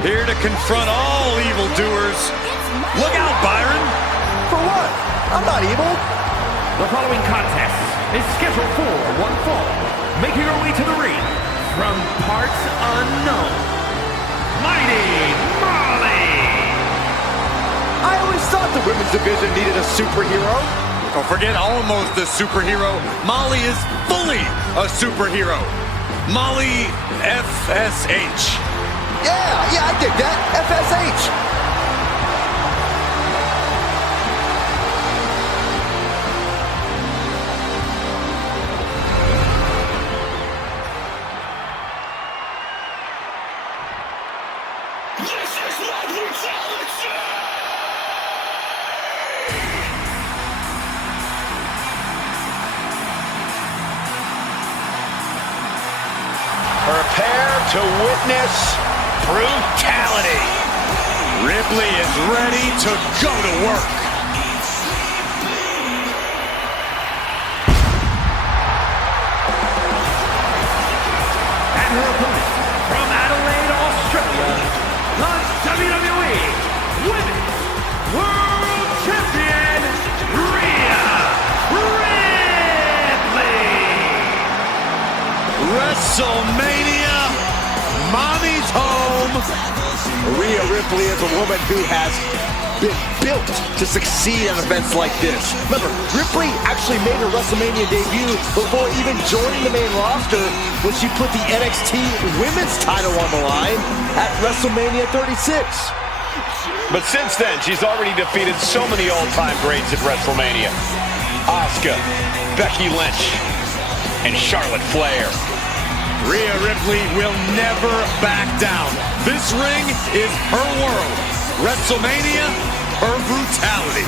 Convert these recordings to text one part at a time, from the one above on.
Here to confront all evildoers. Look out, Byron. For what? I'm not evil. The following contest is scheduled for one fall. Making her way to the ring from parts unknown, Mighty Molly. I always thought the women's division needed a superhero. Don't forget, almost a superhero. Molly is fully a superhero. Molly FSH. Yeah, I dig that. FSH. This is my brutality! Prepare to witness brutality. Ripley is ready to go to work. And her opponent from Adelaide, Australia, the WWE Women's World Champion, Rhea Ripley. WrestleMania, Mommy's home. Rhea Ripley is a woman who has been built to succeed at events like this. Remember, Ripley actually made her WrestleMania debut before even joining the main roster when she put the NXT Women's title on the line at WrestleMania 36. But since then, she's already defeated so many all-time greats at WrestleMania. Asuka, Becky Lynch, and Charlotte Flair. Rhea Ripley will never back down. This ring is her world. WrestleMania, her brutality.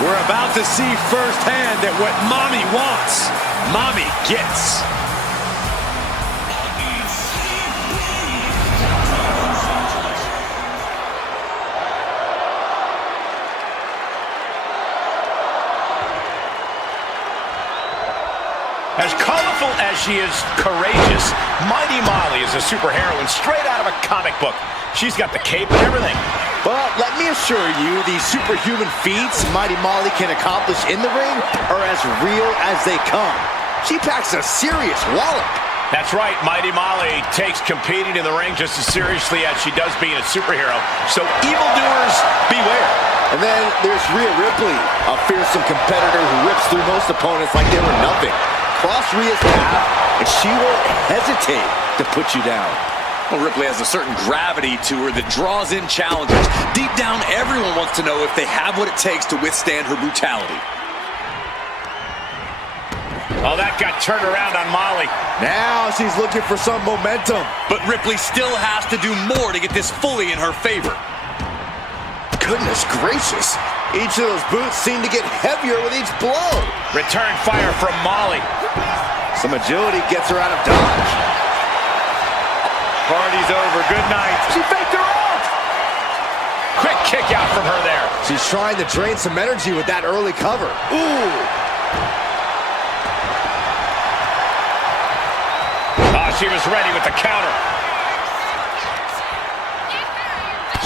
We're about to see firsthand that what Mommy wants, Mommy gets. As colorful as she is courageous, Mighty Molly is a superheroine straight out of a comic book. She's got the cape and everything. But let me assure you, these superhuman feats Mighty Molly can accomplish in the ring are as real as they come. She packs a serious wallop. That's right, Mighty Molly takes competing in the ring just as seriously as she does being a superhero. So evildoers, beware. And then there's Rhea Ripley, a fearsome competitor who rips through most opponents like they were nothing. Cross Rhea's path, and she won't hesitate to put you down. Well, Ripley has a certain gravity to her that draws in challengers. Deep down, everyone wants to know if they have what it takes to withstand her brutality. Oh, that got turned around on Molly. Now she's looking for some momentum. But Ripley still has to do more to get this fully in her favor. Goodness gracious. Each of those boots seem to get heavier with each blow. Return fire from Molly. Some agility gets her out of dodge. Party's over. Good night. She faked her off. Quick kick out from her there. She's trying to drain some energy with that early cover. Ooh. Oh, she was ready with the counter.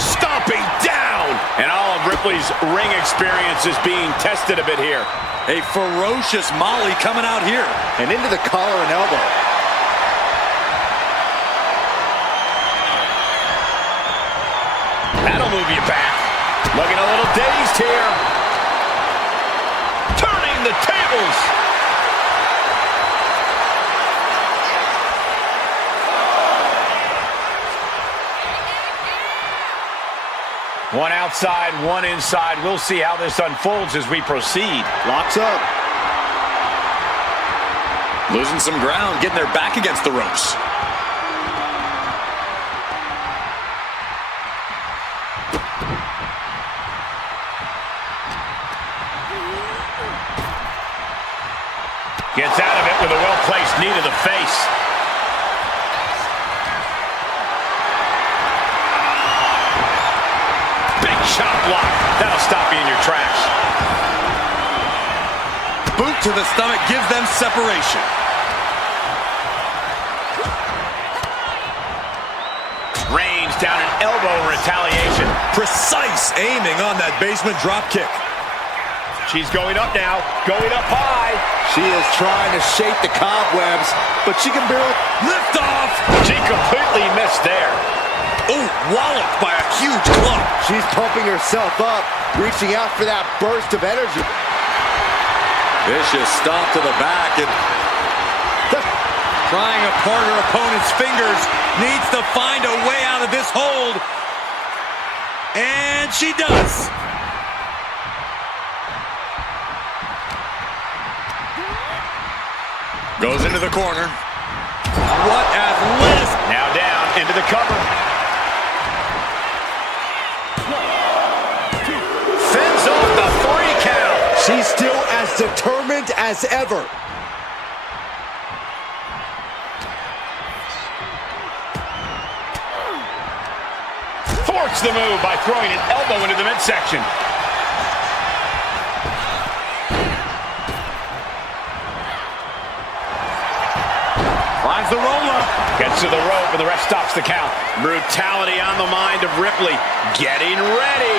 Stomping down. And all of Ripley's ring experience is being tested a bit here. A ferocious Molly coming out here. And into the collar and elbow. That'll move you back. Looking a little dazed here. Turning the tables. One outside, one inside. We'll see how this unfolds as we proceed. Locks up. Losing some ground, getting their back against the ropes. Gets out of it with a well-placed knee to the face. Big shot block. That'll stop you in your tracks. Boot to the stomach gives them separation. Range down an elbow in retaliation. Precise aiming on that basement drop kick. She's going up now, going up high. She is trying to shake the cobwebs, but she can barely Lift off. She completely missed there. Oh, walloped by a huge club. She's pumping herself up, reaching out for that burst of energy. Vicious stomp to the back and trying apart her opponent's fingers. Needs to find a way out of this hold. And she does. Goes into the corner. What athleticism. Now down into the cover. Fends off the 3 count. She's still as determined as ever. Thwarts the move by throwing an elbow into the midsection. Finds the roll-up. Gets to the rope, and the ref stops the count. Brutality on the mind of Ripley. Getting ready.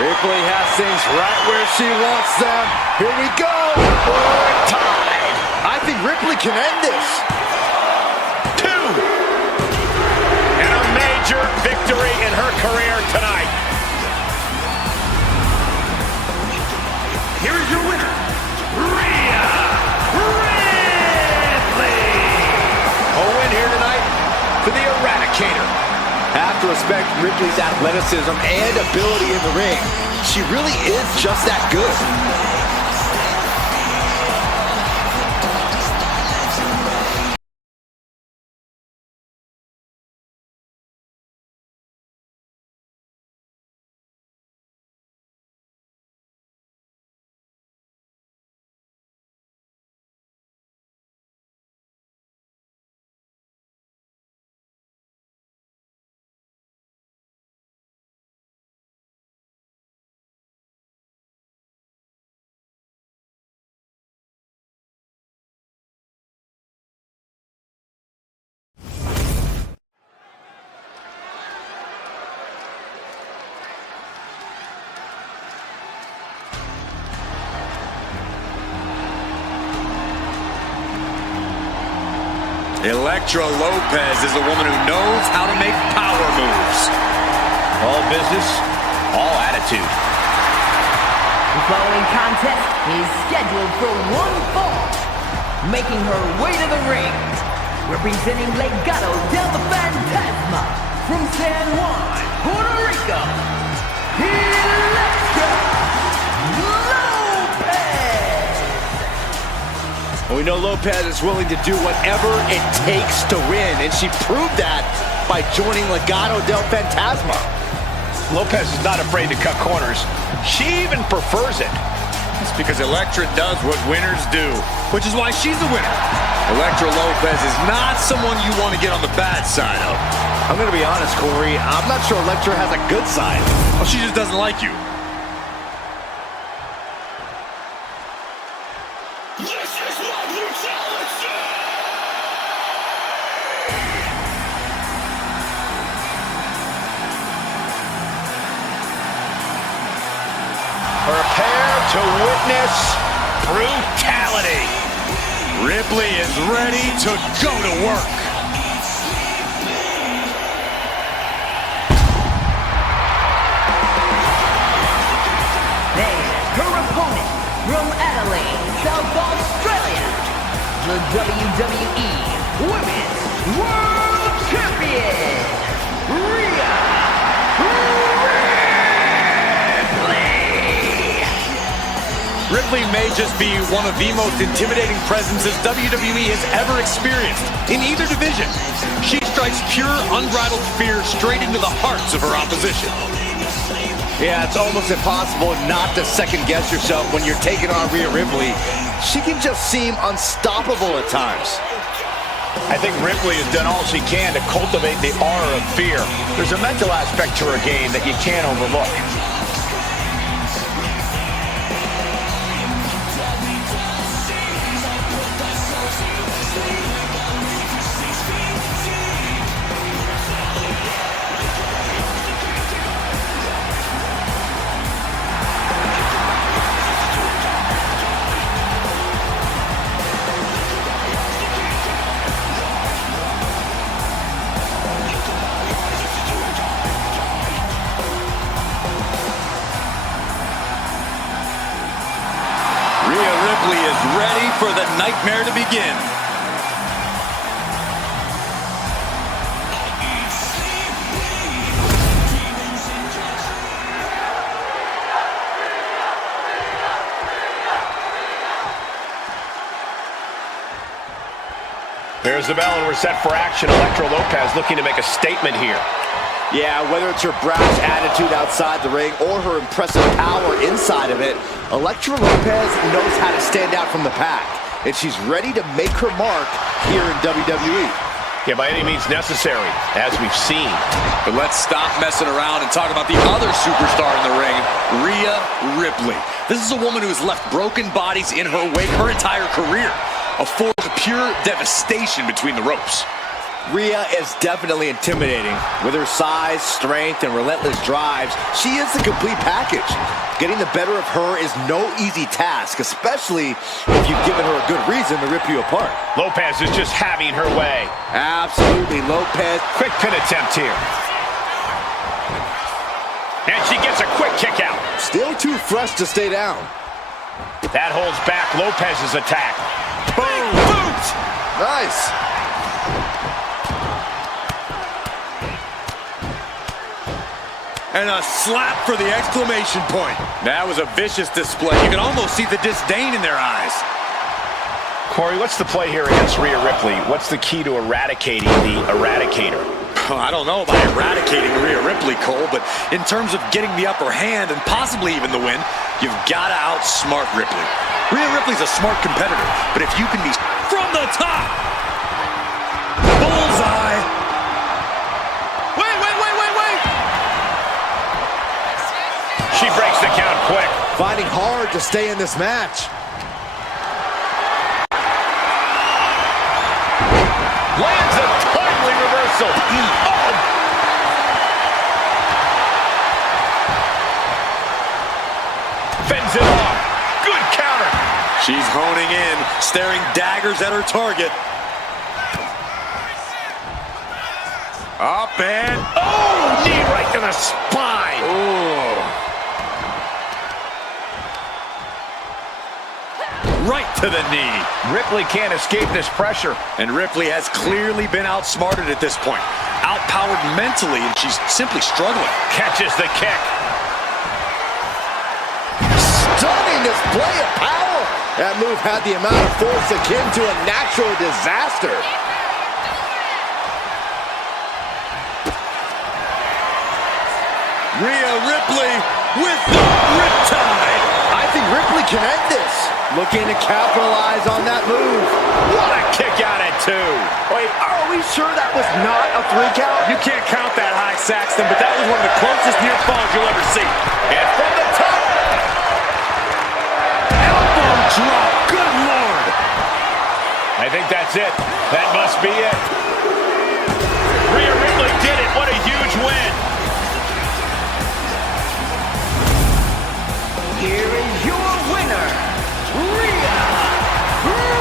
Ripley has things right where she wants them. Here we go. We're tied. I think Ripley can end this. 2. And a major victory in her career tonight. Here is your winner, Rhea Ripley. A win here tonight for the Eradicator. Have to respect Ripley's athleticism and ability in the ring. She really is just that good. Elektra Lopez is a woman who knows how to make power moves. All business, all attitude. The following contest is scheduled for one fall. Making her way to the ring, representing Legado del Fantasma from San Juan, Puerto Rico, Elektra Lopez. We know Lopez is willing to do whatever it takes to win, and she proved that by joining Legado del Fantasma. Lopez is not afraid to cut corners. She even prefers it. It's because Elektra does what winners do, which is why she's the winner. Elektra Lopez is not someone you want to get on the bad side of. I'm going to be honest, Corey. I'm not sure Elektra has a good side. Well, she just doesn't like you. This is my brutality! Prepare to witness brutality. Ripley is ready to go to work. Then her opponent from Adelaide, South Australia, the WWE Women's World Champion, Rhea Ripley. Ripley may just be one of the most intimidating presences WWE has ever experienced in either division. She strikes pure, unbridled fear straight into the hearts of her opposition. Yeah, it's almost impossible not to second guess yourself when you're taking on Rhea Ripley. She can just seem unstoppable at times. I think Ripley has done all she can to cultivate the aura of fear. There's a mental aspect to her game that you can't overlook. Rhea Ripley is ready for the nightmare to begin. There's the bell and we're set for action. Elektra Lopez looking to make a statement here. Yeah, whether it's her brash attitude outside the ring or her impressive power inside of it, Elektra Lopez knows how to stand out from the pack, and she's ready to make her mark here in WWE. Yeah, by any means necessary, as we've seen. But let's stop messing around and talk about the other superstar in the ring, Rhea Ripley. This is a woman who has left broken bodies in her wake her entire career. A force of pure devastation between the ropes. Rhea is definitely intimidating. With her size, strength, and relentless drives, she is the complete package. Getting the better of her is no easy task, especially if you've given her a good reason to rip you apart. Lopez is just having her way. Absolutely, Lopez. Quick pin attempt here. And she gets a quick kick out. Still too fresh to stay down. That holds back Lopez's attack. Boom! Boot! Nice. And a slap for the exclamation point. That was a vicious display. You can almost see the disdain in their eyes. Corey, what's the play here against Rhea Ripley? What's the key to eradicating the Eradicator? I don't know about eradicating Rhea Ripley, Cole, but in terms of getting the upper hand and possibly even the win, you've got to outsmart Ripley. Rhea Ripley's a smart competitor, but if you can be from the top, bullseye. Wait. She breaks the count quick. Fighting hard to stay in this match. Lands a timely reversal. Oh! Fends it off. Good counter. She's honing in, staring daggers at her target. Up and... Oh! Knee right to the spine. Oh. Right to the knee. Ripley can't escape this pressure. And Ripley has clearly been outsmarted at this point. Outpowered mentally, and she's simply struggling. Catches the kick. Stunning display of power. That move had the amount of force akin to a natural disaster. Rhea Ripley with the riptide. I think Ripley can end this. Looking to capitalize on that move. What a kick out at two. Wait, are we sure that was not a 3 count? You can't count that high, Saxton, but that was one of the closest near falls you'll ever see. And from the top. Elbow drop. Good Lord. I think that's it. That must be it. Rhea Ripley did it. What a huge win. Here is your winner, Rhea Ripley.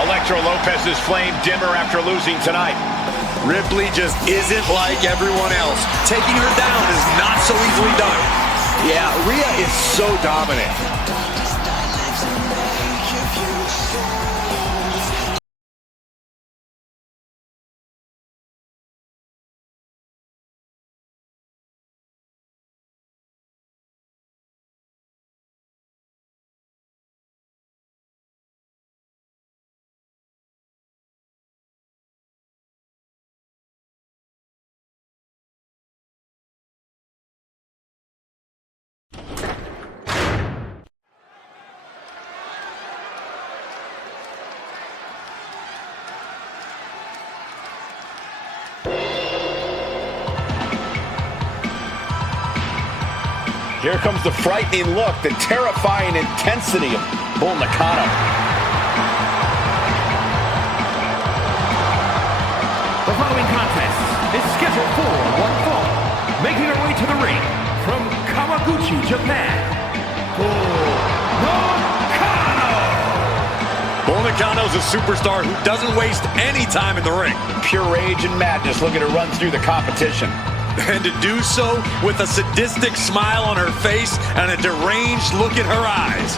Elektra Lopez's flame dimmer after losing tonight. Ripley just isn't like everyone else. Taking her down is not so easily done. Yeah, Rhea is so dominant. Here comes the frightening look, the terrifying intensity of Bull Nakano. The following contest is scheduled for one fall. Making her way to the ring from Kawaguchi, Japan, Bull Nakano. Bull Nakano's a superstar who doesn't waste any time in the ring. Pure rage and madness looking to run through the competition. And to do so with a sadistic smile on her face and a deranged look in her eyes.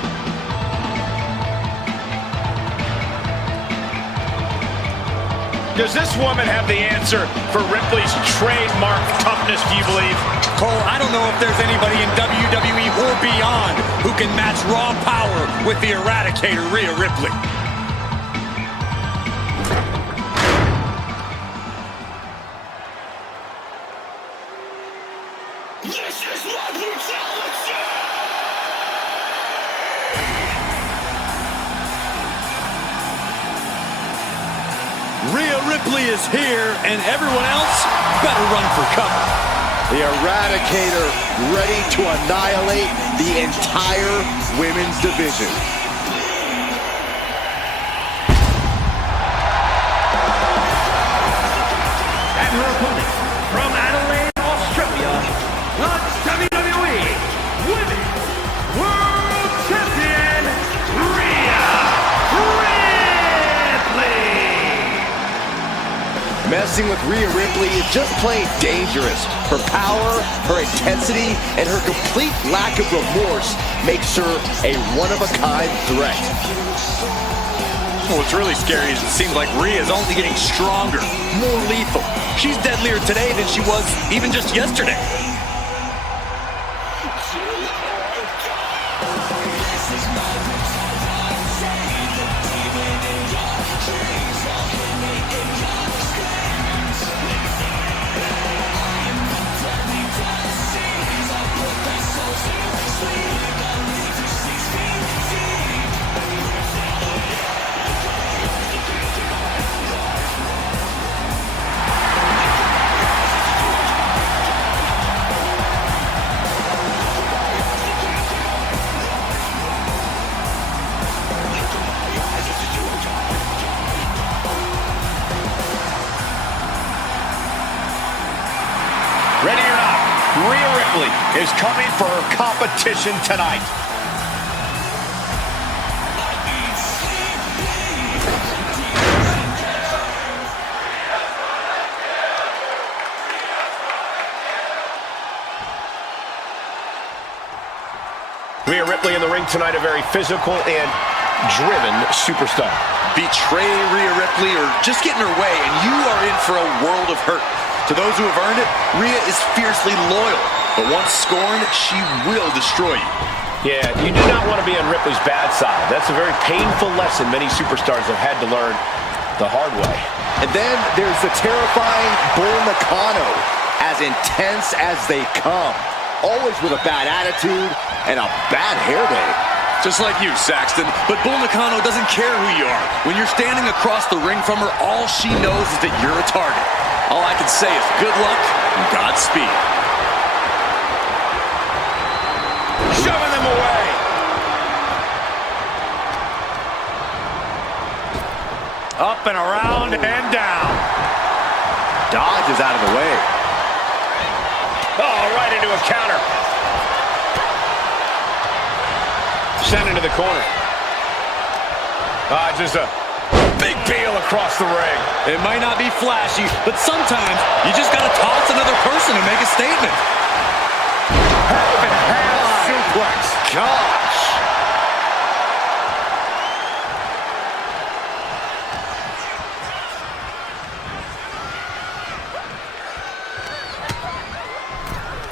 Does this woman have the answer for Ripley's trademark toughness, do you believe? Cole, I don't know if there's anybody in WWE or beyond who can match raw power with the Eradicator, Rhea Ripley. This is my brutality! Rhea Ripley is here, and everyone else better run for cover. The Eradicator ready to annihilate the entire women's division. And her opponent from Adelaide, Australia, the WWE Women's World Champion, Rhea Ripley. Messing with Rhea Ripley is just plain dangerous. Her power, her intensity, and her complete lack of remorse makes her a one-of-a-kind threat. What's really scary is it seems like Rhea is only getting stronger, more lethal. She's deadlier today than she was even just yesterday. Ready or not, Rhea Ripley is coming for her competition tonight. Rhea Ripley in the ring tonight, a very physical and driven superstar. Betray Rhea Ripley or just get in her way, and you are in for a world of hurt. To those who have earned it, Rhea is fiercely loyal, but once scorned, she will destroy you. Yeah, you do not want to be on Ripley's bad side. That's a very painful lesson many superstars have had to learn the hard way. And then there's the terrifying Bull Nakano, as intense as they come. Always with a bad attitude and a bad hair day. Just like you, Saxton. But Bull Nakano doesn't care who you are. When you're standing across the ring from her, all she knows is that you're a target. All I can say is good luck and Godspeed. Shoving them away. Up and around and down. Dodge is out of the way. Oh, right into a counter. Sent into the corner. Just a big peel across the ring. It might not be flashy, but sometimes you just gotta toss another person to make a statement. Half and half suplex. Gosh.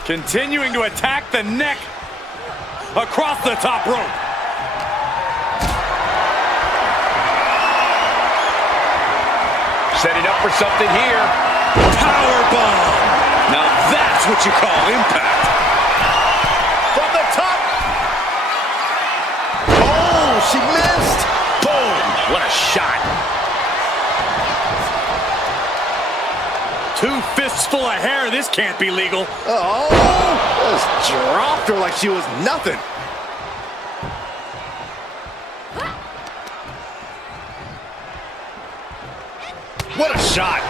Continuing to attack the neck across the top rope. Setting up for something here. Powerbomb. Now that's what you call impact. From the top. Oh, she missed. Boom. What a shot. 2 fists full of hair. This can't be legal. Oh, just dropped her like she was nothing. What a shot.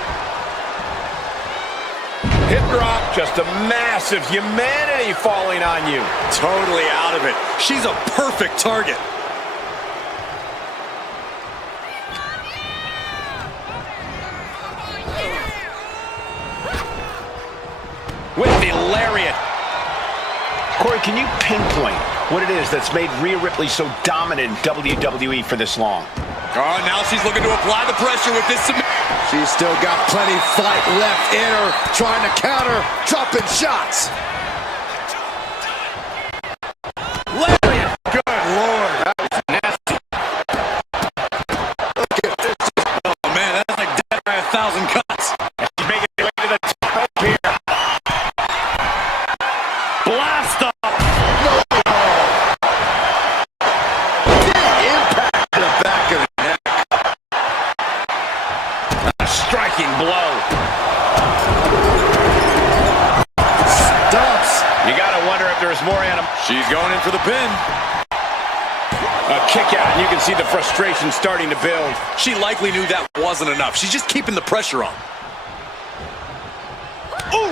Hip drop, just a massive humanity falling on you. Totally out of it. She's a perfect target. With the lariat. Corey, can you pinpoint what it is that's made Rhea Ripley so dominant in WWE for this long? Oh, now she's looking to apply the pressure with this submission. She's still got plenty fight left in her, trying to counter, dropping shots. Lariat! Good Lord. That was nasty. Look at this. Oh, man, that's like death by 1,000 cuts. She's making her way to the top rope here. Blast off. Big impact to the back of the neck. A striking blow. Stumps. You gotta wonder if there's more animal. She's going in for the pin. A kick out, and you can see the frustration starting to build. She likely knew that wasn't enough. She's just keeping the pressure on. Ooh!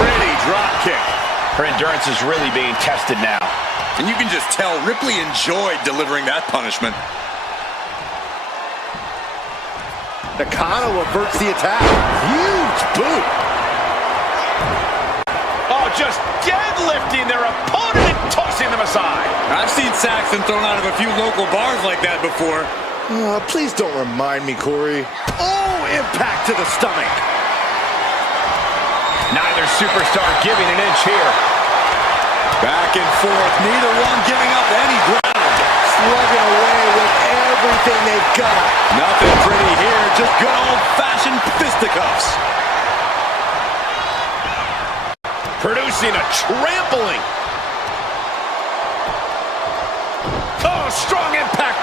Pretty drop kick. Her endurance is really being tested now. And you can just tell Ripley enjoyed delivering that punishment. Nakano averts the attack. Huge boot. Oh, just deadlifting their opponent and tossing them aside. I've seen Saxton thrown out of a few local bars like that before. Please don't remind me, Corey. Oh, impact to the stomach. Neither superstar giving an inch here. Back and forth, neither one giving up any ground. Slugging away with everything they've got. Nothing pretty here, just good old-fashioned fisticuffs. Producing a trampling. Oh, strong impact.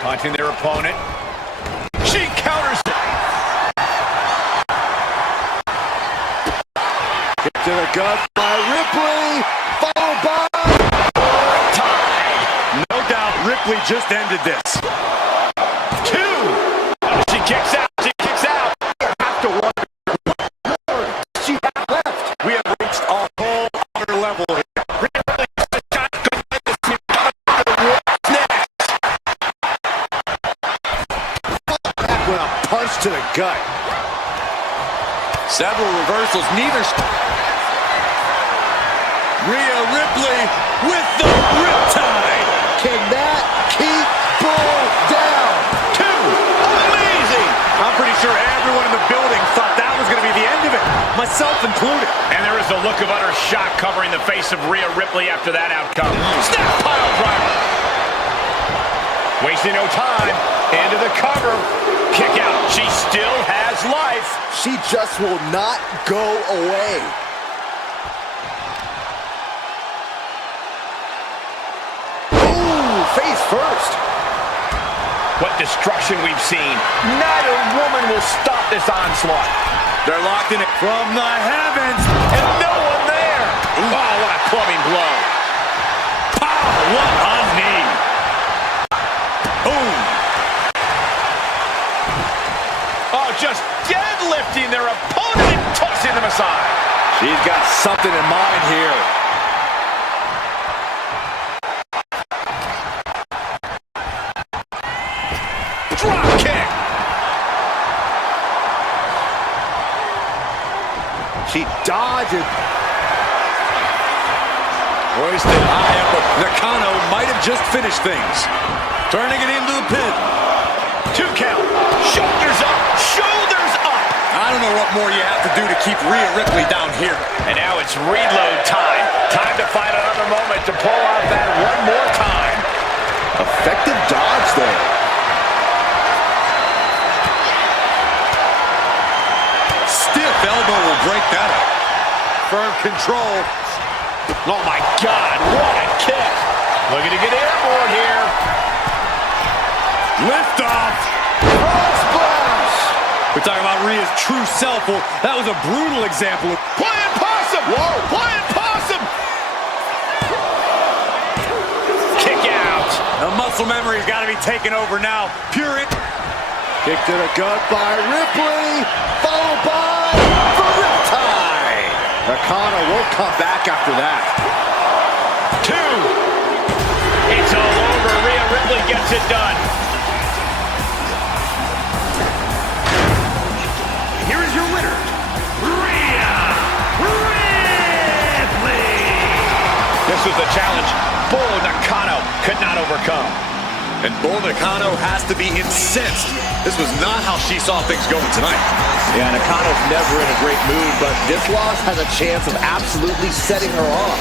Taunting their opponent. She counters it. Kick to the gut by Ripley. Followed by... Time. No doubt Ripley just ended this. 2. She kicks out. She kicks out. Have to wonder what she has left. We have reached a whole other level here. With a punch to the gut. Several reversals, neither. Rhea Ripley with the riptide. Can that keep Bull down? 2. Amazing. I'm pretty sure everyone in the building thought that was going to be the end of it, myself included. And there is a look of utter shock covering the face of Rhea Ripley after that outcome. Snap pile driver. Wasting no time. Into the cover. Kick out. She still has life. She just will not go away. Ooh, face first. What destruction we've seen. Neither woman will stop this onslaught. They're locked in it from the heavens. And no one there. Oh, what a clubbing blow. Pow, what a knee. Boom. Oh, just deadlifting their opponent and tossing them aside. She's got something in mind here. Drop kick. She dodges. Hoisted high up, but Nakano might have just finished things. Turning it into the pin. 2 count. Shoulders up. Shoulders up. I don't know what more you have to do to keep Rhea Ripley down here. And now it's reload time. Time to find another moment to pull off that one more time. Effective dodge there. Stiff elbow will break that up. Firm control. Oh, my God. What a kick. Looking to get airborne here. Lift off. Frog splash. We're talking about Rhea's true self. Well, that was a brutal example. Flying possum. Whoa. Flying possum. Kick out. The muscle memory's got to be taken over now. Pure it. Kick to the gut by Ripley, followed by the riptide. Nakano won't come back after that. 2. It's all over. Rhea Ripley gets it done. Here is your winner, Rhea Ripley. This was the challenge Bull Nakano could not overcome. And Bull Nakano has to be incensed. This was not how she saw things going tonight. Yeah, Nakano's never in a great mood, but this loss has a chance of absolutely setting her off.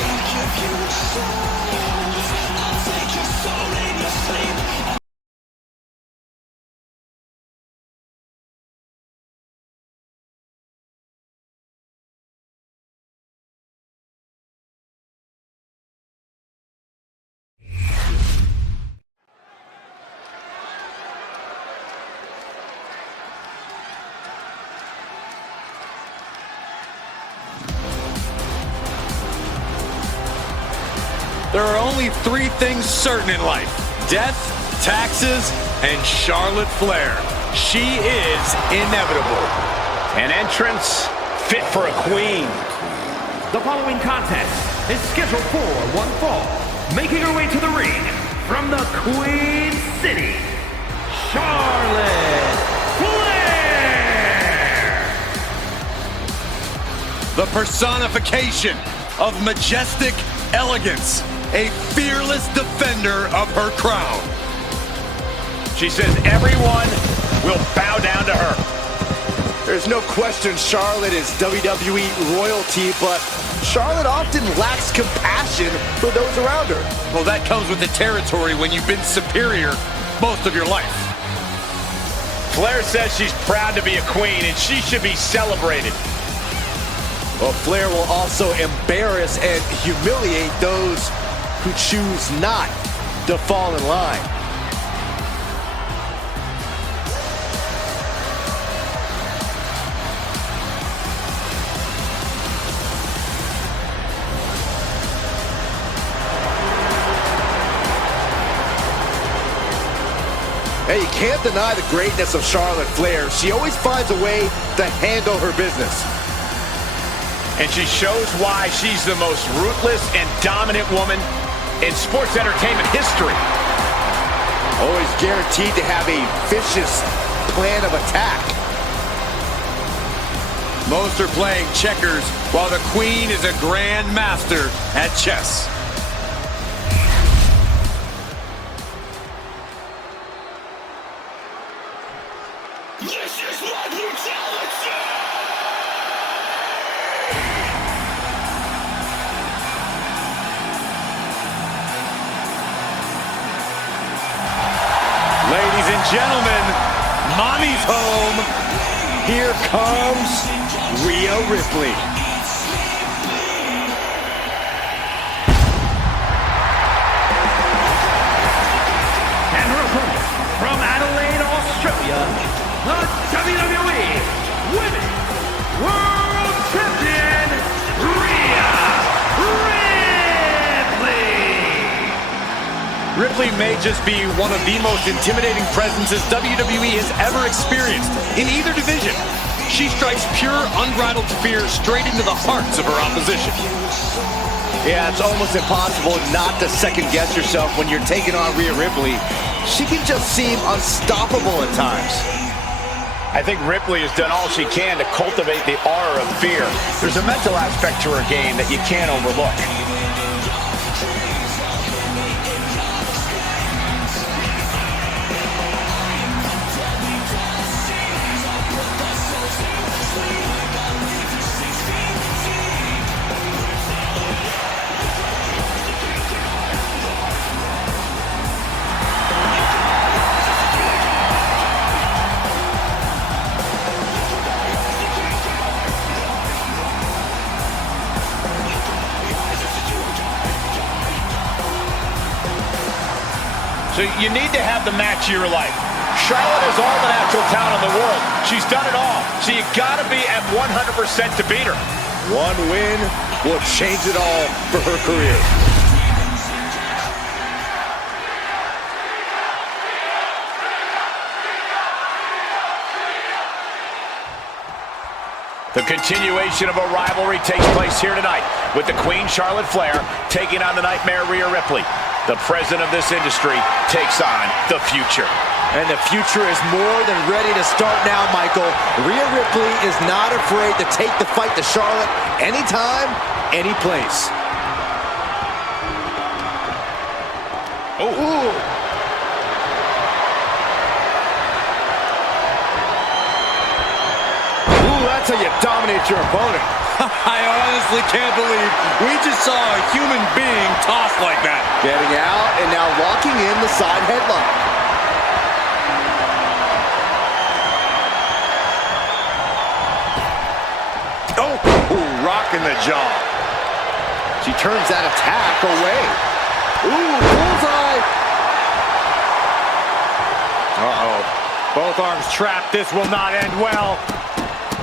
There are only 3 things certain in life: death, taxes, and Charlotte Flair. She is inevitable. An entrance fit for a queen. The following contest is scheduled for one fall. Making her way to the ring from the Queen City, Charlotte Flair. The personification of majestic elegance. A fearless defender of her crown. She says everyone will bow down to her. There's no question Charlotte is WWE royalty, but Charlotte often lacks compassion for those around her. Well, that comes with the territory when you've been superior most of your life. Flair says she's proud to be a queen and she should be celebrated. Well, Flair will also embarrass and humiliate those who choose not to fall in line. Hey, you can't deny the greatness of Charlotte Flair. She always finds a way to handle her business. And she shows why she's the most ruthless and dominant woman in sports entertainment history. Always guaranteed to have a vicious plan of attack. Most are playing checkers, while the Queen is a grand master at chess. This is my brutality! Ladies and gentlemen, mommy's home. Here comes Rhea Ripley. And her opponent from Adelaide, Australia, the WWE Women's World Champion, Rhea Ripley. Ripley may just be one of the most intimidating presences WWE has ever experienced in either division. She strikes pure, unbridled fear straight into the hearts of her opposition. Yeah, it's almost impossible not to second-guess yourself when you're taking on Rhea Ripley. She can just seem unstoppable at times. I think Ripley has done all she can to cultivate the aura of fear. There's a mental aspect to her game that you can't overlook. So you need to have the match of your life. Charlotte has all the natural talent in the world. She's done it all. So you gotta be at 100% to beat her. One win will change it all for her career. The continuation of a rivalry takes place here tonight with the Queen Charlotte Flair taking on the Nightmare Rhea Ripley. The president of this industry takes on the future. And the future is more than ready to start now, Michael. Rhea Ripley is not afraid to take the fight to Charlotte anytime, any place. Oh. Ooh. That's how you dominate your opponent. I honestly can't believe we just saw a human being tossed like that. Getting out and now locking in the side headlock. Oh, rocking the jaw. She turns that attack away. Ooh, bullseye. Uh-oh. Both arms trapped. This will not end well.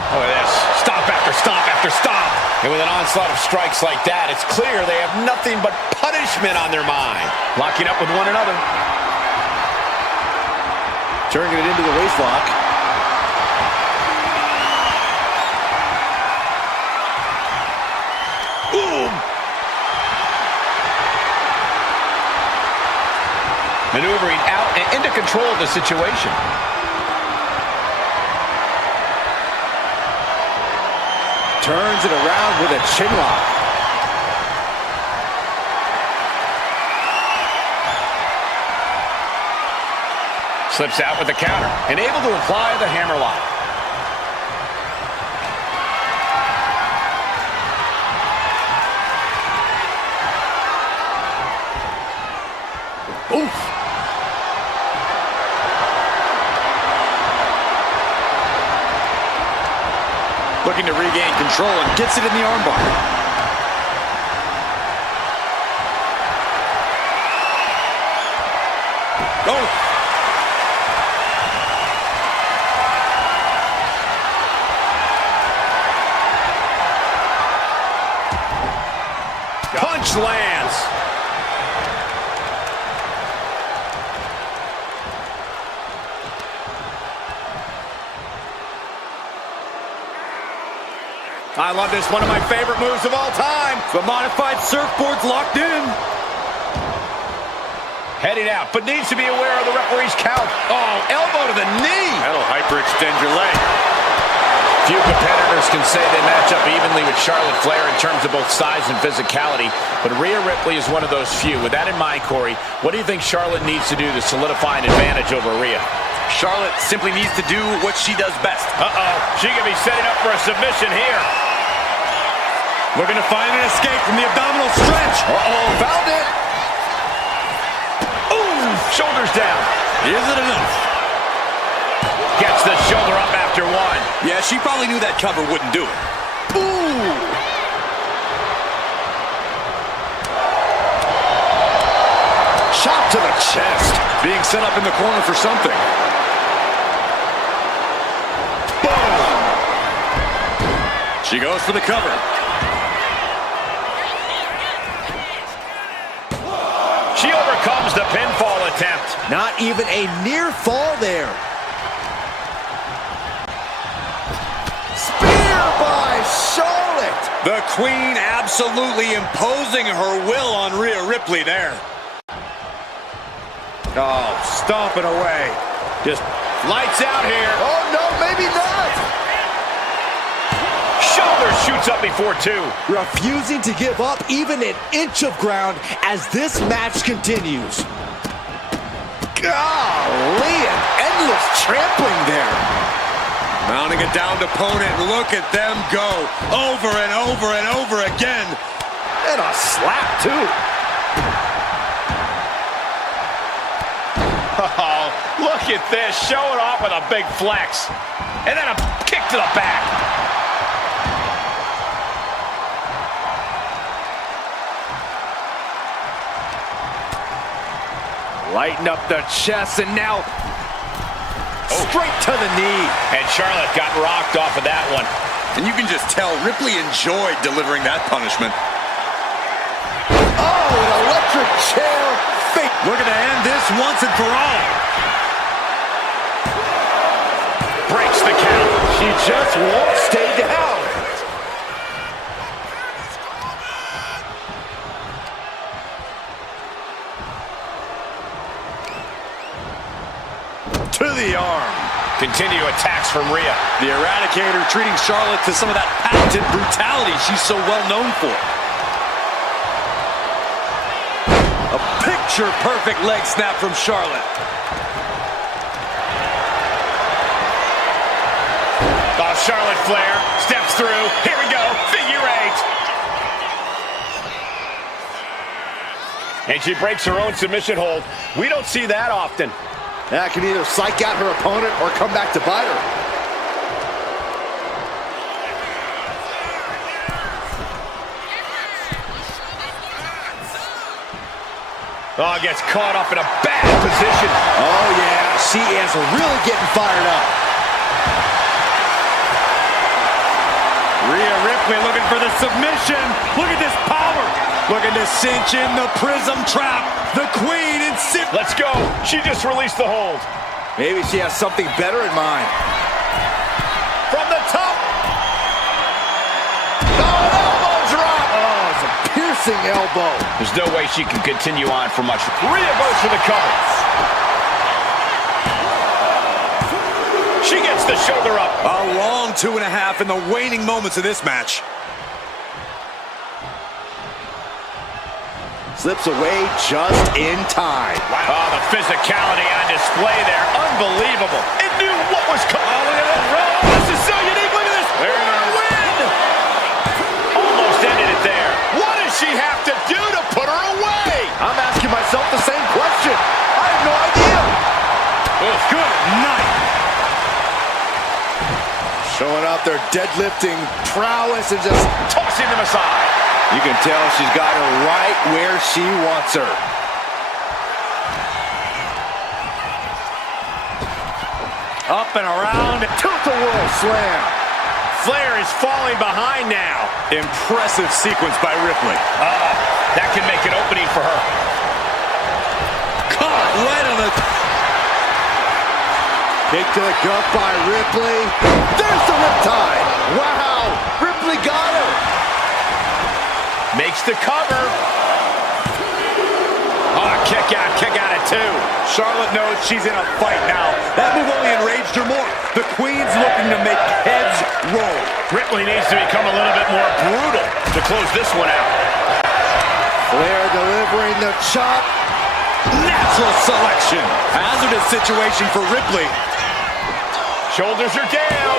Look at this. Stop after stop after stop. And with an onslaught of strikes like that, it's clear they have nothing but punishment on their mind. Locking up with one another. Turning it into the waistlock. Boom! Maneuvering out and into control of the situation. Turns it around with a chin lock. Slips out with the counter and able to apply the hammerlock. Oof. Looking to regain control and gets it in the armbar. Oh! Punch lands. I love this, one of my favorite moves of all time. The modified surfboard's locked in. Heading out, but needs to be aware of the referee's count. Oh, elbow to the knee. That'll hyperextend your leg. Few competitors can say they match up evenly with Charlotte Flair in terms of both size and physicality, but Rhea Ripley is one of those few. With that in mind, Corey, what do you think Charlotte needs to do to solidify an advantage over Rhea? Charlotte simply needs to do what she does best. Uh-oh, she could be setting up for a submission here. Looking to find an escape from the abdominal stretch. Uh-oh, found it. Ooh, shoulders down. Is it enough? Gets the shoulder up after one. Yeah, she probably knew that cover wouldn't do it. Ooh. Shot to the chest. Being set up in the corner for something. Boom. She goes for the cover. She overcomes the pinfall attempt. Not even a near fall there. Spear by Charlotte. The Queen absolutely imposing her will on Rhea Ripley there. Oh, stomping away. Just lights out here. Oh, no, maybe not. Shoulder shoots up before two. Refusing to give up even an inch of ground as this match continues. Golly, an endless trampling there. Mounting a downed opponent. Look at them go. Over and over and over again. And a slap, too. Oh, look at this. Showing off with a big flex. And then a kick to the back. Lighten up the chest, and now straight to the knee. And Charlotte got rocked off of that one. And you can just tell Ripley enjoyed delivering that punishment. Oh, an electric chair fake. Looking to end this once and for all. Breaks the count. She just won't stay down. To the arm. Continue attacks from Rhea. The Eradicator treating Charlotte to some of that patented brutality she's so well known for. A picture-perfect leg snap from Charlotte. Oh, Charlotte Flair steps through. Here we go. Figure 8. And she breaks her own submission hold. We don't see that often. That can either psych out her opponent or come back to bite her. Oh, gets caught up in a bad position. Oh, yeah. She is really getting fired up. Rhea Ripley looking for the submission. Look at this power. Looking to cinch in the prism trap. The queen in sip. Let's go. She just released the hold. Maybe she has something better in mind. From the top. Oh, elbow drop. Oh, it's a piercing elbow. There's no way she can continue on for much. Rhea goes for the cover. She gets the shoulder up. A long 2.5 in the waning moments of this match. Slips away just in time. Wow. Oh, the physicality on display there. Unbelievable. It knew what was coming. Oh, look at this. Oh, this is so unique. Look at this. There it is. Win. Almost ended it there. What does she have to do to put her away? I'm asking myself the same question. I have no idea. Oh, good night. Showing off their deadlifting prowess and just Tossing them aside. you can tell she's got her right where she wants her. Up and around. Tilt-a-whirl slam. Flair is falling behind now. Impressive sequence by Ripley. That can make an opening for her. Caught right on the... Kick to the gut by Ripley. There's the riptide. Wow. Ripley got her. Makes the cover. Oh, kick out at 2. Charlotte knows she's in a fight now. That move only enraged her more. The queen's looking to make heads roll. Ripley needs to become a little bit more brutal to close this one out. Flair delivering the chop. Natural selection. Hazardous situation for Ripley. Shoulders are down.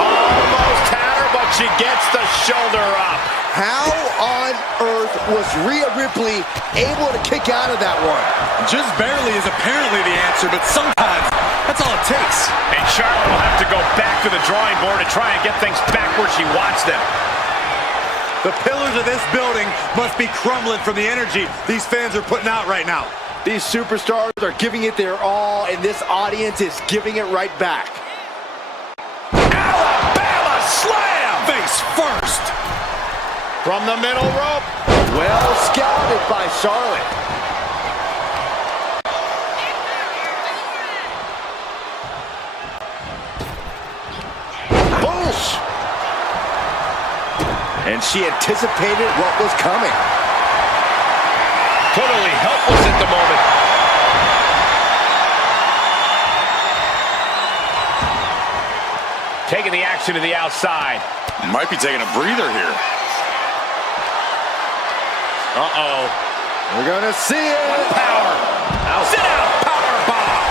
Almost had her, but she gets the shoulder up. How on earth was Rhea Ripley able to kick out of that one? Just barely is apparently the answer, but sometimes that's all it takes. And Charlotte will have to go back to the drawing board and try and get things back where she wants them. The pillars of this building must be crumbling from the energy these fans are putting out right now. These superstars are giving it their all, and this audience is giving it right back. Alabama slam! Face first. From the middle rope. Well scouted by Charlotte. Boosh! And she anticipated what was coming. Totally helpless at the moment. Taking the action to the outside. Might be taking a breather here. Uh-oh. We're gonna see it. Power. Sit out. Power bomb.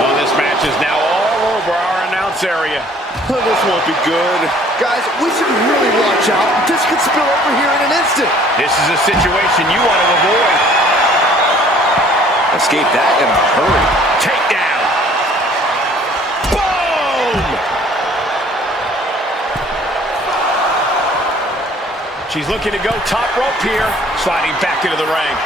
Oh, this match is now all over our announce area. This won't be good. Guys, we should really watch out. This could spill over here in an instant. This is a situation you want to avoid. Escape that in a hurry. Takedown. Boom! She's looking to go top rope here. Sliding back into the ring.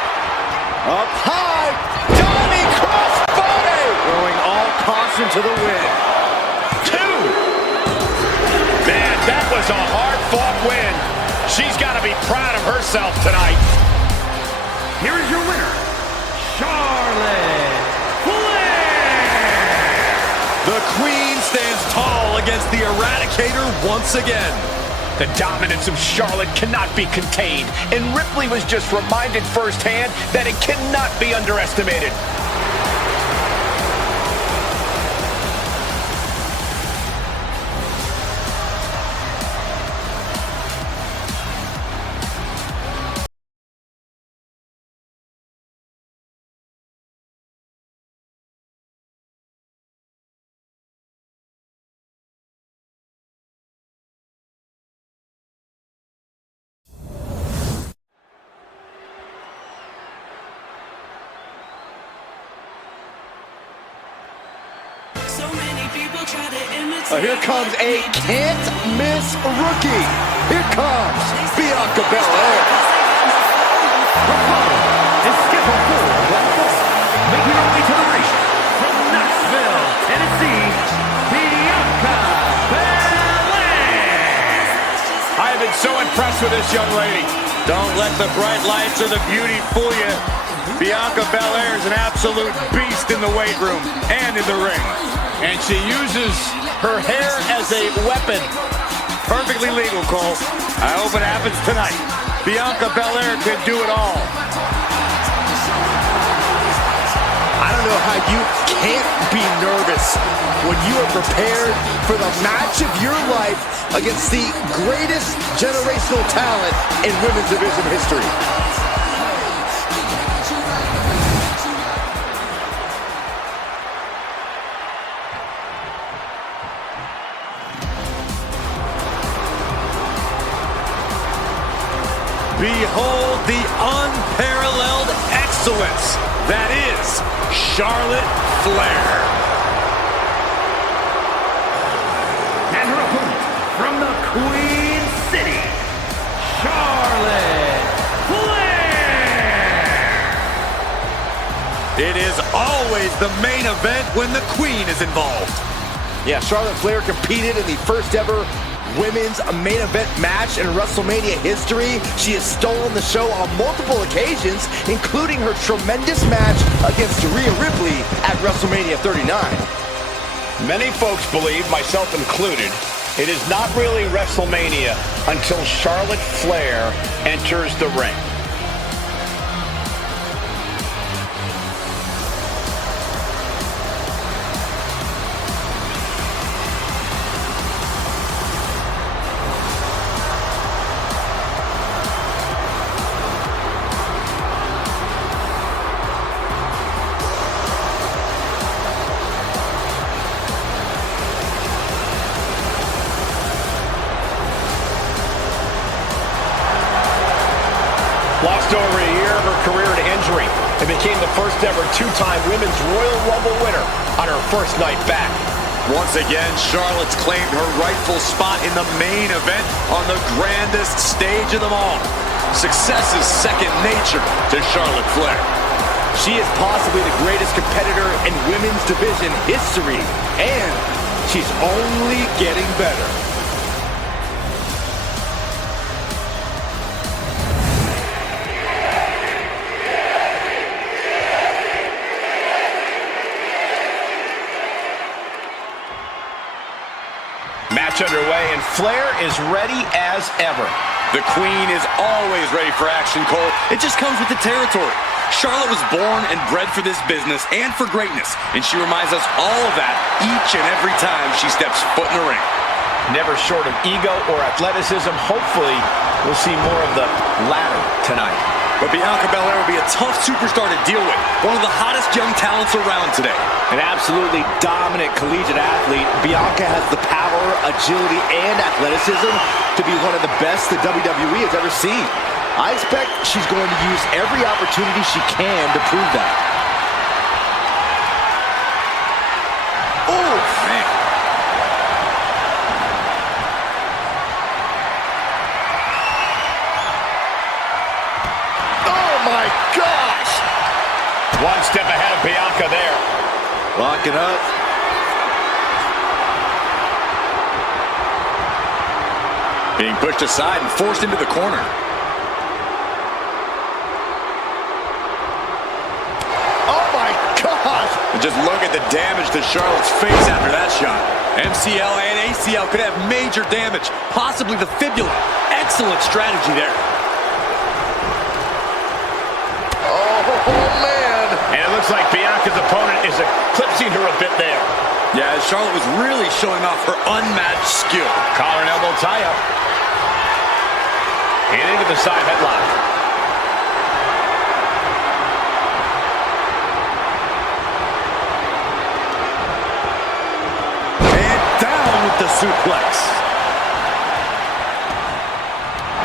Up high, diving crossbody! Throwing all caution to the wind. 2. Man, that was a hard-fought win. She's got to be proud of herself tonight. Here is your winner, Charlotte Flair! The Queen stands tall against the Eradicator once again. The dominance of Charlotte cannot be contained, and Ripley was just reminded firsthand that it cannot be underestimated. Here comes a can't-miss rookie. Here comes Bianca Belair. Is scheduled for one fall. Making her way to the ring from Knoxville, Tennessee, Bianca Belair. I have been so impressed with this young lady. Don't let the bright lights or the beauty fool you. Bianca Belair is an absolute beast in the weight room and in the ring. And she uses her hair as a weapon. Perfectly legal, Cole. I hope it happens tonight. Bianca Belair could do it all. I don't know how you can't be nervous when you are prepared for the match of your life against the greatest generational talent in women's division history. Behold the unparalleled excellence that is Charlotte Flair. And her opponent from the Queen City, Charlotte Flair. It is always the main event when the Queen is involved. Yeah, Charlotte Flair competed in the first ever women's main event match in WrestleMania history. She has stolen the show on multiple occasions, including her tremendous match against Rhea Ripley at WrestleMania 39. Many folks believe, myself included, it is not really WrestleMania until Charlotte Flair enters the ring. Lost over a year of her career to injury and became the first ever two-time Women's Royal Rumble winner on her first night back. Once again, Charlotte's claimed her rightful spot in the main event on the grandest stage of them all. Success is second nature to Charlotte Flair. She is possibly the greatest competitor in women's division history, and she's only getting better. Match underway, and Flair is ready as ever. The Queen is always ready for action, Cole. It just comes with the territory. Charlotte was born and bred for this business and for greatness, and she reminds us all of that each and every time she steps foot in the ring. Never short of ego or athleticism. Hopefully, we'll see more of the latter tonight. But Bianca Belair will be a tough superstar to deal with. One of the hottest young talents around today. An absolutely dominant collegiate athlete, Bianca has the power, agility, and athleticism to be one of the best the WWE has ever seen. I expect she's going to use every opportunity she can to prove that. Oh, man. gosh! One step ahead of Bianca there. Locking up. Being pushed aside and forced into the corner. Oh my gosh! And just look at the damage to Charlotte's face after that shot. MCL and ACL could have major damage, possibly the fibula. Excellent strategy there. Oh man! And it looks like Bianca's opponent is eclipsing her a bit there. Yeah, Charlotte was really showing off her unmatched skill. Collar and elbow tie-up. And into the side headlock. And down with the suplex.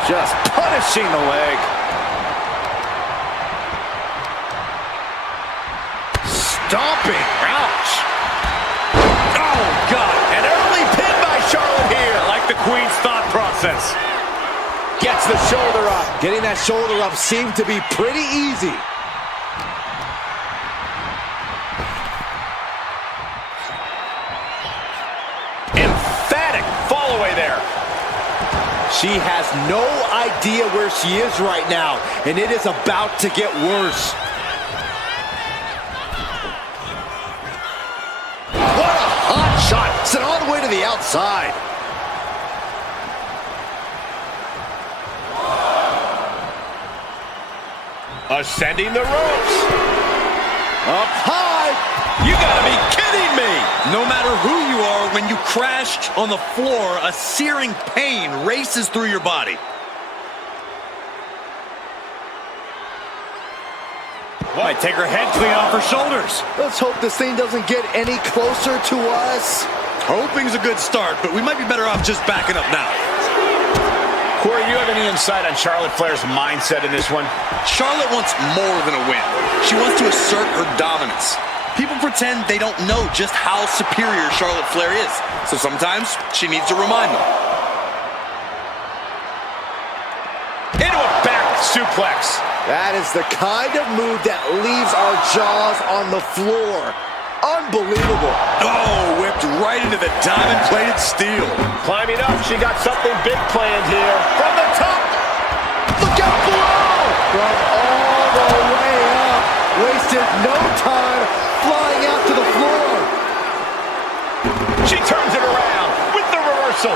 Just punishing the leg. Stomping. Ouch. Oh, God. An early pin by Charlotte here. I like the Queen's thought process. Gets the shoulder up. Getting that shoulder up seemed to be pretty easy. Emphatic fall away there. She has no idea where she is right now, and it is about to get worse. What a hot shot. Sent all the way to the outside. Ascending the ropes. Up high. You gotta be kidding me! No matter who you are, when you crash on the floor, a searing pain races through your body. Might take her head clean off her shoulders. Let's hope this thing doesn't get any closer to us. Hoping's a good start, but we might be better off just backing up now. Corey, do you have any insight on Charlotte Flair's mindset in this one? Charlotte wants more than a win. She wants to assert her dominance. People pretend they don't know just how superior Charlotte Flair is, so sometimes she needs to remind them. Into a back suplex. That is the kind of move that leaves our jaws on the floor. Unbelievable. Oh, whipped right into the diamond-plated steel. Climbing up, she got something big planned here. From the top. Look out below! From all the way up. Wasted no time flying out to the floor. She turns it around with the reversal.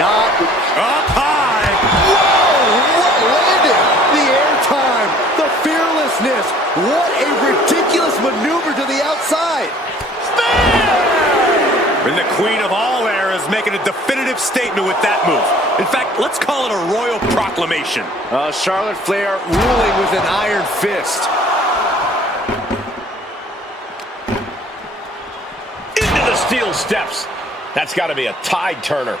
Not Up high. Whoa! What landed? The airtime, the fearlessness. What a ridiculous maneuver to the outside. And the Queen of all eras making a definitive statement with that move. In fact, let's call it a royal proclamation. Charlotte Flair ruling with an iron fist. Into the steel steps. That's got to be a tide turner.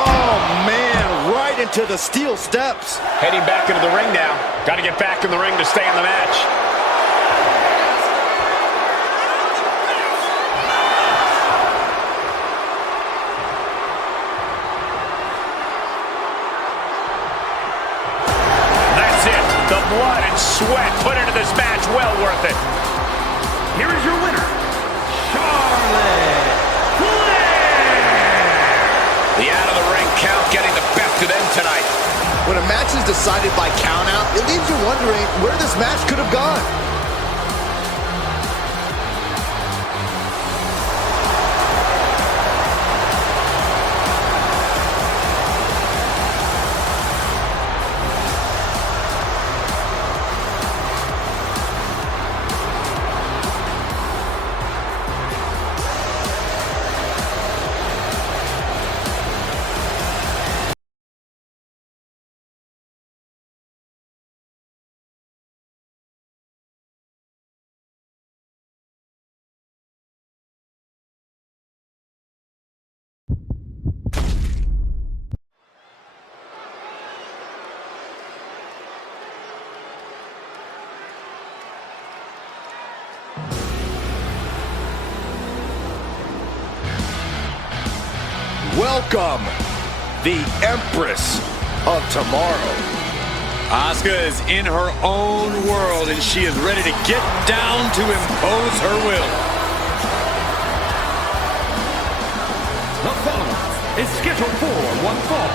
Oh, man, right into the steel steps. Heading back into the ring now. Got to get back in the ring to stay in the match. That's it. The blood and sweat put into this match. Well worth it. Here is your winner, Charlotte Flair! The out-of-the-ring count getting the best of them tonight. When a match is decided by countout, it leaves you wondering where this match could have gone. welcome the Empress of Tomorrow. Asuka is in her own world, and she is ready to get down to impose her will. The following is scheduled for one fall.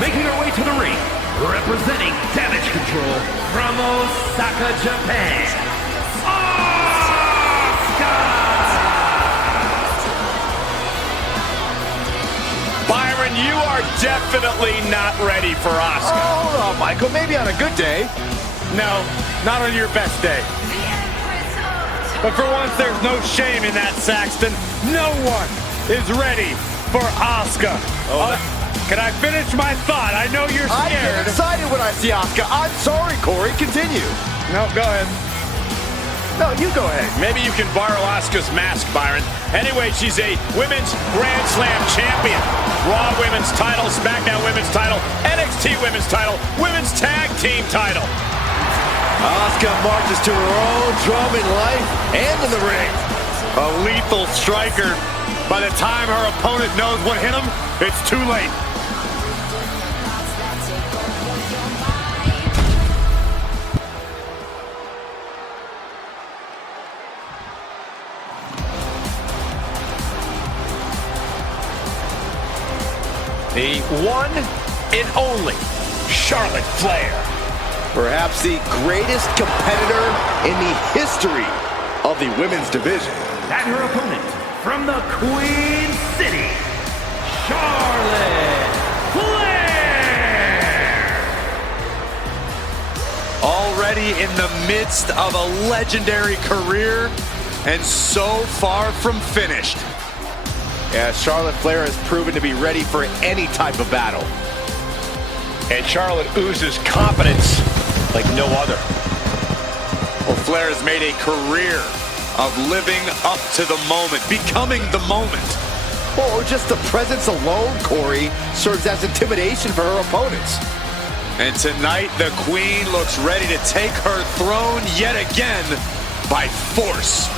Making her way to the ring, representing Damage Control from Osaka, Japan, Asuka! Byron, you are definitely not ready for Asuka. Oh, hold on, Michael. Maybe on a good day. No, not on your best day. But for once, there's no shame in that, Saxton. No one is ready for Asuka. Can I finish my thought? I know you're I scared. get excited when I see Asuka. I'm sorry, Corey. Continue. No, go ahead. No, you go ahead. Maybe you can borrow Asuka's mask, Byron. Anyway, she's a Women's Grand Slam champion. Raw Women's title, SmackDown Women's title, NXT Women's title, Women's Tag Team title. Asuka marches to her own drum in life and in the ring. A lethal striker. By the time her opponent knows what hit him, it's too late. The one and only Charlotte Flair. Perhaps the greatest competitor in the history of the women's division. And her opponent from the Queen City, Charlotte Flair! Already in the midst of a legendary career and so far from finished. Yeah, Charlotte Flair has proven to be ready for any type of battle. And Charlotte oozes confidence like no other. Well, Flair has made a career of living up to the moment, becoming the moment. Or just the presence alone, Corey, serves as intimidation for her opponents. And tonight, the Queen looks ready to take her throne yet again by force.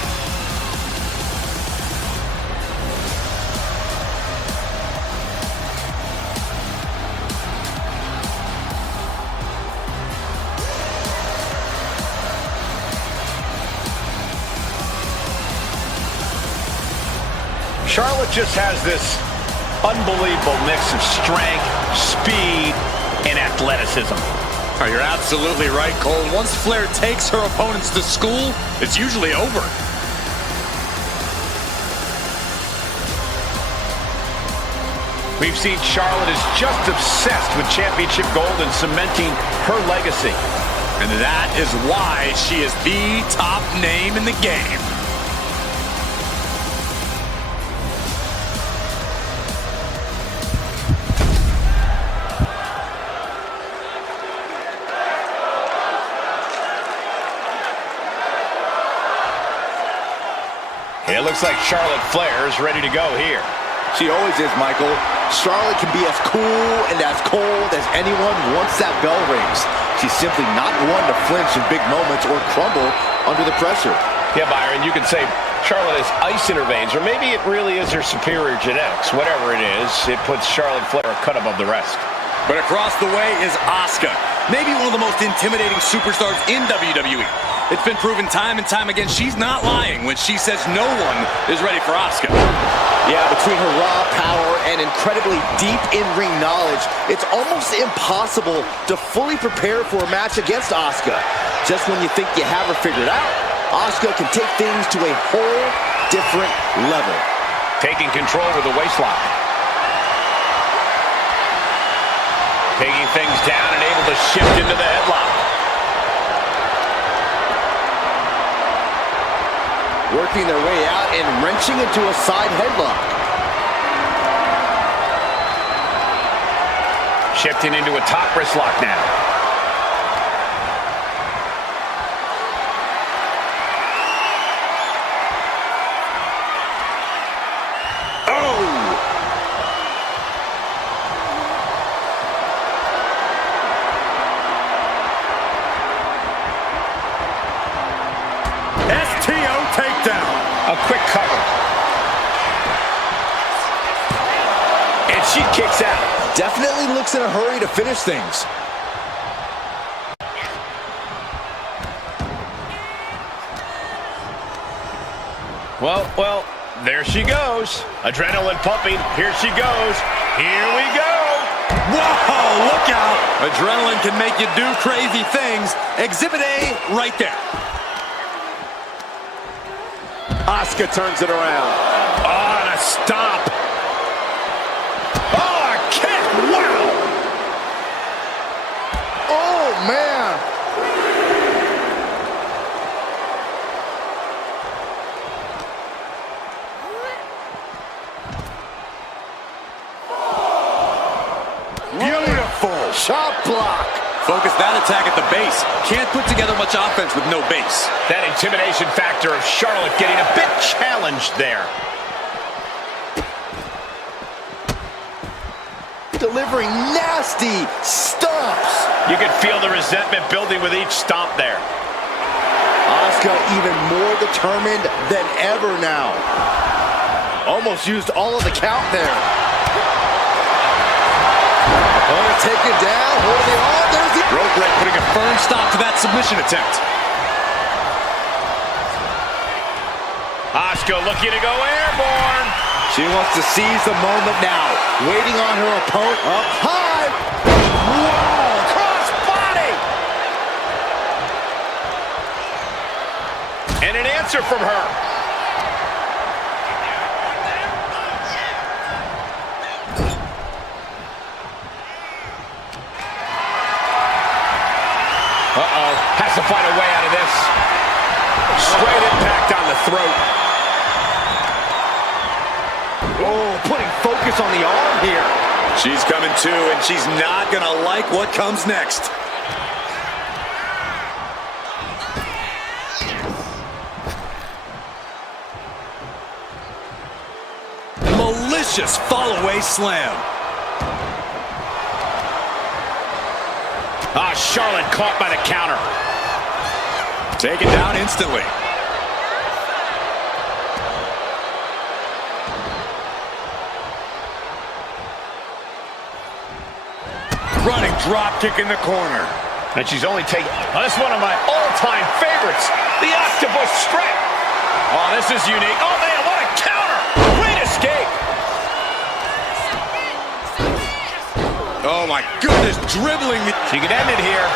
Charlotte just has this unbelievable mix of strength, speed, and athleticism. Oh, you're absolutely right, Cole. Once Flair takes her opponents to school, it's usually over. We've seen Charlotte is just obsessed with championship gold and cementing her legacy. And that is why she is the top name in the game. It looks like Charlotte Flair is ready to go here. She always is, Michael. Charlotte can be as cool and as cold as anyone once that bell rings. She's simply not one to flinch in big moments or crumble under the pressure. Yeah, Byron, you could say Charlotte has ice in her veins, or maybe it really is her superior genetics. Whatever it is, it puts Charlotte Flair a cut above the rest. But across the way is Asuka, maybe one of the most intimidating superstars in WWE. It's been proven time and time again she's not lying when she says no one is ready for Asuka. Yeah, between her raw power and incredibly deep in-ring knowledge, it's almost impossible to fully prepare for a match against Asuka. Just when you think you have her figured out, Asuka can take things to a whole different level. Taking control with the waistlock. Taking things down and able to shift into the headlock. Working their way out and wrenching into a side headlock. Shifting into a top wrist lock now. Takedown. A quick cover. And and she kicks out. Definitely looks in a hurry to finish things. Well, there she goes. Adrenaline pumping. Here she goes. Here we go. Whoa, look out. Adrenaline can make you do crazy things. Exhibit A right there. Asuka turns it around. Oh, and a stop. Oh, a kick. Wow. Oh, man. Beautiful. Shot block. Focus that attack at the base. Can't put together much offense with no base. That intimidation factor of Charlotte getting a bit challenged there. Delivering nasty stomps. You could feel the resentment building with each stomp there. Asuka even more determined than ever now. Almost used all of the count there. Opponent taken down, holding the arm. There's the Rope break putting a firm stop to that submission attempt. Asuka looking to go airborne. She wants to seize the moment now. Waiting on her opponent up high. Whoa! Cross body! And an answer from her. Uh-oh. Has to find a way out of this. Straight impact on the throat. Oh, putting focus on the arm here. She's coming to, and she's not going to like what comes next. Malicious fall-away slam. Ah, Charlotte caught by the counter. Taken down instantly. Running drop kick in the corner. And she's only taking... Oh, that's one of my all-time favorites. The octopus strip. Oh, this is unique. Oh, man, what a counter. Great escape. Oh, my goodness, dribbling. She can end it here.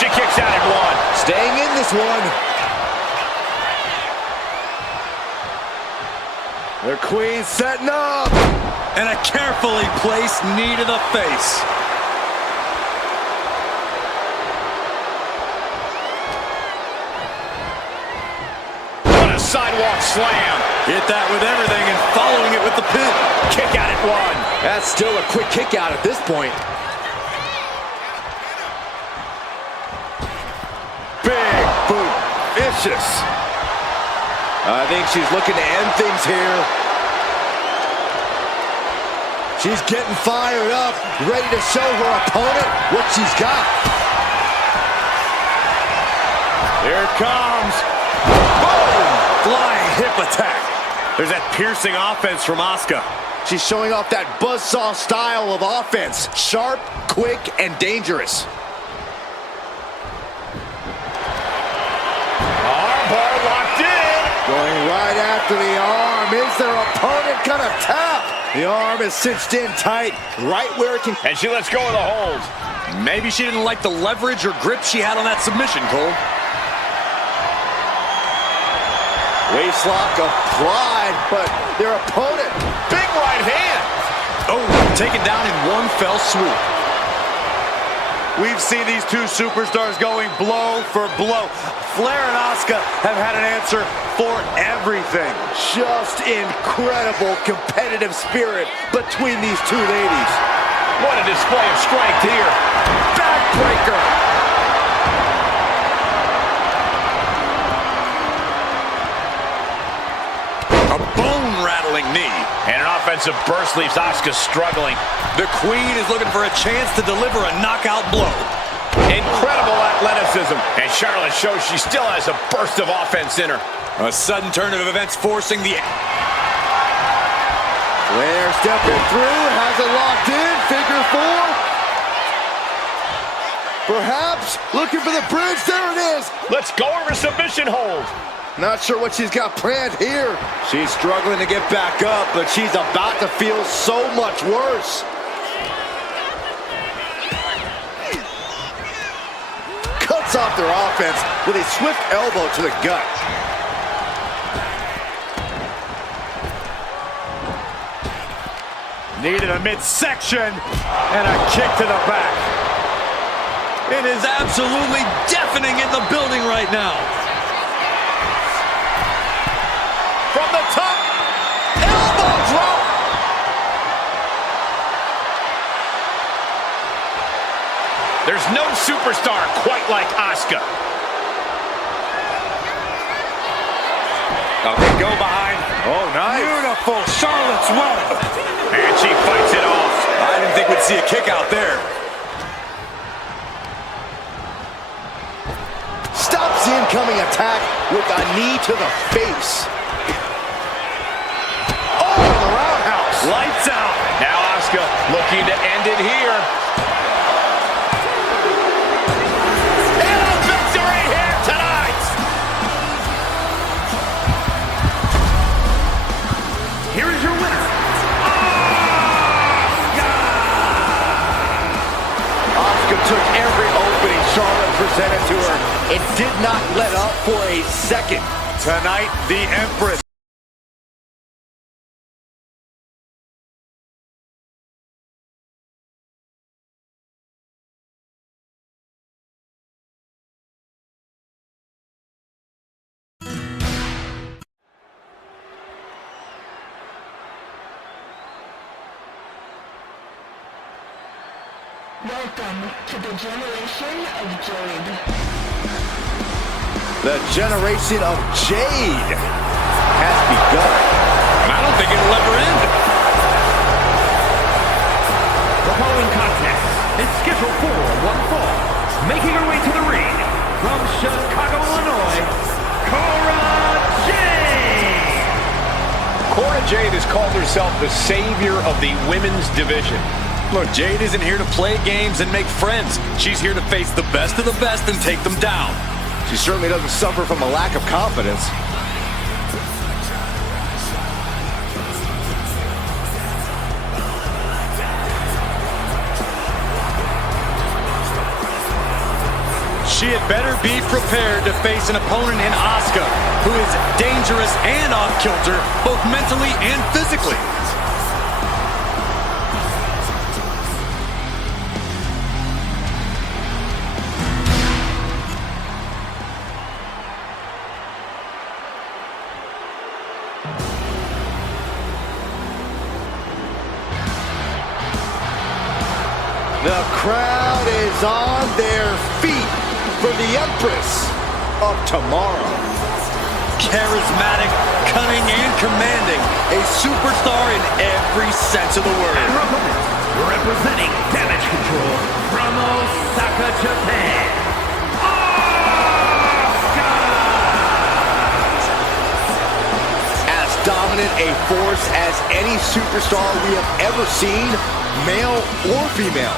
She kicks out at one. Staying in this one. The queen setting up. And a carefully placed knee to the face. What a sidewalk slam. Hit that with everything and following it with the pin. Kick out at one. That's still a quick kick out at this point. Big boot. Vicious. I think she's looking to end things here. She's getting fired up, ready to show her opponent what she's got. Here it comes. Boom! Flying hip attack. There's that piercing offense from Asuka. She's showing off that buzzsaw style of offense. Sharp, quick, and dangerous. Armbar locked in. Going right after the arm. Is their opponent gonna tap? The arm is cinched in tight, right where it can. And she lets go of the hold. Maybe she didn't like the leverage or grip she had on that submission, Cole. Waistlock applied, but their opponent. Big right hand. Oh, taken down in one fell swoop. We've seen these two superstars going blow for blow. Flair and Asuka have had an answer for everything. Just incredible competitive spirit between these two ladies. What a display of strength here. Backbreaker. A bone-rattling knee. And an offensive burst leaves Asuka struggling. The Queen is looking for a chance to deliver a knockout blow. Incredible athleticism. And Charlotte shows she still has a burst of offense in her. A sudden turn of events forcing the... Flair stepping through, has it locked in, figure four. Perhaps looking for the bridge, there it is. Let's go over submission hold. Not sure what she's got planned here. She's struggling to get back up, but she's about to feel so much worse. Cuts off their offense with a swift elbow to the gut. Needed a midsection and a kick to the back. It is absolutely deafening in the building right now. From the top, elbow drop. There's no superstar quite like Asuka. Okay, go behind. Oh, nice. Beautiful Charlotte's Web. And she fights it off. I didn't think we'd see a kick out there. Stops the incoming attack with a knee to the face. Oh, the roundhouse. Lights out. Now Asuka looking to end it here. And a victory here tonight. Here is your winner, Asuka took every opening Charlotte presented to her and did not let up for a second. Tonight, the Empress. Welcome to the generation of Jade. The generation of Jade has begun. I don't think it'll ever end. The following contest is scheduled for one fall. Making her way to the ring from Chicago, Illinois, Cora Jade. Cora Jade has called herself the savior of the women's division. Look, Jade isn't here to play games and make friends. She's here to face the best of the best and take them down. She certainly doesn't suffer from a lack of confidence. She had better be prepared to face an opponent in Asuka, who is dangerous and off-kilter, both mentally and physically. The crowd is on their feet for the Empress of Tomorrow. Charismatic, cunning, and commanding. A superstar in every sense of the And word. her opponent, representing Damage Control from Osaka, Japan, Asuka! As dominant a force as any superstar we have ever seen, male or female.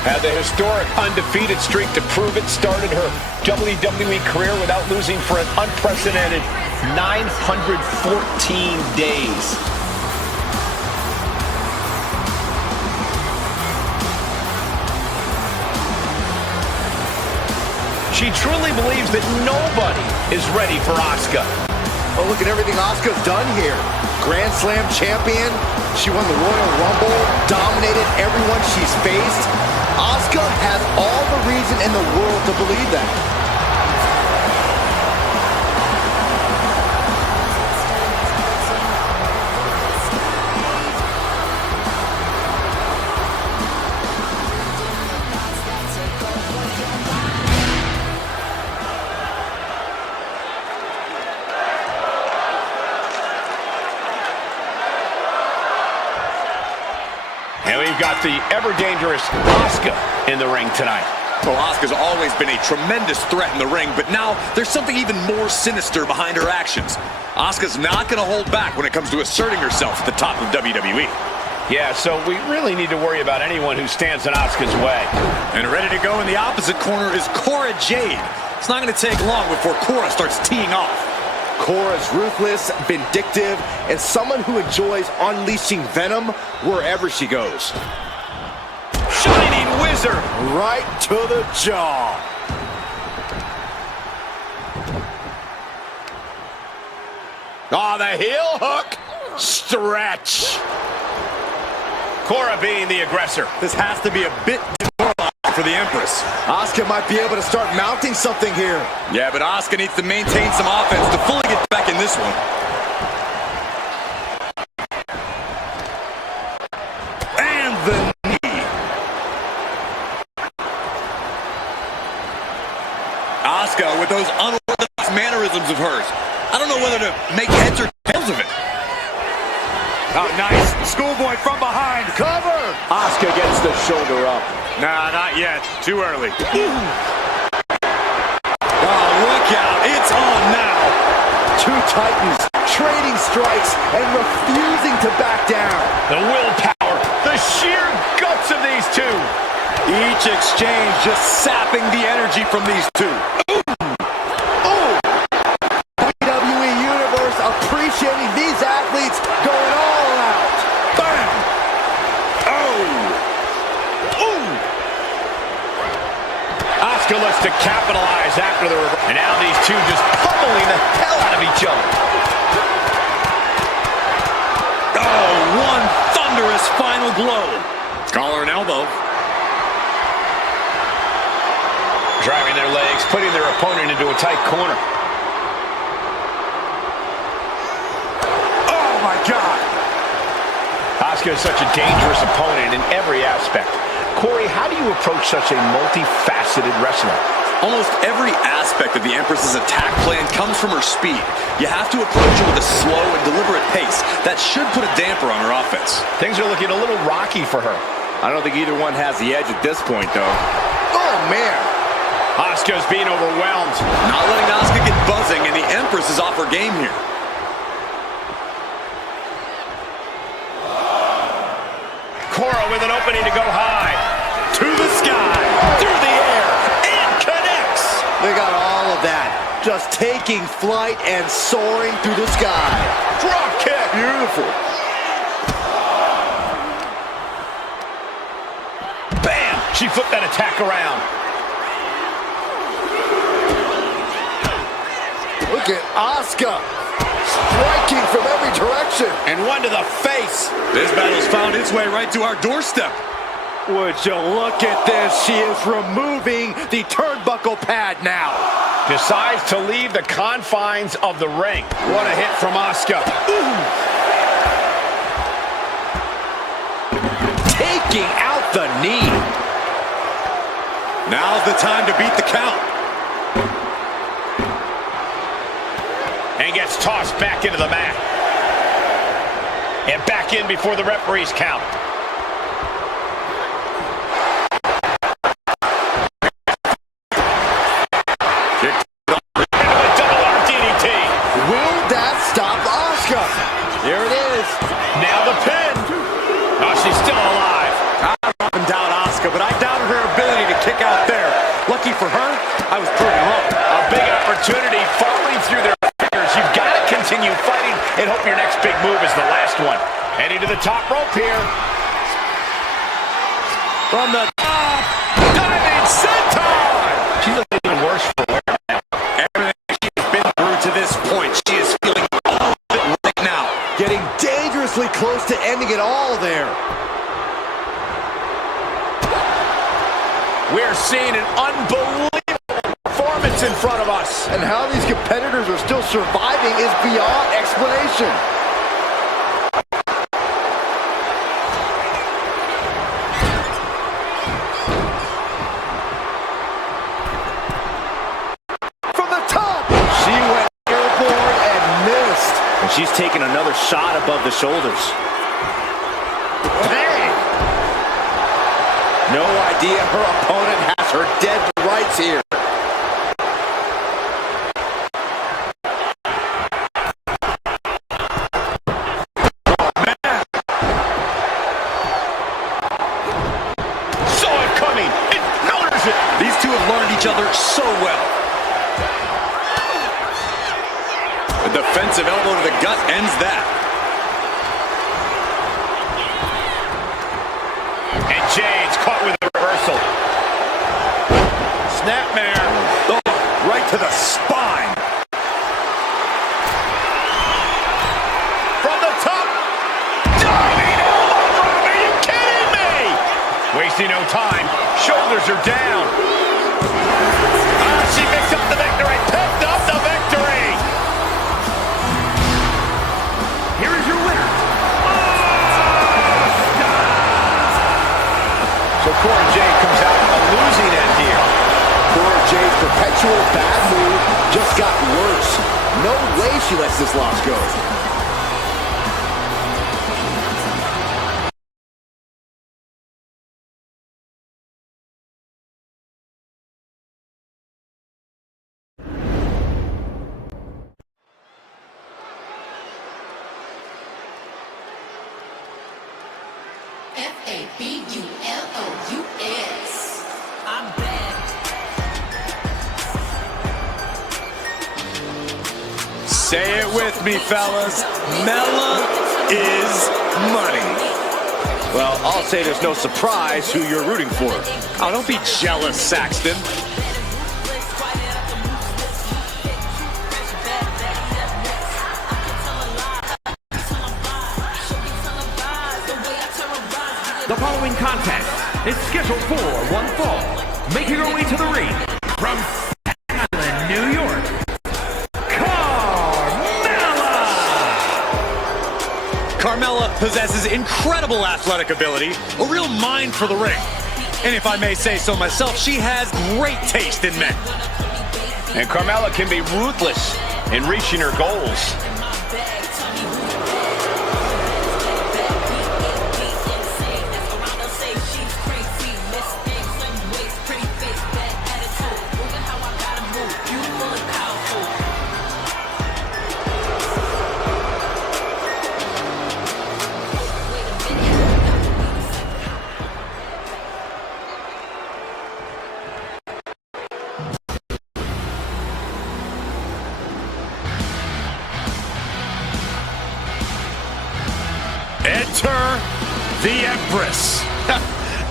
Had the historic undefeated streak to prove it, started her WWE career without losing for an unprecedented 914 days. She truly believes that nobody is ready for Asuka. Oh, look at everything Asuka's done here. Grand Slam champion. She won the Royal Rumble, dominated everyone she's faced. Asuka has all the reason in the world to believe that. And we've got the ever-dangerous Asuka in the ring tonight. Well, Asuka's always been a tremendous threat in the ring, but now there's something even more sinister behind her actions. Asuka's not going to hold back when it comes to asserting herself at the top of WWE. Yeah, so we really need to worry about anyone who stands in Asuka's way. And ready to go in the opposite corner is Cora Jade. It's not going to take long before Cora starts teeing off. Cora's ruthless, vindictive, and someone who enjoys unleashing venom wherever she goes. Shining Wizard! Right to the jaw. Oh, the heel hook. Stretch. Cora being the aggressor. This has to be a bit demoralizing for the Empress. Asuka might be able to start mounting something here. Yeah, but Asuka needs to maintain some offense to fully get back in this one. And the knee. Asuka with those unorthodox mannerisms of hers. I don't know whether to make heads or tails of it. Oh, nice. Schoolboy from behind. Cover! Asuka gets the shoulder up. Nah, not yet. Too early. Oh, look out. It's on now. Two titans trading strikes and refusing to back down. The willpower, the sheer guts of these two. Each exchange just sapping the energy from these two. WWE Universe appreciating these athletes going all out. Bam! Oh! Ooh! Asuka looks to capitalize after the reverse. And now these two just pummeling the hell out of each other. Oh, one thunderous final blow. Collar and elbow. Driving their legs, putting their opponent into a tight corner. Oh, my God. Asuka is such a dangerous opponent in every aspect. Corey, how do you approach such a multifaceted wrestler? Almost every aspect of the Empress's attack plan comes from her speed. You have to approach her with a slow and deliberate pace. That should put a damper on her offense. Things are looking a little rocky for her. I don't think either one has the edge at this point, though. Oh, man. Asuka's being overwhelmed. Not letting Asuka get buzzing, and the Empress is off her game here. Cora with an opening to go high. To the sky, through the air, and connects. They got all of that. Just taking flight and soaring through the sky. Drop kick. Beautiful. Bam! She flipped that attack around. Look at Asuka striking from every direction. And one to the face. This battle's found its way right to our doorstep. Would you look at this? She is removing the turnbuckle pad now. Decides to leave the confines of the ring. What a hit from Asuka. Taking out the knee. Now's the time to beat the count. And gets tossed back into the mat. And back in before the referees count. Double arm DDT. Will that stop Asuka? There it is. Now the pin. Oh, she's still alive. I don't often doubt Asuka, but I doubted her ability to kick out there. Lucky for her, I was proven wrong. A big opportunity falling through their fingers. You've got to continue fighting and hope your next big move is the last one. Heading to the top rope here. From the top, diving senton! She's looking even worse for wear now. Everything she's been through to this point, she is feeling all of it right now. Getting dangerously close to ending it all there. We're seeing an unbelievable performance in front of us. And how these competitors are still surviving is beyond explanation. From the top, she went airborne and missed. And she's taking another shot above the shoulders. Bang! No idea her opponent has her dead to rights here. Defensive elbow to the gut ends that. And Jade's caught with a reversal. Snapmare. Oh, right to the spine. From the top. Diving elbow drop. Are you kidding me? Wasting no time. Shoulders are down. She picked up the victory. Picked up the victory. Here is your winner. So Cora Jade comes out a losing end here. Cora Jade's perpetual bad mood just got worse. No way she lets this loss go. Fabulous. I'm bad. Say it with me, fellas. Mella is money. Well, I'll say there's no surprise who you're rooting for. Oh, don't be jealous, Saxton. The following contest is scheduled for one fall. Making her way to the ring from Staten Island, New York, Carmella possesses incredible athletic ability, a real mind for the ring. And if I may say so myself, she has great taste in men. And Carmella can be ruthless in reaching her goals. Enter the Empress.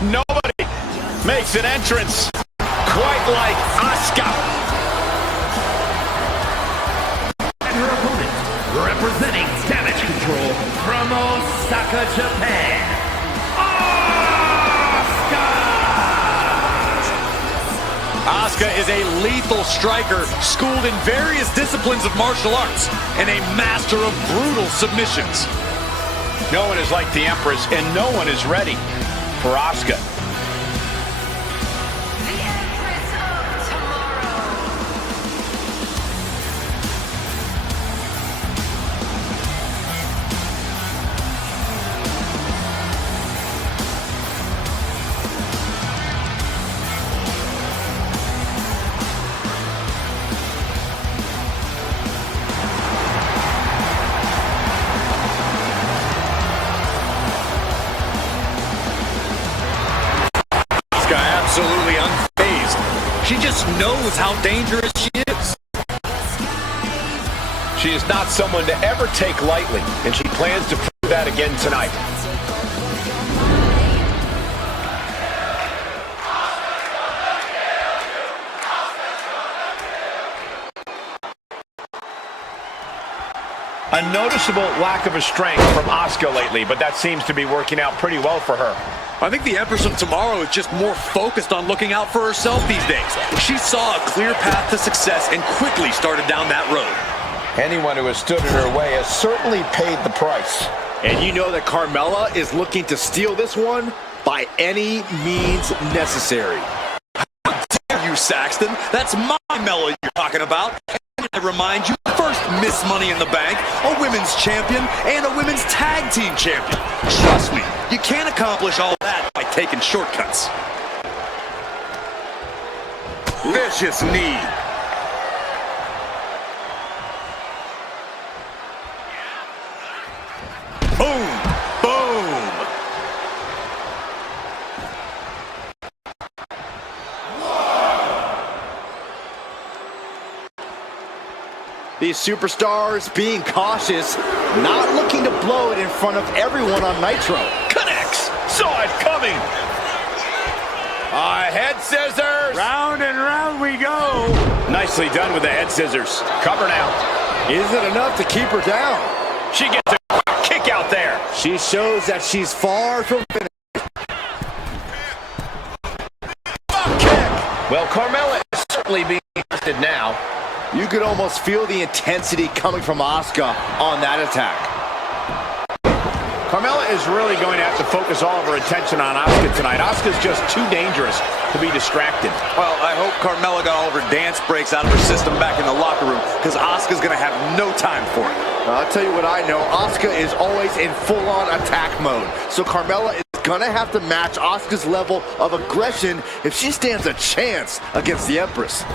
Nobody makes an entrance quite like Asuka. and her opponent, representing Damage Control from Osaka, Japan, Asuka is a lethal striker, schooled in various disciplines of martial arts, and a master of brutal submissions. No one is like the Empress, and no one is ready for Asuka. The Empress of Tomorrow. Asuka absolutely unfazed. She just knows how dangerous she is. She is not someone to ever take lightly, and she plans to prove that again tonight. A noticeable lack of a strength from Asuka lately, but that seems to be working out pretty well for her. I think the Empress of Tomorrow is just more focused on looking out for herself these days. She saw a clear path to success and quickly started down that road. Anyone who has stood in her way has certainly paid the price. And you know that Carmella is looking to steal this one by any means necessary. You, Saxton, that's my Mella you're talking about. And I remind you, first Miss Money in the Bank, a women's champion, and a women's tag team champion. Trust me, you can't accomplish all that by taking shortcuts. Vicious knee. Boom! Boom! The These superstars being cautious, not looking to blow it in front of everyone on Nitro. Connects. Saw it coming. Head scissors. Round and round we go. Nicely done with the head scissors. Cover now. Is it enough to keep her down? She gets a kick out there. She shows that she's far from finished. Well, Carmella is certainly being tested now. You could almost feel the intensity coming from Asuka on that attack. Carmella is really going to have to focus all of her attention on Asuka tonight. Asuka's just too dangerous to be distracted. Well, I hope Carmella got all of her dance breaks out of her system back in the locker room, because Asuka's going to have no time for it. I'll tell you what I know. Asuka is always in full-on attack mode. So Carmella is going to have to match Asuka's level of aggression if she stands a chance against the Empress.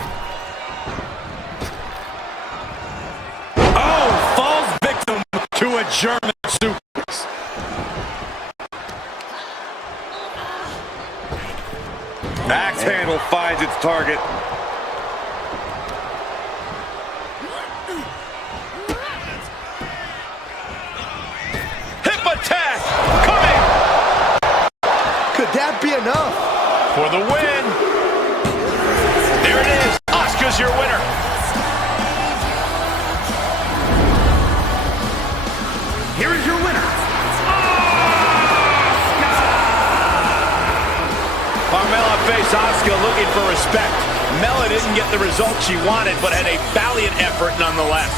Oh, falls victim to a German suplex. Axe handle finds its target. Hip attack coming. Could that be enough? For the win. There it is. Asuka's your winner. Here is your winner, Carmella faced Asuka looking for respect. Mella didn't get the result she wanted, but had a valiant effort nonetheless.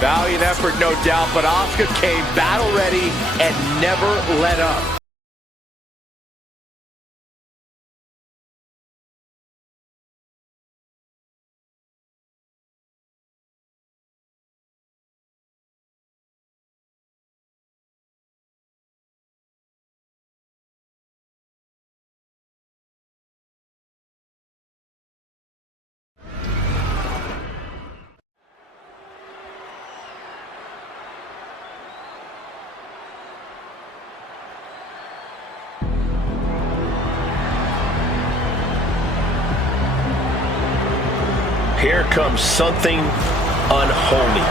Valiant effort, no doubt, but Asuka came battle ready and never let up. Here comes something unholy.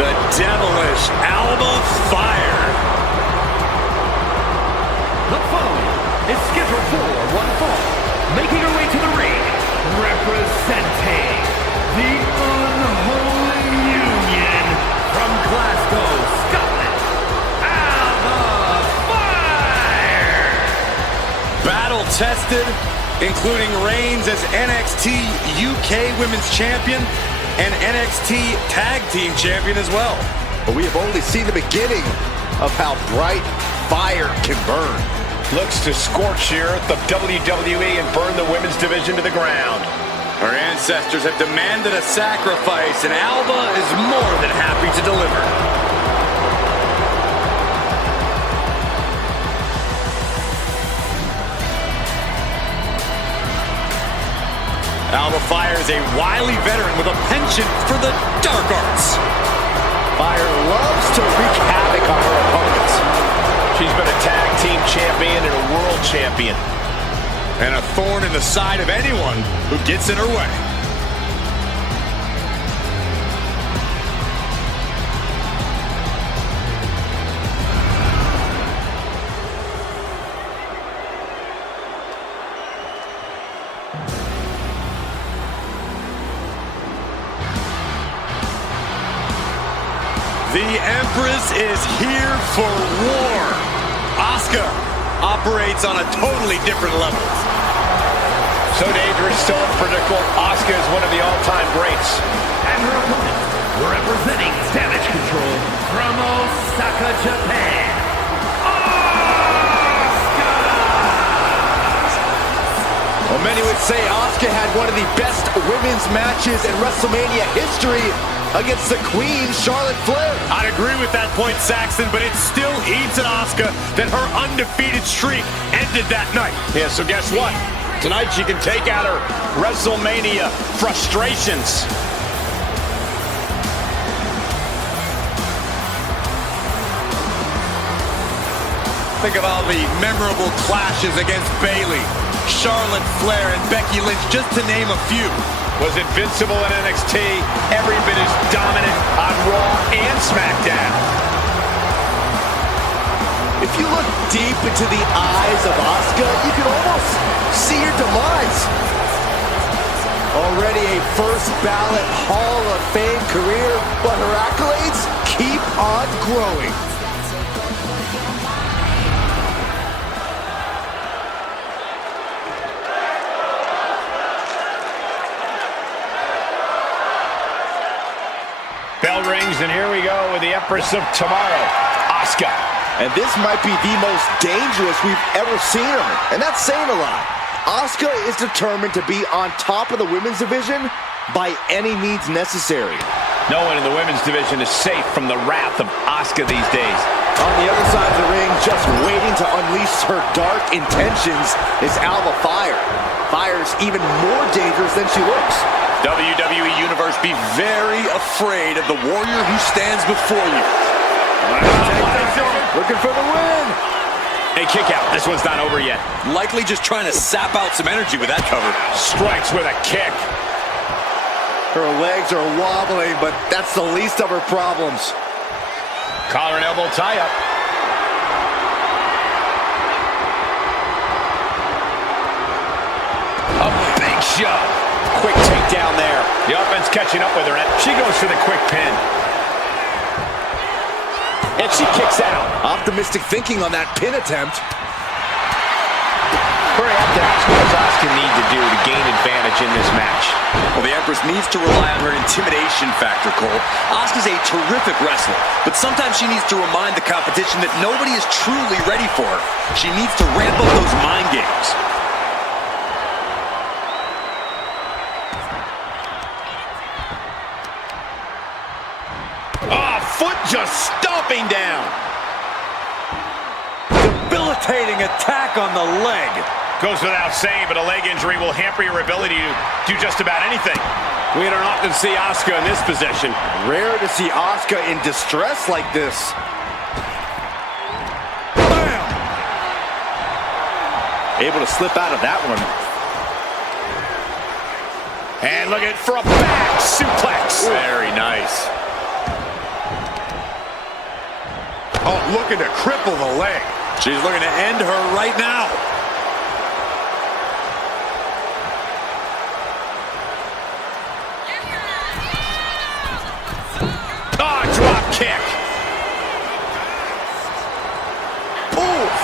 The devilish Alba Fire. The following is scheduled for one fall, making her way to the ring, representing the Unholy Union from Glasgow, Scotland, Alba Fire! Battle-tested, including reigns as NXT UK Women's Champion and NXT Tag Team Champion as well. But we have only seen the beginning of how bright fire can burn. Looks to scorch here at the WWE and burn the women's division to the ground. Her ancestors have demanded a sacrifice, and Alba is more than happy to deliver. Alba Fire is a wily veteran with a penchant for the dark arts. Fire loves to wreak havoc on her opponents. She's been a tag team champion and a world champion. And a thorn in the side of anyone who gets in her way. The Empress is here for war. Asuka operates on a totally different level. So dangerous, so unpredictable. Asuka is one of the all-time greats. And her opponent, representing Damage Control from Osaka, Japan, Asuka! Well, many would say Asuka had one of the best women's matches in WrestleMania history against the Queen, Charlotte Flair. I'd agree with that point, Saxton, but it still eats at Asuka that her undefeated streak ended that night. Yeah, so guess what? Tonight she can take out her WrestleMania frustrations. Think of all the memorable clashes against Bayley, Charlotte Flair, and Becky Lynch, just to name a few. Was invincible in NXT, every bit as dominant on Raw and SmackDown. If you look deep into the eyes of Asuka, you can almost see her demise. Already a first ballot Hall of Fame career, but her accolades keep on growing. Bell rings, and here we go with the Empress of Tomorrow, Asuka. And this might be the most dangerous we've ever seen her, and that's saying a lot. Asuka is determined to be on top of the women's division by any means necessary. No one in the women's division is safe from the wrath of Asuka these days. On the other side of the ring, just waiting to unleash her dark intentions, is Alba Fire. Fire's even more dangerous than she looks. WWE Universe, be very afraid of the warrior who stands before you. Looking for the win. A kick out. This one's not over yet. Likely just trying to sap out some energy with that cover. Strikes with a kick. Her legs are wobbling, but that's the least of her problems. Collar and elbow tie-up. A big shove. Quick takedown there. The offense catching up with her, and she goes for the quick pin. And she kicks out. Optimistic thinking on that pin attempt. Corey, I have to ask, what does Asuka need to do to gain advantage in this match? Well, the Empress needs to rely on her intimidation factor, Cole. Asuka's a terrific wrestler, but sometimes she needs to remind the competition that nobody is truly ready for her. She needs to ramp up those mind games. Foot just stomping down. Debilitating attack on the leg. Goes without saying, but a leg injury will hamper your ability to do just about anything. We don't often see Asuka in this position. Rare to see Asuka in distress like this. Bam! Able to slip out of that one. And looking for a back suplex. Very nice. Oh, looking to cripple the leg. She's looking to end her right now. Oh, drop kick. Oof.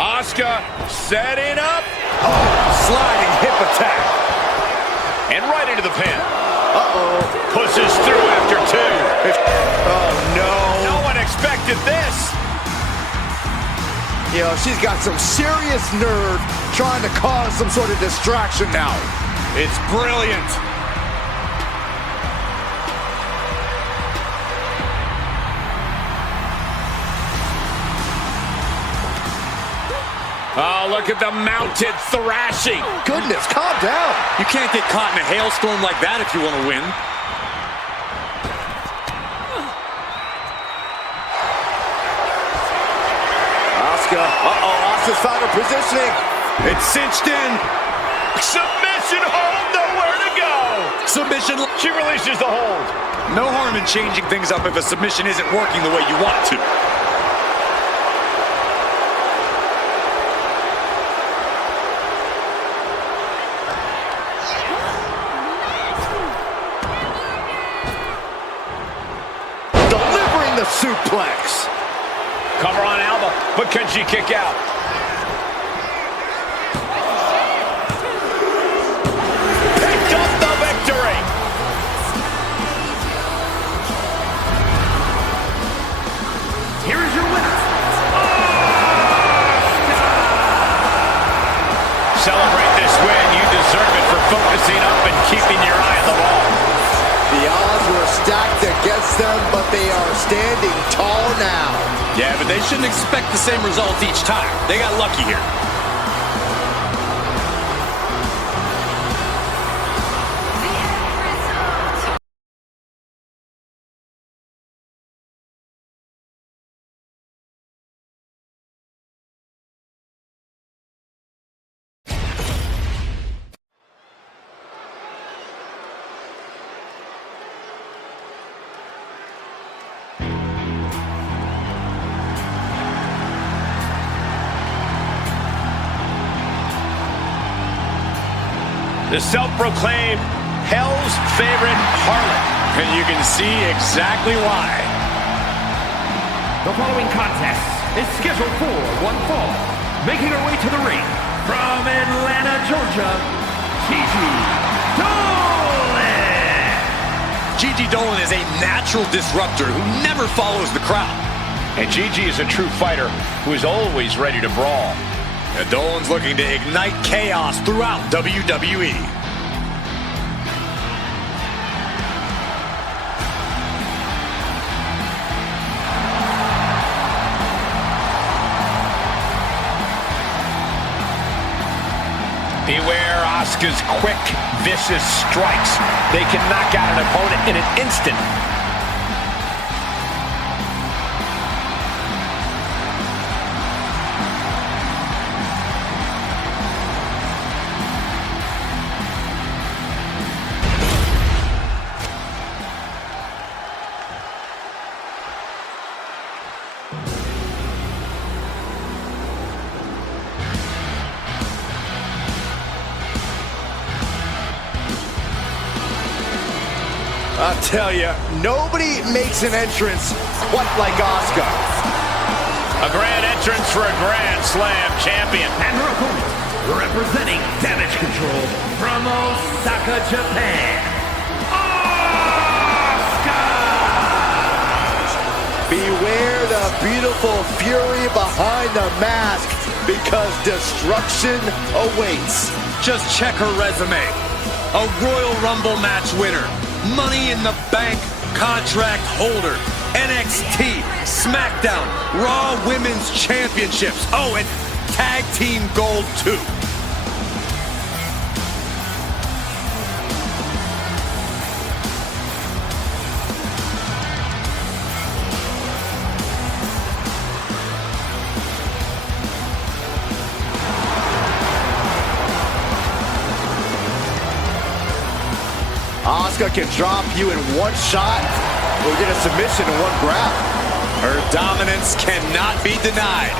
Asuka setting up. Oh, sliding hip attack. And right into the pin. Uh-oh. Pushes through after two. Oh, no. No one expected this. You know, she's got some serious nerve trying to cause some sort of distraction now. It's brilliant. Oh, look at the mounted thrashing. Goodness, calm down. You can't get caught in a hailstorm like that if you want to win. Asuka. Uh-oh, Asuka's found her positioning. It's cinched in. Submission hold, nowhere to go. Submission. She releases the hold. No harm in changing things up if a submission isn't working the way you want it to. Delivering the suplex. Cover on Alba, but can she kick out? Picked up the victory. Here is your winner. Celebrate this win. You deserve it for focusing up and keeping your eye on the ball. The odds were stacked against them, but they are standing tall now. Yeah, but they shouldn't expect the same result each time. They got lucky here. the self-proclaimed Hell's favorite harlot. And you can see exactly why. The following contest is scheduled for one fall. Making her way to the ring from Atlanta, Georgia, Gigi Dolan. Gigi Dolan is a natural disruptor who never follows the crowd. And Gigi is a true fighter who is always ready to brawl. And Dolan's looking to ignite chaos throughout WWE. Beware Asuka's quick, vicious strikes. They can knock out an opponent in an instant. I'll tell you, nobody makes an entrance quite like Asuka. A grand entrance for a Grand Slam champion. And her opponent, representing Damage Control from Osaka, Japan, Asuka! Beware the beautiful fury behind the mask, because destruction awaits. Just check her resume. A Royal Rumble match winner. Money in the Bank contract holder, NXT, SmackDown, Raw Women's Championships. Oh, and Tag Team Gold too. Asuka can drop you in one shot or get a submission in one grab. Her dominance cannot be denied.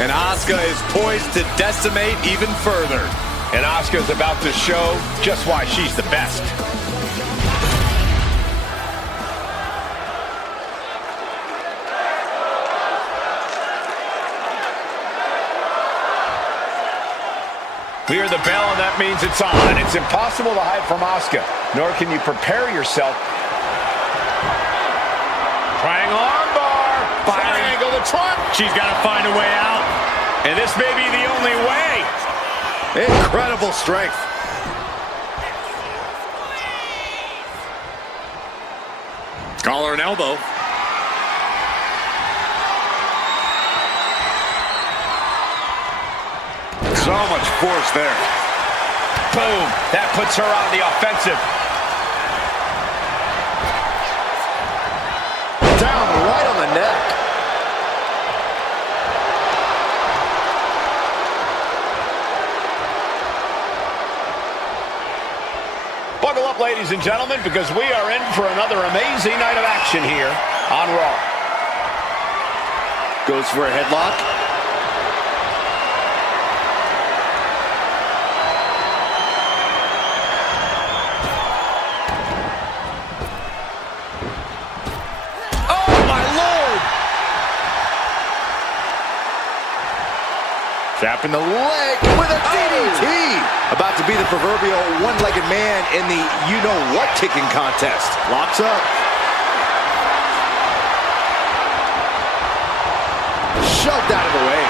And Asuka is poised to decimate even further. And Asuka's about to show just why she's the best. We hear the bell, and that means it's on. It's impossible to hide from Asuka, nor can you prepare yourself. Triangle armbar. Triangle the trunk. She's got to find a way out. And this may be the only way. Incredible strength. Collar and elbow. So much force there. Boom. That puts her on the offensive. Down right on the neck. Buckle up, ladies and gentlemen, because we are in for another amazing night of action here on Raw. Goes for a headlock. Tapping the leg with a DDT. About to be the proverbial one-legged man in the you-know-what kicking contest. Locks up. Shoved out of the way.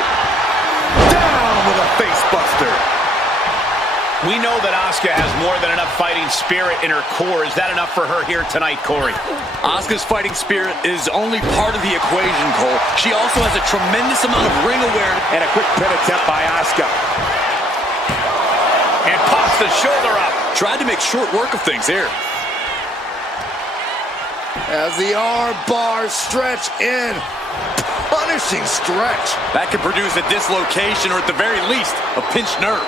Down with a face buster. We know that Asuka has more than enough fighting spirit in her core. Is that enough for her here tonight, Corey? Asuka's fighting spirit is only part of the equation, Cole. She also has a tremendous amount of ring awareness. And a quick pin attempt by Asuka. And pops the shoulder up. Tried to make short work of things here. As the arm bars stretch in. Punishing stretch. That could produce a dislocation or at the very least, a pinched nerve.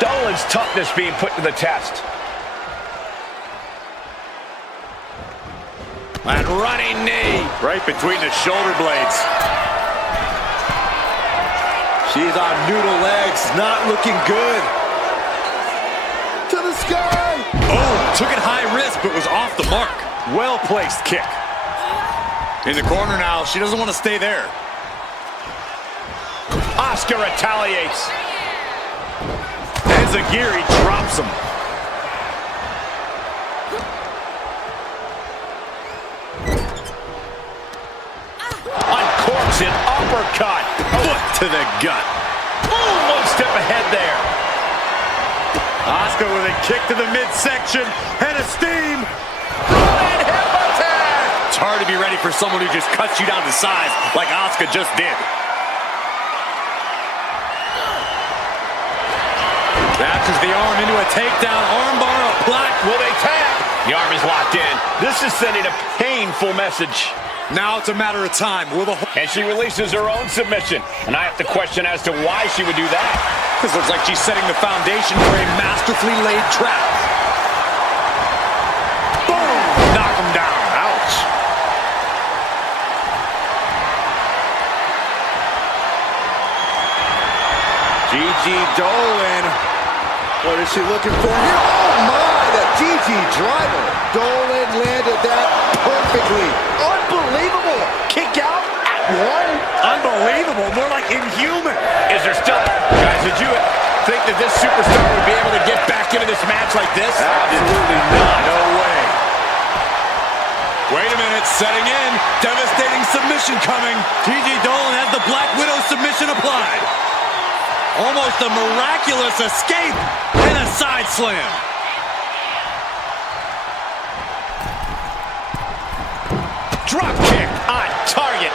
Dolan's toughness being put to the test. And running knee. Right between the shoulder blades. She's on noodle legs, not looking good. To the sky. Oh, took it high risk, but was off the mark. Well-placed kick. In the corner now, she doesn't want to stay there. Asuka retaliates. Enziguri drops him. Uncorks an uppercut. Foot to the gut. Boom, one step ahead there. Asuka with a kick to the midsection and a steam. Running hip attack. It's hard to be ready for someone who just cuts you down to size like Asuka just did. Catches the arm into a takedown, armbar, a block. Will they tap? The arm is locked in. This is sending a painful message. Now it's a matter of time. Will the And she releases her own submission. And I have to question as to why she would do that. This looks like she's setting the foundation for a masterfully laid trap. Boom! Knock him down. Ouch. Gigi Dolan. What is she looking for here? Oh my, the Gigi driver. Dolan landed that perfectly. Unbelievable. Kick out at one. Unbelievable. More like inhuman. Is there still... Guys, did you think that this superstar would be able to get back into this match like this? Absolutely not. No way. Wait a minute. Setting in. Devastating submission coming. Gigi Dolan has the Black Widow submission applied. Almost a miraculous escape and a side slam. Drop kick on target.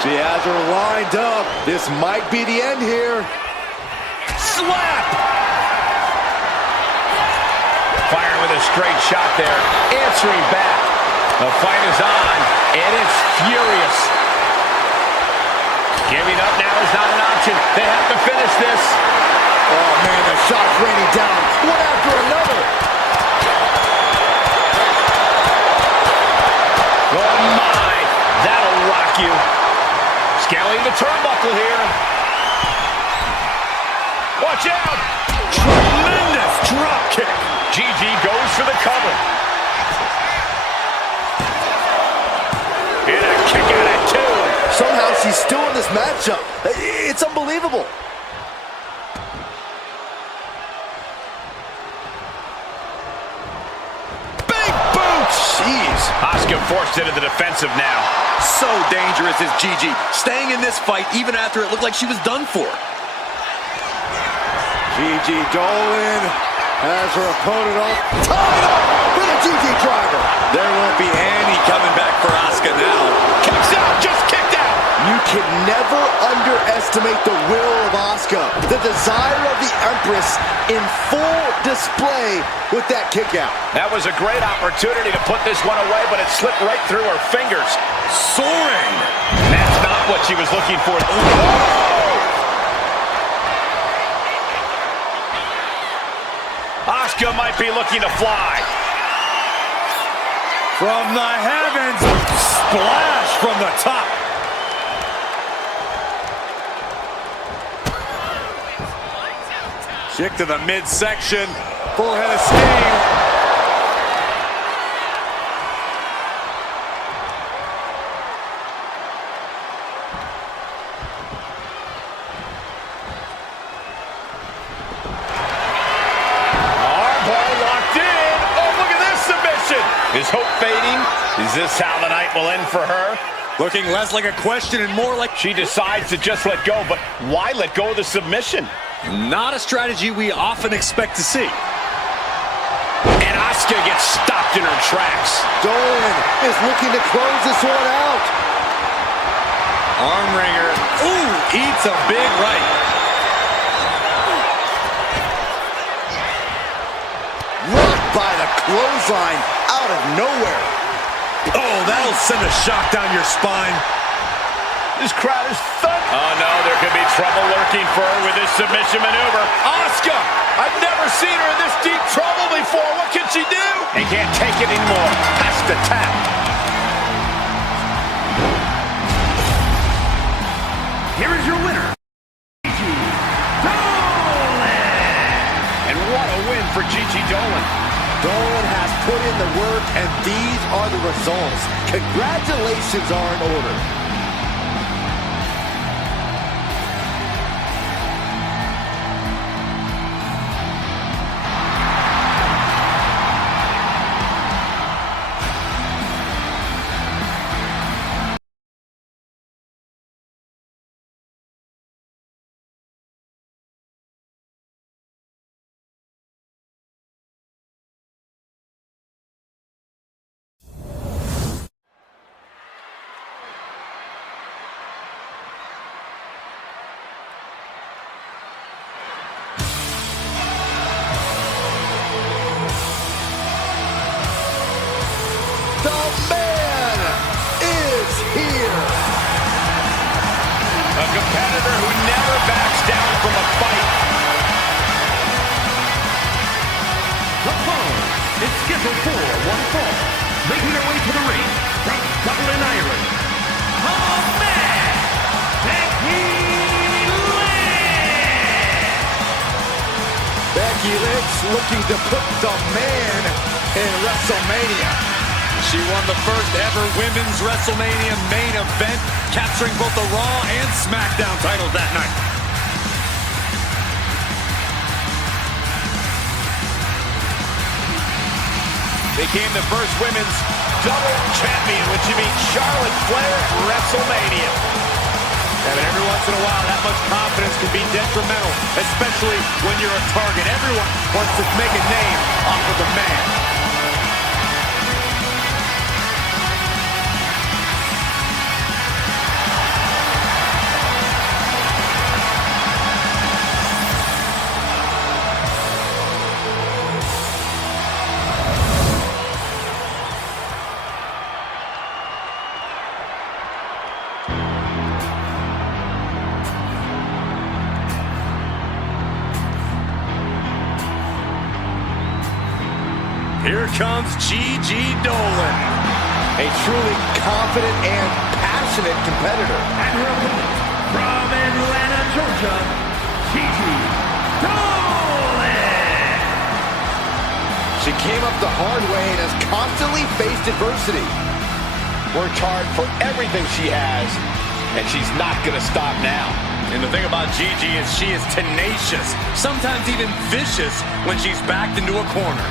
She has her lined up. This might be the end here. Slap! Firing with a straight shot there. Answering back. The fight is on, and it's furious. Giving up now is not an option. They have to finish this. Oh man, the shot's raining down, one after another. Oh my, that'll rock you. Scaling the turnbuckle here. Watch out. Tremendous drop kick. Gigi goes for the cover. And a kick out at two. Somehow she's still in this matchup. It's unbelievable. Big boot. Jeez. Asuka forced into the defensive now. So dangerous is Gigi. Staying in this fight even after it looked like she was done for. Gigi Dolan has her opponent all tied up for the Gigi driver. There won't be any coming back for Asuka now. Kicks out, just kicked out. You can never underestimate the will of Asuka, the desire of the Empress in full display with that kick out. That was a great opportunity to put this one away, but it slipped right through her fingers. Soaring. That's not what she was looking for. Oh! Asuka might be looking to fly. From the heavens. Splash from the top. Kick to the midsection. Full head of steam. Is hope fading? Is this how the night will end for her? Looking less like a question and more like she decides to just let go, but why let go of the submission? Not a strategy we often expect to see. And Asuka gets stopped in her tracks. Dolan is looking to close this one out. Arm wringer. Ooh, eats a big right. Rocked by the clothesline out of nowhere. Oh, that'll send a shock down your spine. This crowd is thundering. Oh no, there could be trouble lurking for her with this submission maneuver. Asuka! I've never seen her in this deep trouble before. What can she do? He can't take it anymore. Has to tap. Here is your winner, Gigi Dolan. And what a win for Gigi Dolan. Dolan has put in the work, and these are the results. Congratulations are in order. The man is here. A competitor who never backs down from a fight. The following is scheduled for one fall. Making her way to the ring from Dublin, Ireland. Oh man, Becky Lynch. Becky Lynch looking to put the man in WrestleMania. She won the first ever Women's WrestleMania main event, capturing both the Raw and SmackDown titles that night. Became the first women's double champion when she beat Charlotte Flair at WrestleMania. Yeah, but every once in a while, that much confidence can be detrimental, especially when you're a target. Everyone wants to make a name off of the man. Here comes Gigi Dolan. A truly confident and passionate competitor. And her opponent from Atlanta, Georgia, Gigi Dolan. She came up the hard way and has constantly faced adversity. Worked hard for everything she has, and she's not going to stop now. And the thing about Gigi is she is tenacious, sometimes even vicious when she's backed into a corner.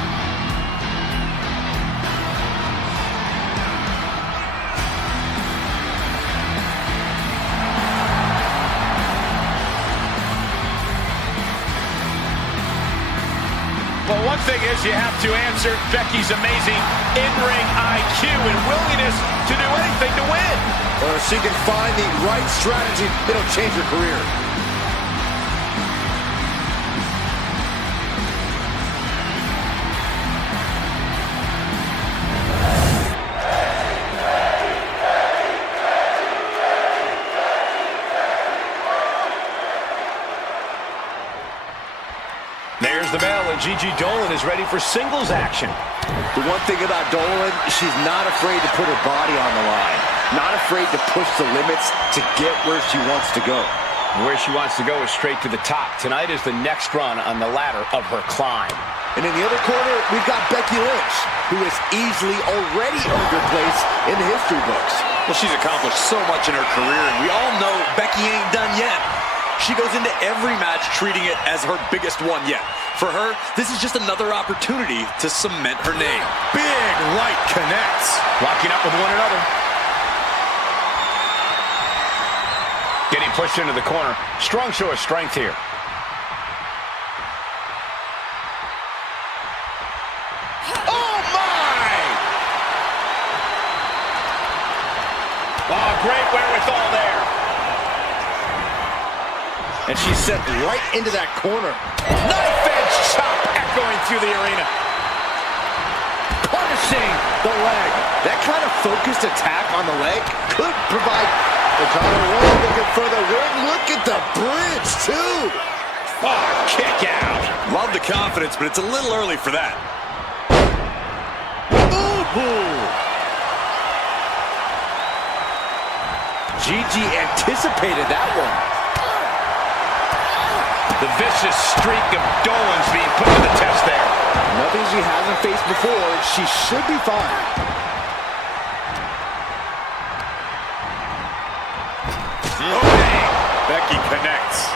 Well, one thing is you have to answer Becky's amazing in-ring IQ and willingness to do anything to win. Or if she can find the right strategy, it'll change her career. There's the bell, and Gigi Dolan is ready for singles action. The one thing about Dolan, she's not afraid to put her body on the line. Not afraid to push the limits to get where she wants to go. Where she wants to go is straight to the top. Tonight is the next run on the ladder of her climb. And in the other corner, we've got Becky Lynch, who has easily already earned her place in the history books. Well, she's accomplished so much in her career, and we all know Becky ain't done yet. She goes into every match treating it as her biggest one yet. For her, this is just another opportunity to cement her name. Big right connects. Locking up with one another. Getting pushed into the corner. Strong show of strength here. Oh, my! Oh, great wherewithal there. And she's sent right into that corner. Knife edge chop echoing through the arena. Punishing the leg. That kind of focused attack on the leg could provide The Road looking for the win. Look at the bridge, too. Oh, kick out. Love the confidence, but it's a little early for that. Ooh. Gigi anticipated that one. The vicious streak of Dolan's being put to the test there. Nothing she hasn't faced before. She should be fine. Okay. Becky connects.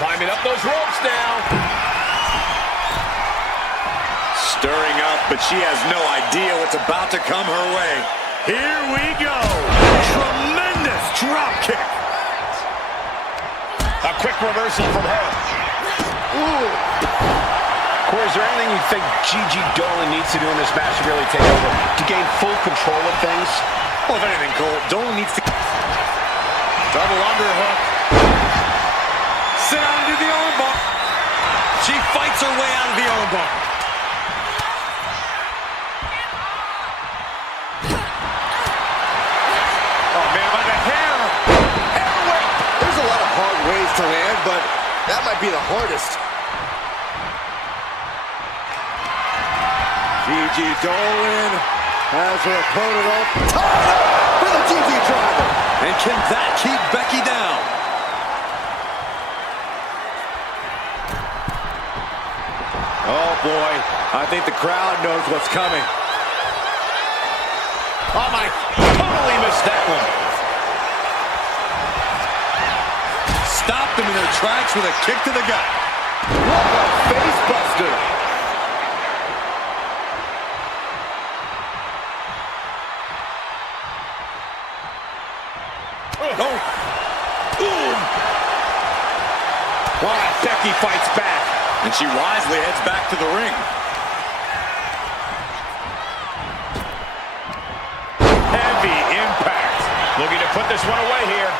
Climbing up those ropes now. Stirring up, but she has no idea what's about to come her way. Here we go. Tremendous drop kick. A quick reversal from her. Ooh. Corey, is there anything you think Gigi Dolan needs to do in this match to really take over, to gain full control of things? Well, if anything, Cole, Dolan needs to... Double underhook. Sit down and do the armbar. She fights her way out of the armbar. Oh, man, by the hair. Hair whip. There's a lot of hard ways to land, but that might be the hardest. Gigi Dolan has her opponent all tied up for the Gigi driver. And can that keep Becky down? Oh, boy. I think the crowd knows what's coming. Oh, my. Totally missed that one. Stopped them in their tracks with a kick to the gut. What a face buster. Oh. Ooh. Wow, Becky fights back. And she wisely heads back to the ring. Heavy impact. Looking to put this one away here.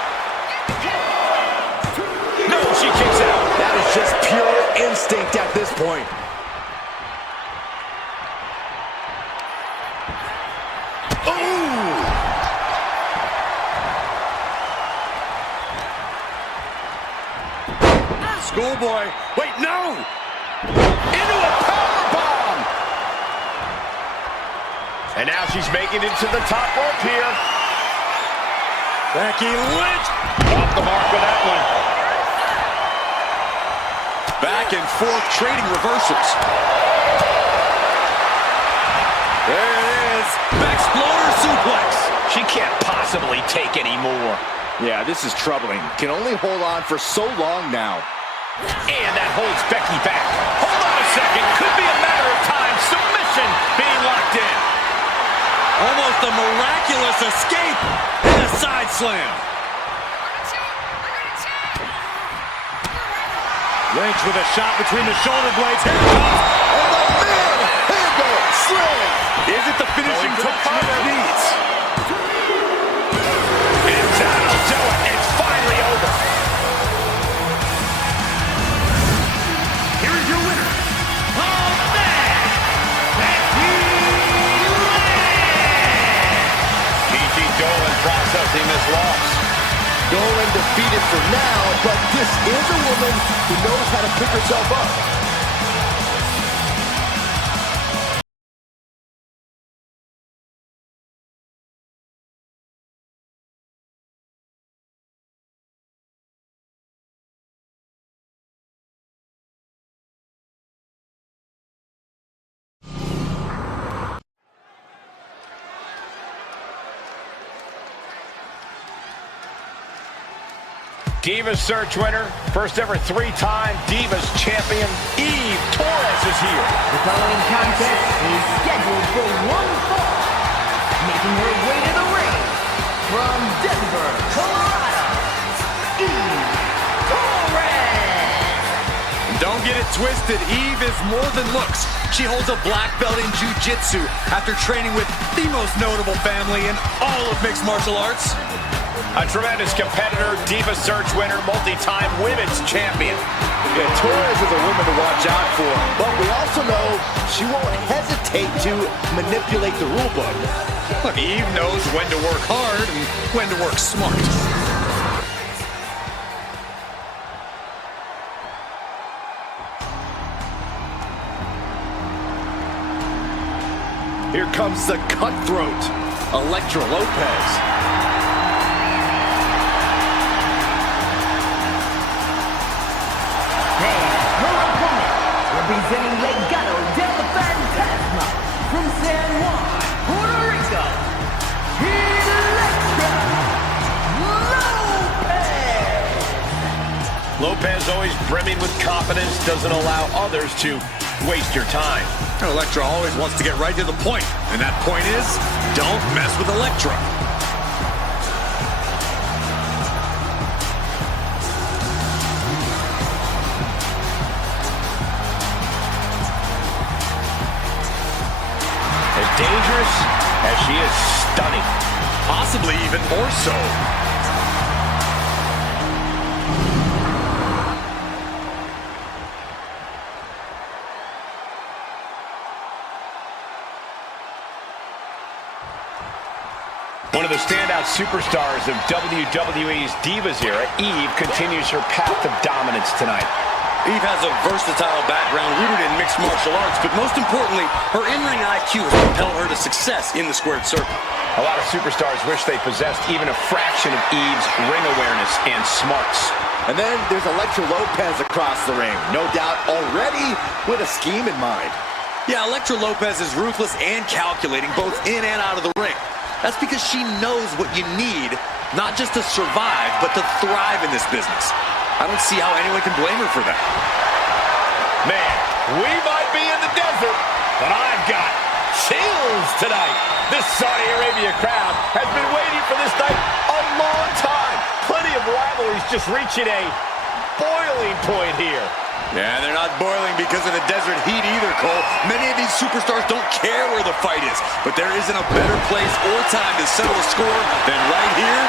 No, she kicks out. That is just pure instinct at this point. Schoolboy. Wait, no! Into a powerbomb! And now she's making it to the top rope here. Becky Lynch. Off the mark with that one. Back and forth trading reversals. There it is. Pxploder suplex. She can't possibly take any more. Yeah, this is troubling. Can only hold on for so long now. And that holds Becky back. Hold on a second. Could be a matter of time. Submission being locked in. Almost a miraculous escape and a side slam. Lynch with a shot between the shoulder blades. Here it comes. And the mid-handle slam. Is it the finishing touch she needs? And that'll do it. It's finally over. Here is your winner, Becky Lynch. Gigi Dolan processing this loss. Dolan defeated for now, but this is a woman who knows how to pick herself up. Divas Search winner, first ever three-time Divas champion, Eve Torres is here. The following contest is scheduled for one fall. Making her way to the ring from Denver, Colorado, Eve Torres. Don't get it twisted. Eve is more than looks. She holds a black belt in jiu-jitsu after training with the most notable family in all of mixed martial arts. A tremendous competitor, Divas Search winner, multi-time women's champion. Yeah, Torres is a woman to watch out for, but we also know she won't hesitate to manipulate the rule book. Look, Eve knows when to work hard and when to work smart. Here comes the cutthroat, Elektra Lopez. Her opponent, representing Legado del Fantasma from San Juan, Puerto Rico, Elektra Lopez. Lopez always brimming with confidence, doesn't allow others to waste your time. Elektra always wants to get right to the point, and that point is, don't mess with Elektra. As dangerous as she is stunning. Possibly even more so. One of the standout superstars of WWE's Divas era, Eve continues her path of dominance tonight. Eve has a versatile background rooted in mixed martial arts, but most importantly, her in-ring IQ has propelled her to success in the squared circle. A lot of superstars wish they possessed even a fraction of Eve's ring awareness and smarts. And then there's Elektra Lopez across the ring, no doubt already with a scheme in mind. Yeah, Elektra Lopez is ruthless and calculating both in and out of the ring. That's because she knows what you need, not just to survive, but to thrive in this business. I don't see how anyone can blame her for that. Man, we might be in the desert, but I've got chills tonight. This Saudi Arabia crowd has been waiting for this night a long time. Plenty of rivalries just reaching a boiling point here. Yeah, they're not boiling because of the desert heat either, Cole. Many of these superstars don't care where the fight is, but there isn't a better place or time to settle a score than right here,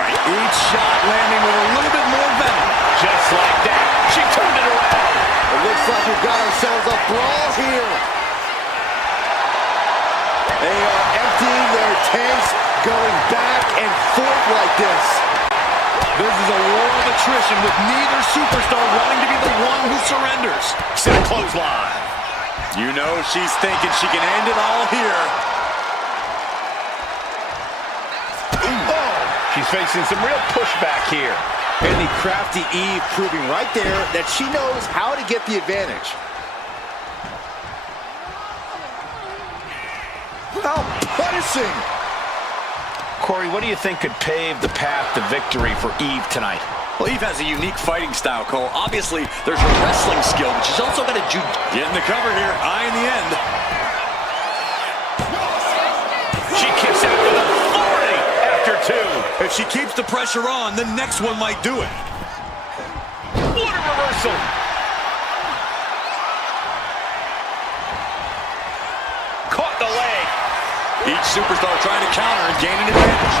right? Each shot landing with a little bit more venom. Just like that, she turned it around. It looks like we've got ourselves a brawl here. They are emptying their tanks, going back and forth like this. This is a war of attrition with neither superstar wanting to be the one who surrenders. Set a clothesline. You know she's thinking she can end it all here. Oh, she's facing some real pushback here. And the crafty Eve proving right there that she knows how to get the advantage. How punishing! Corey, what do you think could pave the path to victory for Eve tonight? Well, Eve has a unique fighting style, Cole. Obviously, there's her wrestling skill, but she's also got a getting the cover here. Eye in the end. She kicks out with authority after two. If she keeps the pressure on, the next one might do it. What a reversal. Caught the leg. Each superstar trying to counter and gain an advantage.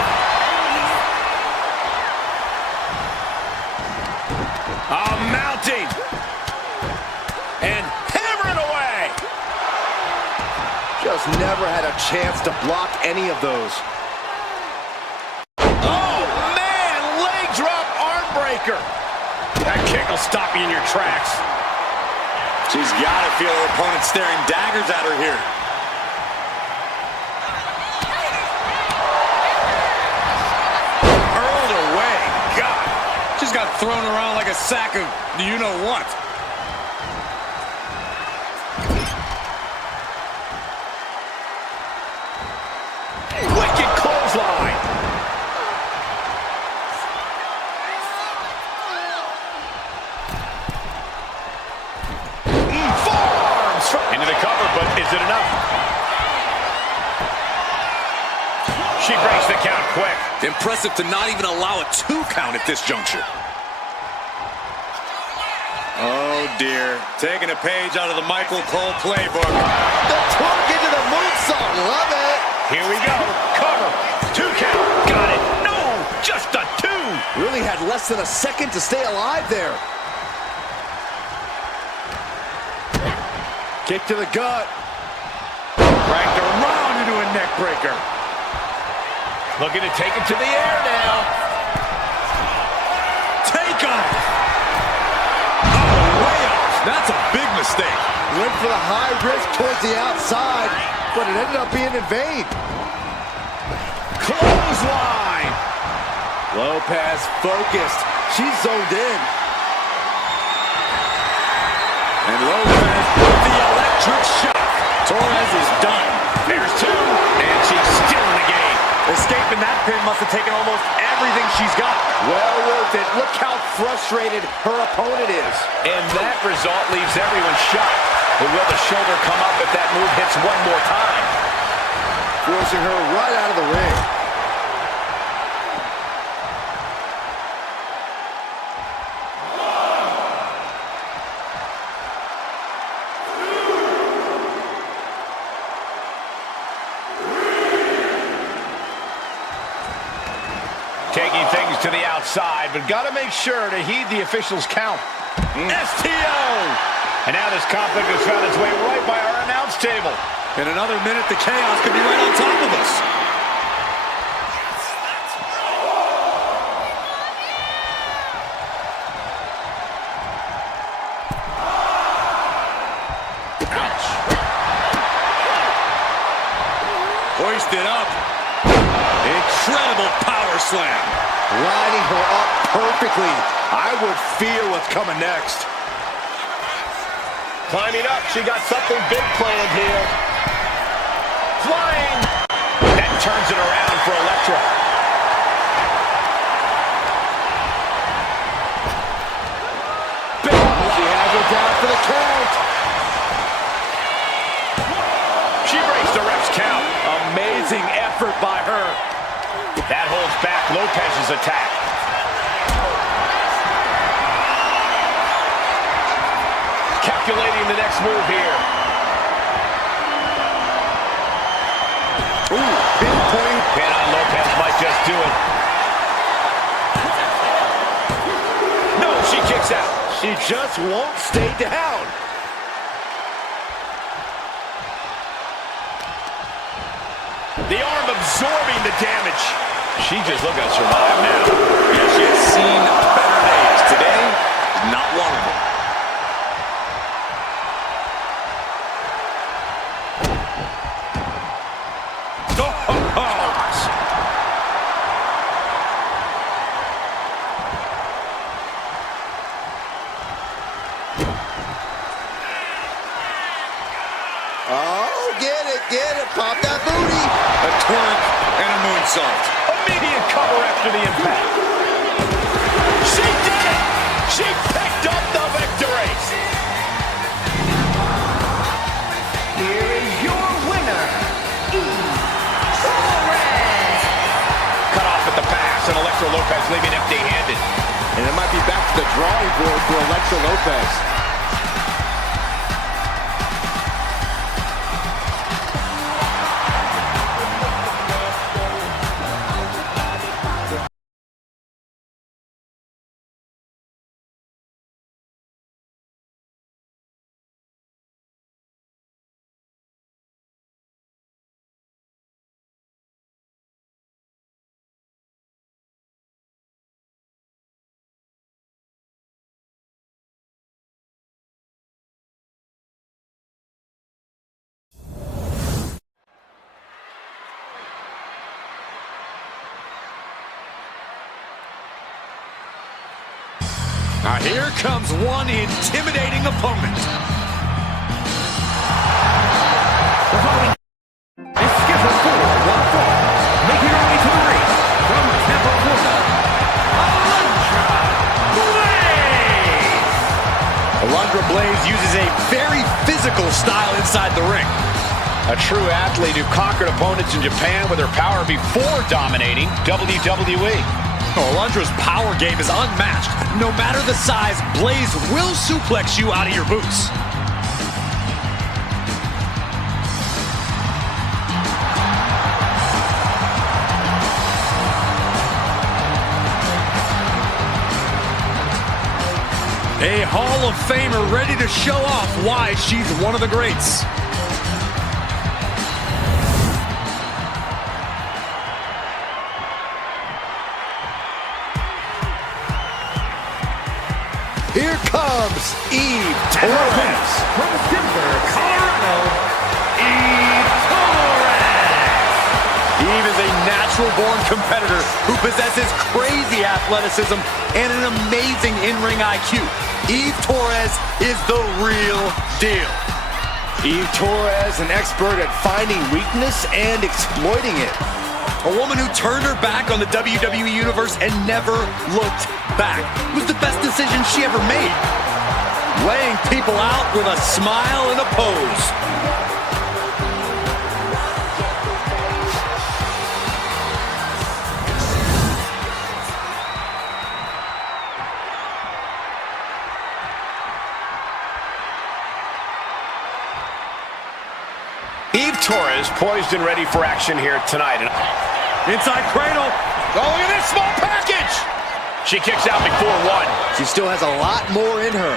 Mounting. And hammering away. Just never had a chance to block any of those. Oh, man. Leg drop arm breaker. That kick will stop you in your tracks. She's got to feel her opponent staring daggers at her here. Hurled away. God. Just got thrown around like a sack of you-know-what. Wicked clothesline. Forearms into the cover, but is it enough? She breaks the count quick. Impressive to not even allow a 2 count at this juncture. Oh, dear. Taking a page out of the Michael Cole playbook. The twerk into the moonsault. Love it. Here we go. Cover. 2 count. Got it. No, just a 2. Really had less than a second to stay alive there. Kick to the gut. Cranked around into a neck breaker. Looking to take it to the air now. Take off! Oh, way off! That's a big mistake. Went for the high risk towards the outside, but it ended up being in vain. Clothesline! Lopez focused. She's zoned in. And Lopez with the electric shock. Torres is done. There's two, and she's still in the game. Escaping that pin must have taken almost everything she's got. Well worth it. Look how frustrated her opponent is. And that result leaves everyone shocked. But will the shoulder come up if that move hits one more time? Forcing her right out of the ring. Taking things to the outside, but got to make sure to heed the officials' count. STO! And now this conflict has found its way right by our announce table. In another minute, the chaos could be right on top of us. Ouch. Hoisted up. Incredible power slam. Lining her up perfectly. I would feel what's coming next. Climbing up, she got something big planned here. Flying! That turns it around for Elektra. She has her down for the count. She breaks the ref's count. Amazing effort by her. That holds back Lopez's attack. Calculating the next move here. Ooh, pinpoint. Pin on Lopez might just do it. No, she kicks out. She just won't stay down. The arm absorbing the damage. She's just looking to survive now. Yeah, she has seen better days. Today, not one of them. Oh, get it, pop that booty. A twerk and a moonsault. Immediate cover after the impact. She did it! She picked up the victory! Here is your winner, Torres. Cut off at the pass, and Elektra Lopez leaving empty-handed. And it might be back to the drawing board for Elektra Lopez. Now here comes one intimidating opponent. The following is scheduled for one fall. Making her way to the ring from Tampa, Florida, Alundra Blaze uses a very physical style inside the ring. A true athlete who conquered opponents in Japan with her power before dominating WWE. Alundra's power game is unmatched. No matter the size, Blaze will suplex you out of your boots. A Hall of Famer ready to show off why she's one of the greats. Here comes Eve Torres. From Denver, Colorado, Eve Torres. Eve is a natural-born competitor who possesses crazy athleticism and an amazing in-ring IQ. Eve Torres is the real deal. Eve Torres, an expert at finding weakness and exploiting it. A woman who turned her back on the WWE Universe and never looked back. It was the best decision she ever made. Laying people out with a smile and a pose. Eve Torres poised and ready for action here tonight. Inside cradle. Oh, look at this small package! She kicks out before one. She still has a lot more in her.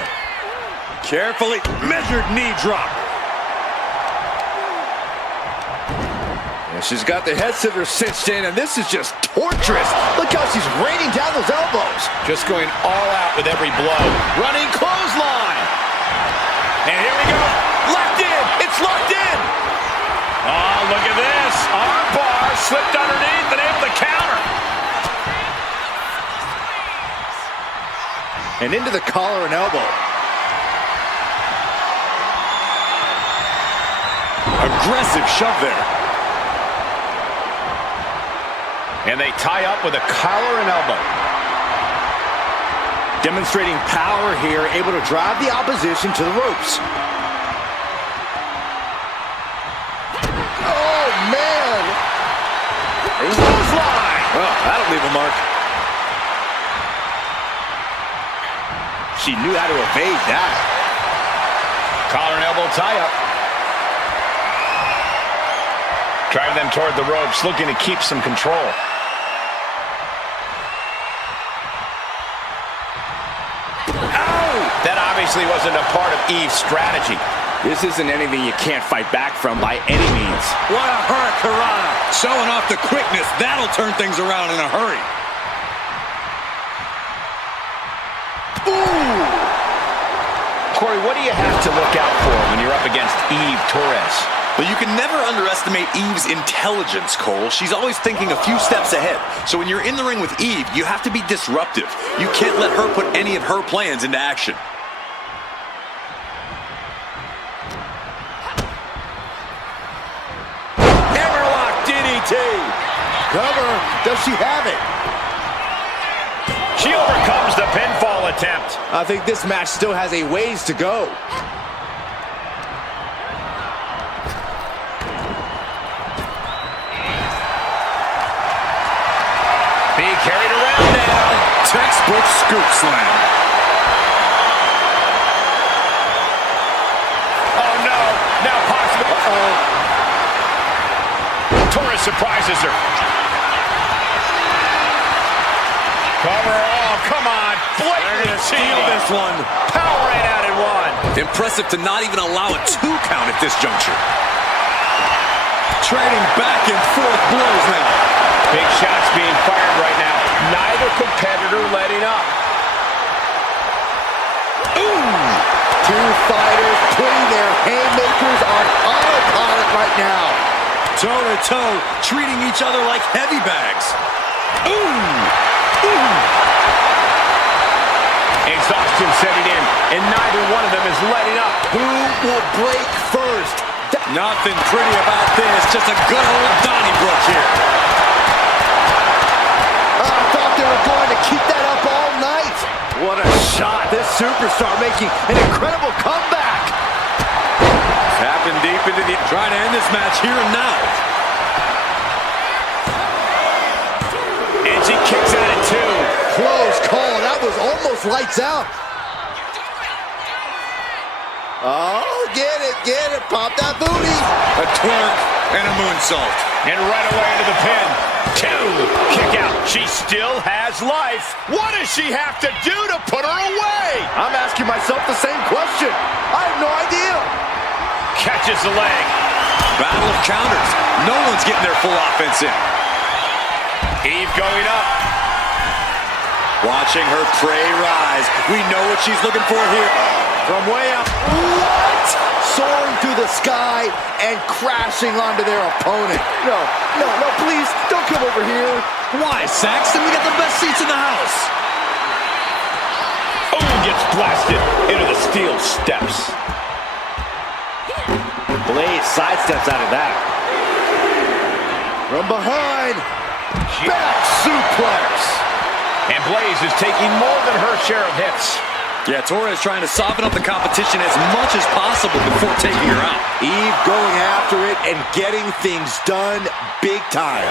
Carefully measured knee drop. And she's got the head scissors cinched in, and this is just torturous. Look how she's raining down those elbows. Just going all out with every blow. Running clothesline. And here we go. Locked in. It's locked in. Oh, look at this. Arm bar slipped underneath and able to counter. And into the collar and elbow. Aggressive shove there. And they tie up with a collar and elbow. Demonstrating power here, able to drive the opposition to the ropes. Oh, man! Clothesline! Oh, that'll leave a mark. She knew how to evade that. Collar and elbow tie-up. Driving them toward the ropes, looking to keep some control. That obviously wasn't a part of Eve's strategy. This isn't anything you can't fight back from by any means. What a hurricanrana. Showing off the quickness. That'll turn things around in a hurry. Ooh! Corey, what do you have to look out for when you're up against Eve Torres? But you can never underestimate Eve's intelligence, Cole. She's always thinking a few steps ahead. So when you're in the ring with Eve, you have to be disruptive. You can't let her put any of her plans into action. Hammerlock DDT. Cover. Does she have it? She overcomes the pinfall attempt. I think this match still has a ways to go. Being carried around now. Textbook scoop slam. Oh no, now possible. Torres surprises her. Cover, oh come on. Blatantly Steal this one. Power right out at one. Impressive to not even allow a 2 count at this juncture. Trading back and forth blows now. Big shots being fired right now. Neither competitor letting up. Ooh! Two fighters putting their haymakers on autopilot right now. Toe-to-toe, treating each other like heavy bags. Ooh! Ooh! Exhaustion setting in, and neither one of them is letting up. Who will break first? Nothing pretty about this, just a good old Donnybrook here. I thought they were going to keep that up all night. What a shot. This superstar making an incredible comeback. Tapping deep into the... Trying to end this match here and now. And she kicks out at 2. Close call. That was almost lights out. Oh, get it. Pop that booty. A twerk and a moonsault. And right away into the pin. 2. Kick out. She still has life. What does she have to do to put her away? I'm asking myself the same question. I have no idea. Catches the leg. Battle of counters. No one's getting their full offense in. Eve going up. Watching her prey rise. We know what she's looking for here. From way up. What? Soaring through the sky and crashing onto their opponent. No, please, don't come over here. Why, Saxton? We got the best seats in the house. Oh, gets blasted into the steel steps. Blaze sidesteps out of that. From behind. Back suplex. And Blaze is taking more than her share of hits. Yeah, Torres trying to soften up the competition as much as possible before taking her out. Eve going after it and getting things done big time.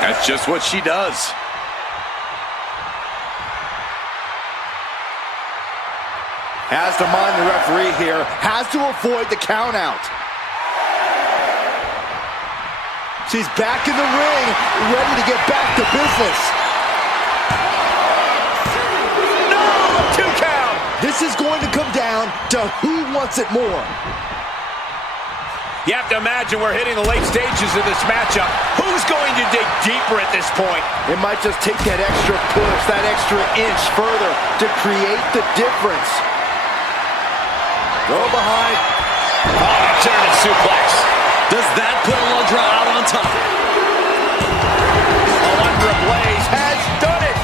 That's just what she does. Has to mind the referee here. Has to avoid the count out. She's back in the ring, ready to get back to business. This is going to come down to who wants it more. You have to imagine we're hitting the late stages of this matchup. Who's going to dig deeper at this point? It might just take that extra push, that extra inch further to create the difference. Go behind. Oh, turn suplex. Does that put Alundra out on top? Alundra Blaze has done it.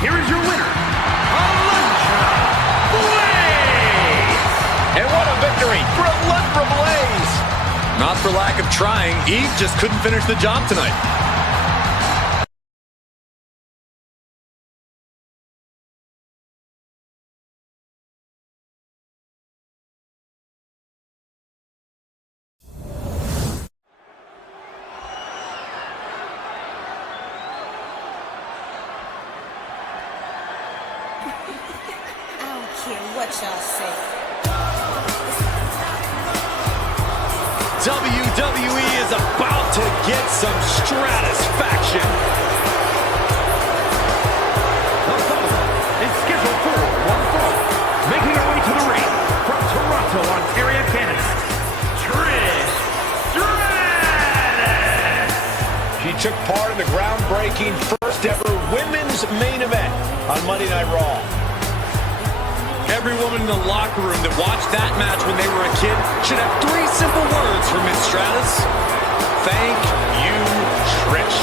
Here is your winner, Alundra Blaze! And what a victory for Alundra Blaze! Not for lack of trying. Eve just couldn't finish the job tonight. I don't care what y'all say. WWE is about to get some stratisfaction. The following is scheduled for one fall. Making her way to the ring from Toronto, Ontario, Canada, Trish Stratus! She took part in the groundbreaking first ever women's main event on Monday Night Raw. Every woman in the locker room that watched that match when they were a kid should have 3 simple words for Miss Stratus. Thank you, Trish.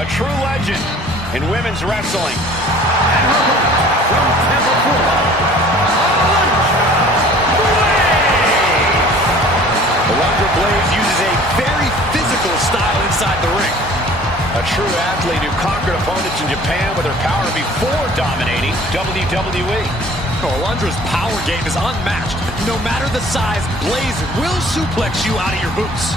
A true legend in women's wrestling. From Tampa, Florida, Alundra Blaze uses a very physical style inside the ring. A true athlete who conquered opponents in Japan with her power before dominating WWE. Alundra's power game is unmatched. No matter the size, Blaze will suplex you out of your boots.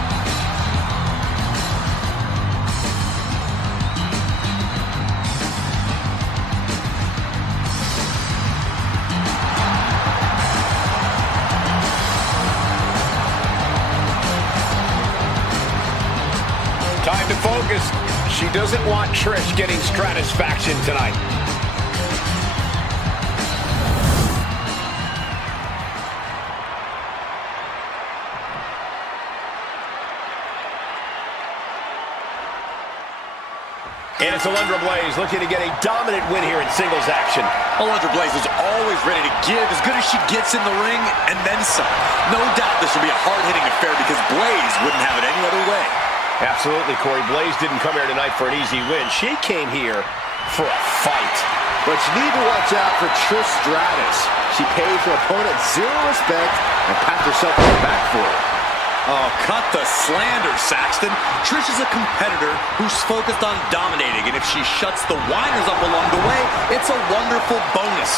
Time to focus. She doesn't want Trish getting stratisfaction tonight. And it's Alundra Blaze looking to get a dominant win here in singles action. Alundra Blaze is always ready to give as good as she gets in the ring, and then some. No doubt this will be a hard-hitting affair because Blaze wouldn't have it any other way. Absolutely, Corey. Blaze didn't come here tonight for an easy win. She came here for a fight. But you need to watch out for Trish Stratus. She pays her opponent zero respect and pats herself on the back for it. Oh, cut the slander, Saxton. Trish is a competitor who's focused on dominating, and if she shuts the whiners up along the way, it's a wonderful bonus.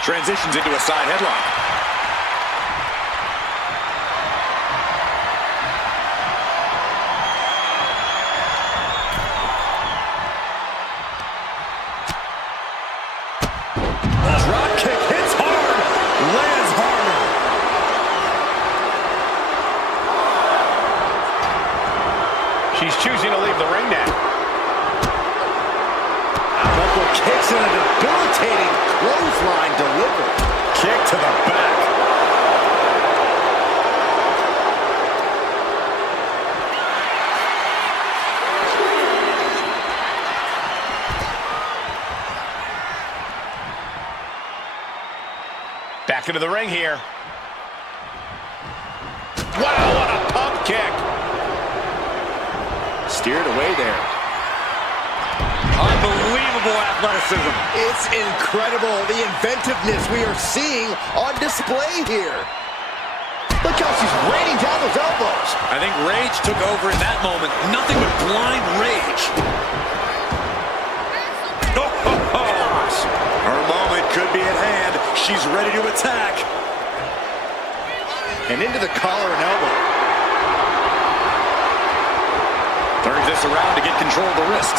Transitions into a side headlock. She's choosing to leave the ring now. Knuckle kicks and a debilitating clothesline delivered. Kick to the back. Back into the ring here. Wow, what a pump kick. Steered away there. Unbelievable athleticism. It's incredible, the inventiveness we are seeing on display here. Look how she's raining down those elbows. I think rage took over in that moment. Nothing but blind rage. Her moment could be at hand. She's ready to attack. And into the collar and elbow. Turns this around to get control of the wrist.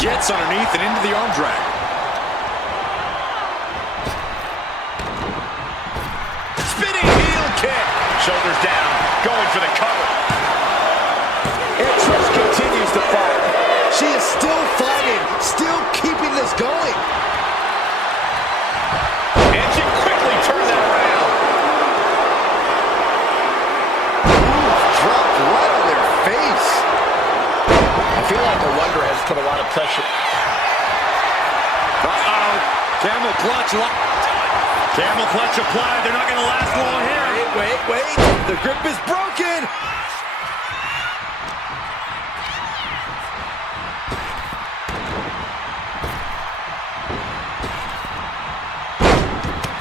Gets underneath and into the arm drag. Spinning heel kick. Shoulders down, going for the cover. And Trish continues to fight. She is still fighting, still keeping this going. And she quickly turned that around. Dropped right on their face. I feel like the Wonder has put a lot of pressure. Uh-oh. Camel clutch. Camel clutch applied. They're not going to last long here. Wait. The grip is broken.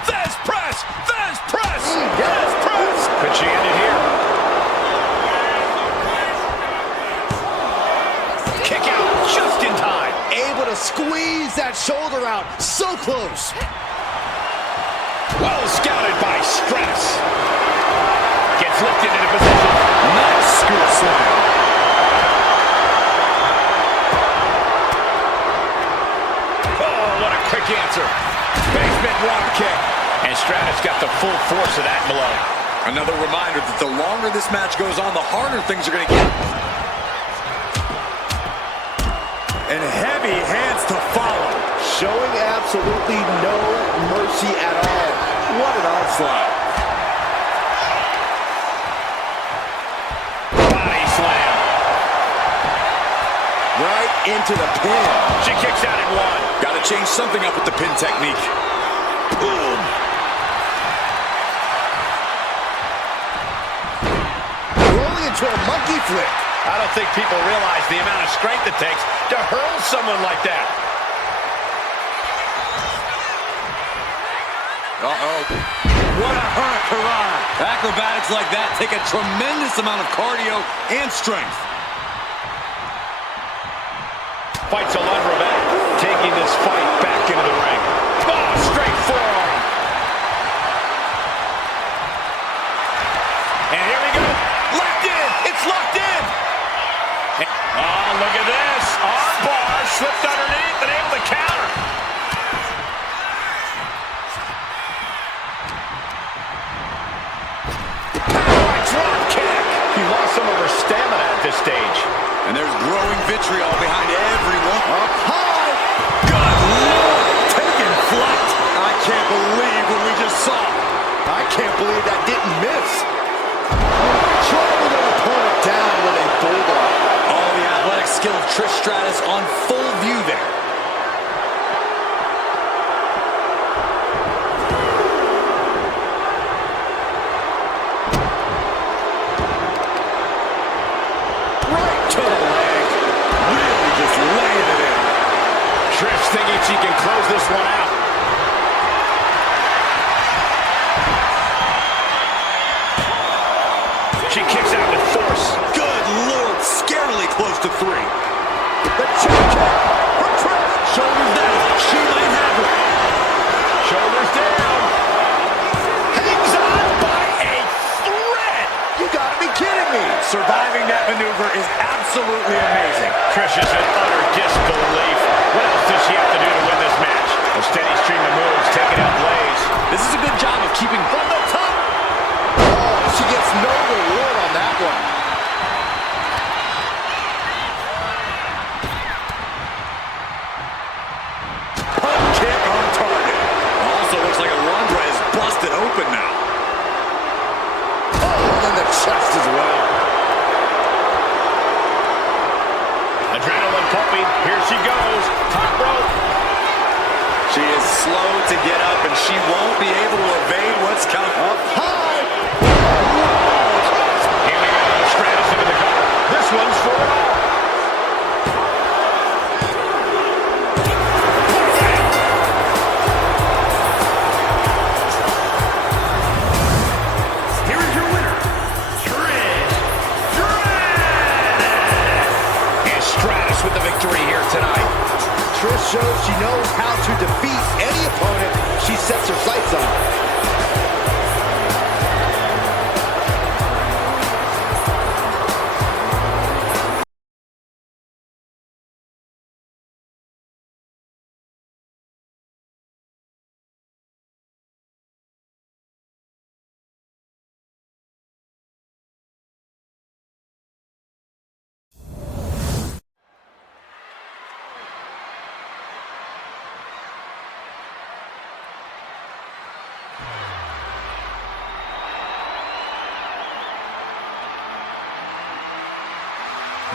Thesz press. Thesz press. Thesz press. Could she end it here? Kick out just in time. Able to squeeze that shoulder out. So close. Well scouted by Stress. Gets lifted into position. Nice scoop slam. Oh, what a quick answer. Basement drop kick. And Stratus got the full force of that blow. Another reminder that the longer this match goes on, the harder things are going to get. And heavy hands to follow. Showing absolutely no mercy at all. What an onslaught. Body slam. Right into the pin. She kicks out at one. Got to change something up with the pin technique. Boom. Rolling into a monkey flip. I don't think people realize the amount of strength it takes to hurl someone like that. Uh-oh. What a hurricane. Acrobatics like that take a tremendous amount of cardio and strength. Fights a lever back, taking this fight back into the ring. Oh, straight forearm. And here we go. Locked in. It's locked in. Oh, look at this. Arm bar slipped underneath and able to counter. Drop kick. He lost some of her stamina at this stage. And there's growing vitriol behind everyone. Up high. Good Lord! Taking flight. I can't believe what we just saw. I can't believe that didn't miss. Driving their opponent down with a bulldog. All the athletic skill of Trish Stratus on full view there. Right to the leg. Really just laying it in. Trish thinking she can close this one out. She kicks out with force. Good Lord, scarily close to 3. The chin kick from Trish. Shoulders down. She might have it. Shoulders down. Hangs on by a thread. maneuver is absolutely amazing. Trish is in utter disbelief. What else does she have to do to win this match? A steady stream of moves taking out Blaze. This is a good job of keeping from the top. Oh, she gets no reward on that one. Pump kick on target. Also looks like Alundra is busted open now. Oh, and then the chest as well. Adrenaline pumping. Here she goes. Top rope. She is slow to get up, and she won't be able to evade what's coming. Up high. Here we go. Stratus into the cover. This one's for it all. Here is your winner, Trish Stratus. And Stratus with the victory here tonight. Trish shows she knows how to defeat any opponent she sets her sights on.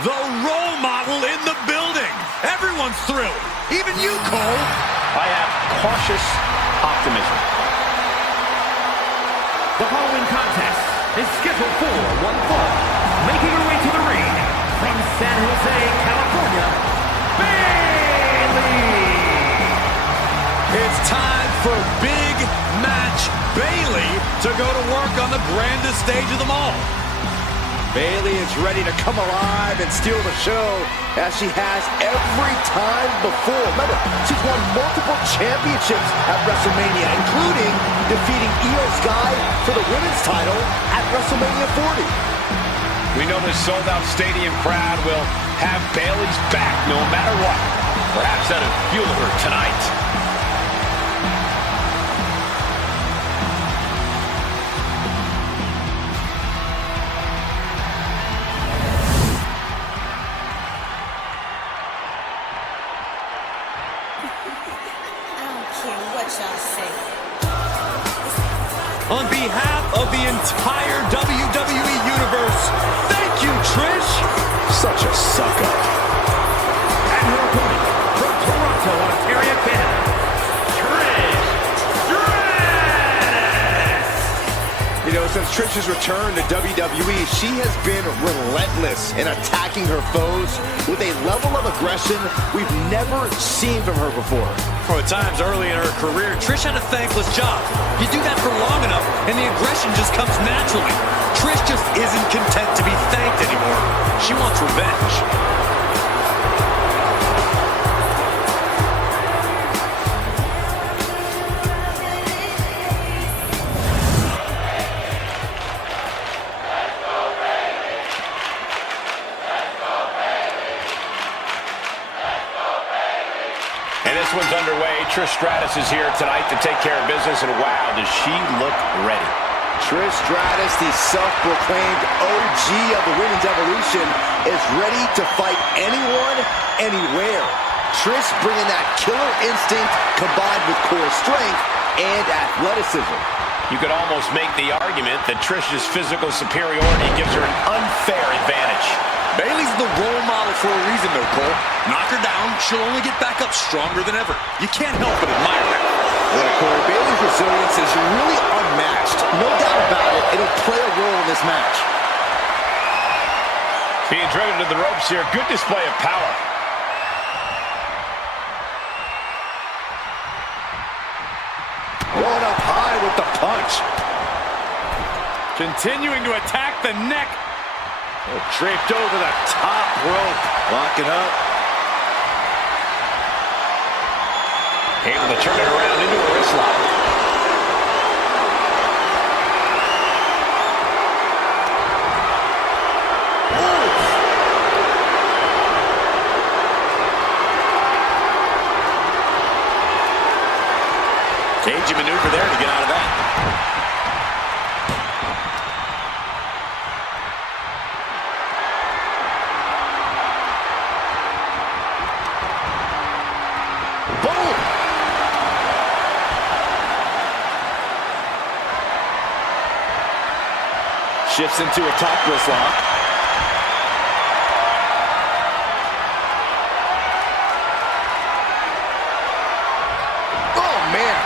The role model in the building. Everyone's thrilled. Even you, Cole. I have cautious optimism. The following contest is scheduled for one fall. Making her way to the ring from San Jose, California, Bayley. It's time for Big Match Bayley to go to work on the grandest stage of them all. Bayley is ready to come alive and steal the show as she has every time before. Remember, she's won multiple championships at WrestleMania, including defeating Io Sky for the women's title at WrestleMania 40. We know this sold-out stadium crowd will have Bayley's back no matter what. Perhaps that'll fuel her tonight. On behalf of the entire WWE Universe, thank you, Trish. Such a suck-up. And her opponent from Toronto, Ontario, Canada, Trish Stratus. You know, since Trish's return to WWE, she has been relentless in attacking her foes with a level of aggression we've never seen from her before. For times early in her career, Trish had a thankless job. You do that for long enough, and the aggression just comes naturally. Trish just isn't content to be thanked anymore. She wants revenge. And this one's underway. Trish Stratus is here tonight to take care of business, and wow, does she look ready. Trish Stratus, the self-proclaimed OG of the Women's Evolution, is ready to fight anyone, anywhere. Trish bringing that killer instinct combined with core strength and athleticism. You could almost make the argument that Trish's physical superiority gives her an unfair advantage. Bayley's the role model for a reason, though, Cole. Knock her down, she'll only get back up stronger than ever. You can't help but admire that. Yeah, Corey, Bayley's resilience is really unmatched. No doubt about it, it'll play a role in this match. Being driven to the ropes here, good display of power. Going up high with the punch. Continuing to attack the neck. Oh, draped over the top rope. Locking up. Able to turn it around into a wrist lock. Ooh. Shifts into a topless lock. Oh, man.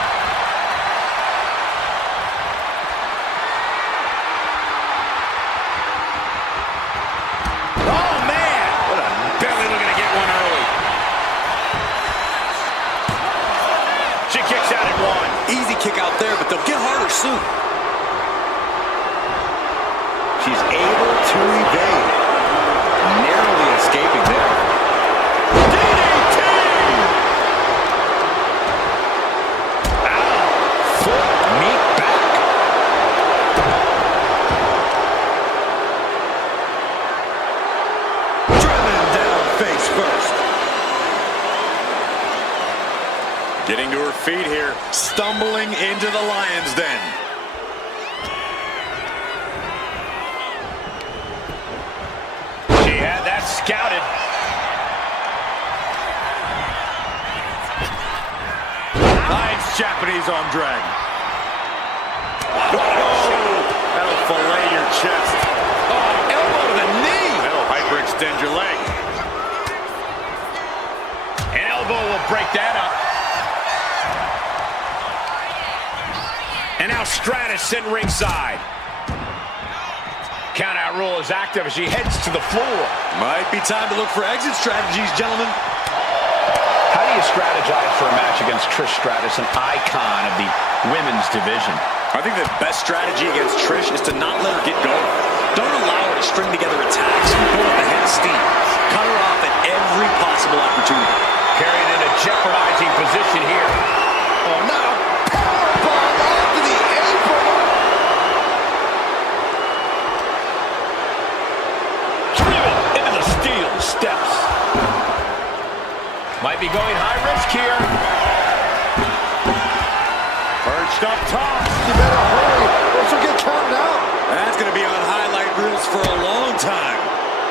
Oh, man! Barely looking to get one early. She kicks out at one. Easy kick out there, but they'll get harder soon. She's able to evade. Narrowly escaping there. DDT! Ow! Foot meat back. Driven down face first. Getting to her feet here, stumbling into the lion's den. She had that scouted. Nice Japanese arm drag. That'll fillet your chest. Oh, elbow to the knee. That'll hyperextend your leg. An elbow will break that up. And now Stratus sent ringside. Countout rule is active as she heads to the floor. Might be time to look for exit strategies, gentlemen. How do you strategize for a match against Trish Stratus, an icon of the women's division? I think the best strategy against Trish is to not let her get going. Don't allow her to string together attacks and build up a head of steam. Cut her off at every possible opportunity. Carried in a jeopardizing position here. Oh, not a powerbomb onto the apron. Driven into the steel steps. Might be going high risk here. Perched up top. You better hurry, or she'll get counted out. That's going to be on highlight reels for a long time.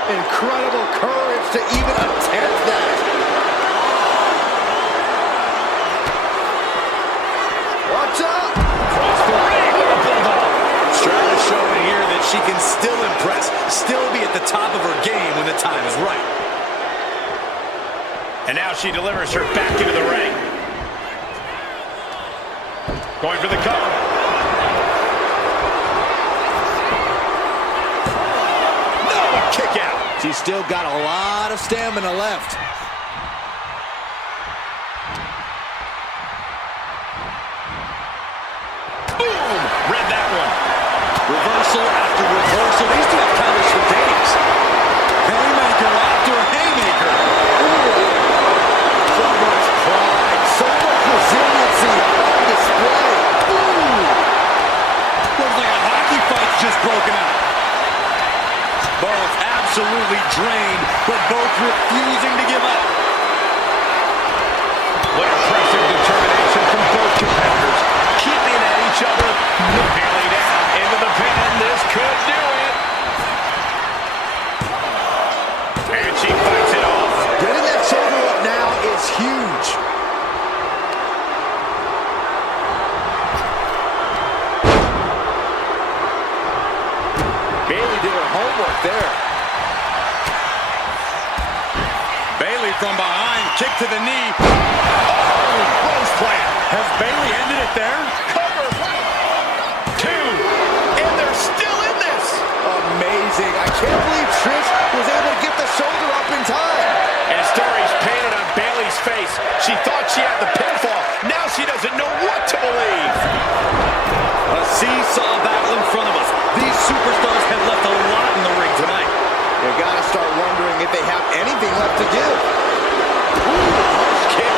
Incredible courage to even attempt that. Watch out! Cross the ring with a bulldog. Stratus showing here that she can still impress, still be at the top of her game when the time is right. And now she delivers her back into the ring. Going for the cover. No, a kick out. She's still got a lot of stamina left. Boom! Read that one. Reversal after reversal. These two have counters for days. Haymaker after haymaker. So much pride, so much resiliency on display. Looks like a hockey fight's just broken out. Both absolutely drained, but both refusing to give up. What impressive determination from both competitors. Keeping at each other. Nearly down into the pin. This could do it. And she fights it off. Getting that shoulder up now is huge. Bayley did her homework there. Bayley from behind, kick to the knee. Oh, Rose plant. Has Bayley ended it there? Cover. Two. And they're still in this. Amazing. I can't believe Trish was able to get the shoulder up in time. And stories painted on Bayley's face. She thought she had the pinfall. Now she doesn't know what to believe. A seesaw battle in front of us. These superstars have left a lot in the ring tonight. You gotta start wondering if they have anything left to give. Ooh, harsh kick.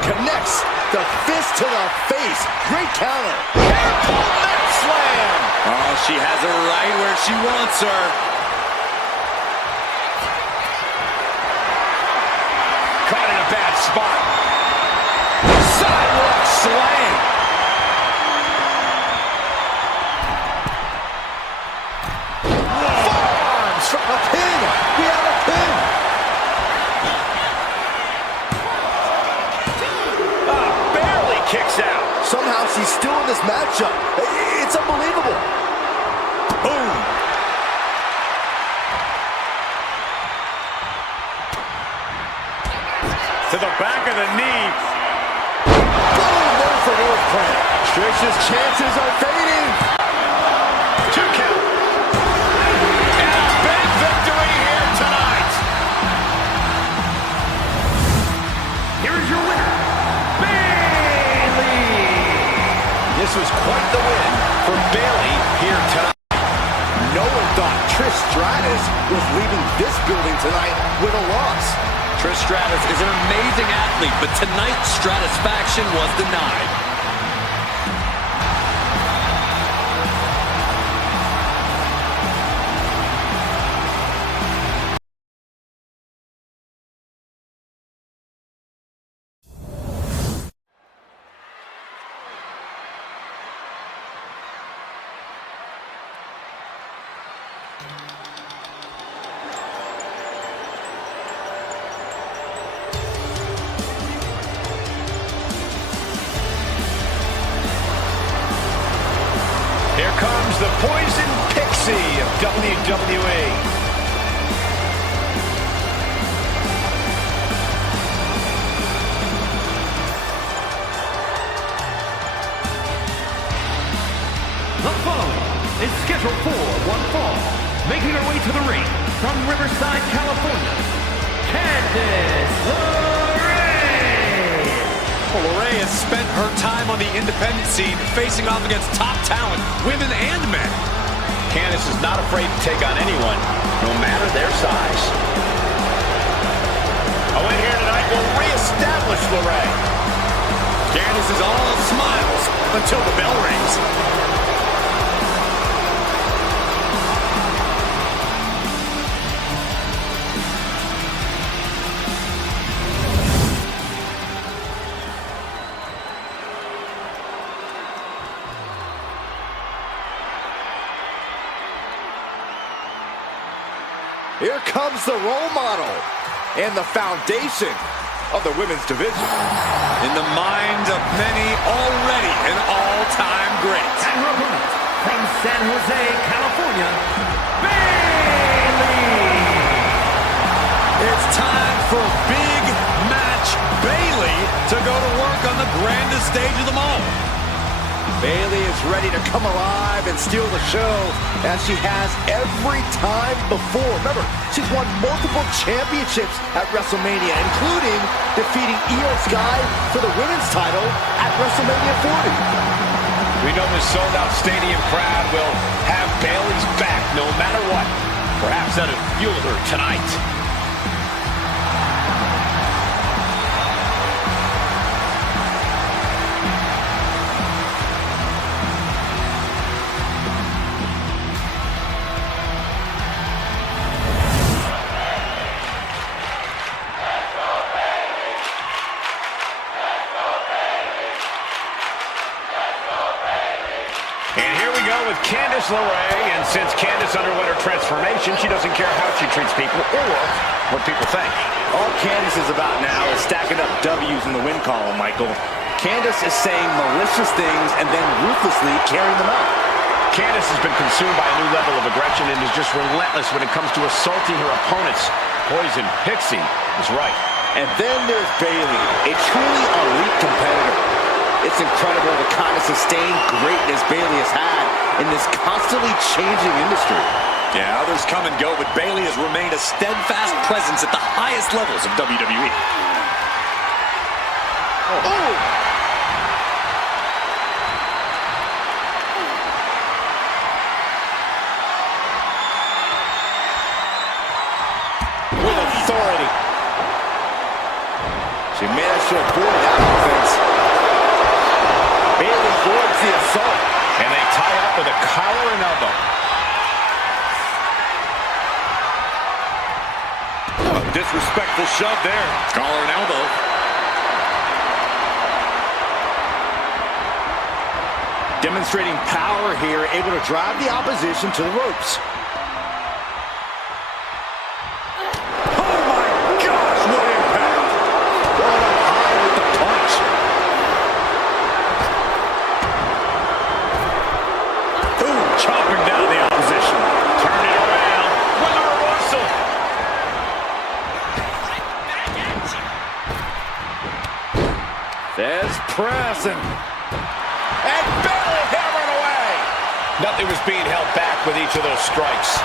Connects the fist to the face. Great counter. Careful neck slam. Oh, she has her right where she wants her. spot. Sidewalk slam. Forearms from a pin. We have a pin. Barely kicks out. Somehow she's still in this matchup. It's unbelievable. Boom. To the back of the knee. Boom, there's the work plan. Trish's chances are fading. 2 count. And a big victory here tonight. Here is your winner, Bayley. This was quite the win for Bayley here tonight. No one thought Trish Stratus was leaving this building tonight with a loss. Trish Stratus is an amazing athlete, but tonight's Stratusfaction was denied. Here comes the Poison Pixie of WWE. The following is scheduled for one fall. Making her way to the ring from Riverside, California, Candice LeRae. Well, LeRae has spent her time on the independent scene facing off against top talent, women and men. Candice is not afraid to take on anyone, no matter their size. A win here tonight will reestablish LeRae. Candice is all smiles until the bell rings. Here comes the role model and the foundation of the women's division. In the minds of many, already an all-time great. And her opponent from San Jose, California, Bayley. It's time for big match Bayley to go to work on the grandest stage of them all. Bayley is ready to come alive and steal the show as she has every time before. Remember, she's won multiple championships at WrestleMania, including defeating Io Sky for the women's title at WrestleMania 40. We know the sold-out stadium crowd will have Bayley's back no matter what. Perhaps that'll fuel her tonight. With Candice LeRae, and since Candice underwent her transformation, she doesn't care how she treats people or what people think. All Candice is about now is stacking up W's in the win column, Michael. Candice is saying malicious things and then ruthlessly carrying them out. Candice has been consumed by a new level of aggression and is just relentless when it comes to assaulting her opponents. Poison Pixie is right. And then there's Bayley, a truly elite competitor. It's incredible the kind of sustained greatness Bayley has had in this constantly changing industry. Yeah, others come and go, but Bayley has remained a steadfast presence at the highest levels of WWE. Oh! With authority. She managed to avoid that offense. Bayley avoids the assault. And they tie up with a collar and elbow. Disrespectful shove there. Collar and elbow. Demonstrating power here, able to drive the opposition to the ropes. Oh my gosh, what impact! Going up high with the punch. Ooh, chopping down the opposition. Turn it around with a reversal. There's pressing. And barely hammering away. Nothing was being held back with each of those strikes.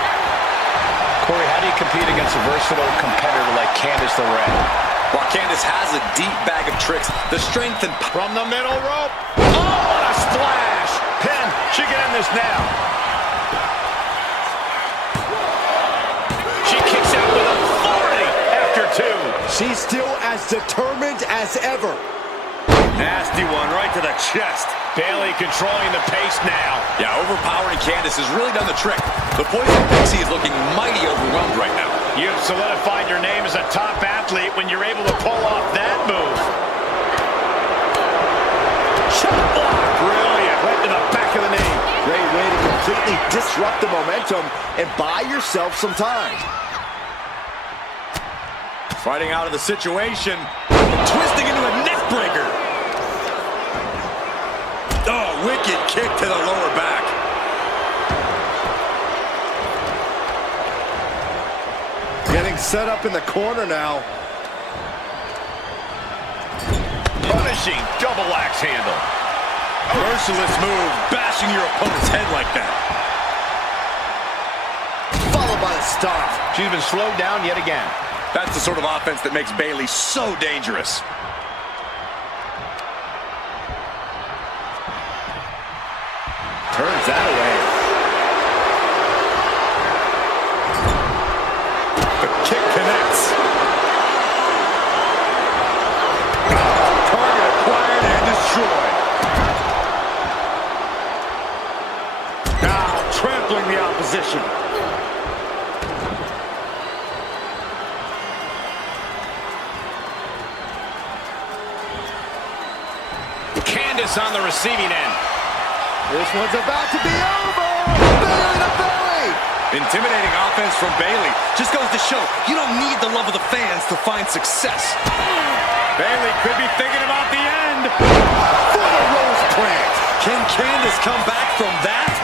Corey, how do you compete against a versatile competitor like Candice LeRae? While Candice has a deep bag of tricks, the strength and From the middle rope. Oh, what a splash. Pin, she can end this now. She kicks out with authority after two. She's still as determined as ever. nasty one right to the chest. Bayley controlling the pace now. Yeah, overpowering Candice has really done the trick. The Poison Pixie is looking mighty overwhelmed right now. You've solidified your name as a top athlete when you're able to pull off that move. Shot block. Brilliant. Right to the back of the knee. Great way to completely disrupt the momentum and buy yourself some time. Fighting out of the situation. Twisting into a neck breaker. Oh, wicked kick to the lower back. Getting set up in the corner now. Punishing double axe handle. Merciless move, bashing your opponent's head like that. Followed by a stop. She's been slowed down yet again. That's the sort of offense that makes Bayley so dangerous. Turns that away. The kick connects. Target acquired and destroyed. Now trampling the opposition. Candice on the receiving end. This one's about to be over. Belly to belly. Intimidating offense from Bayley. Just goes to show, you don't need the love of the fans to find success. Bayley could be thinking about the end. For the rose plant. Can Candice come back from that?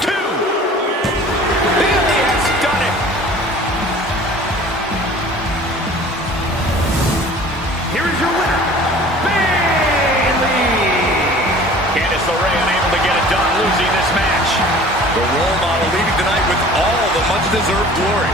Two. Bayley has done it. Here is your winner, Bayley. Candice LeRae unable to get it done, losing this match. The role model leaving tonight with all the much-deserved glory.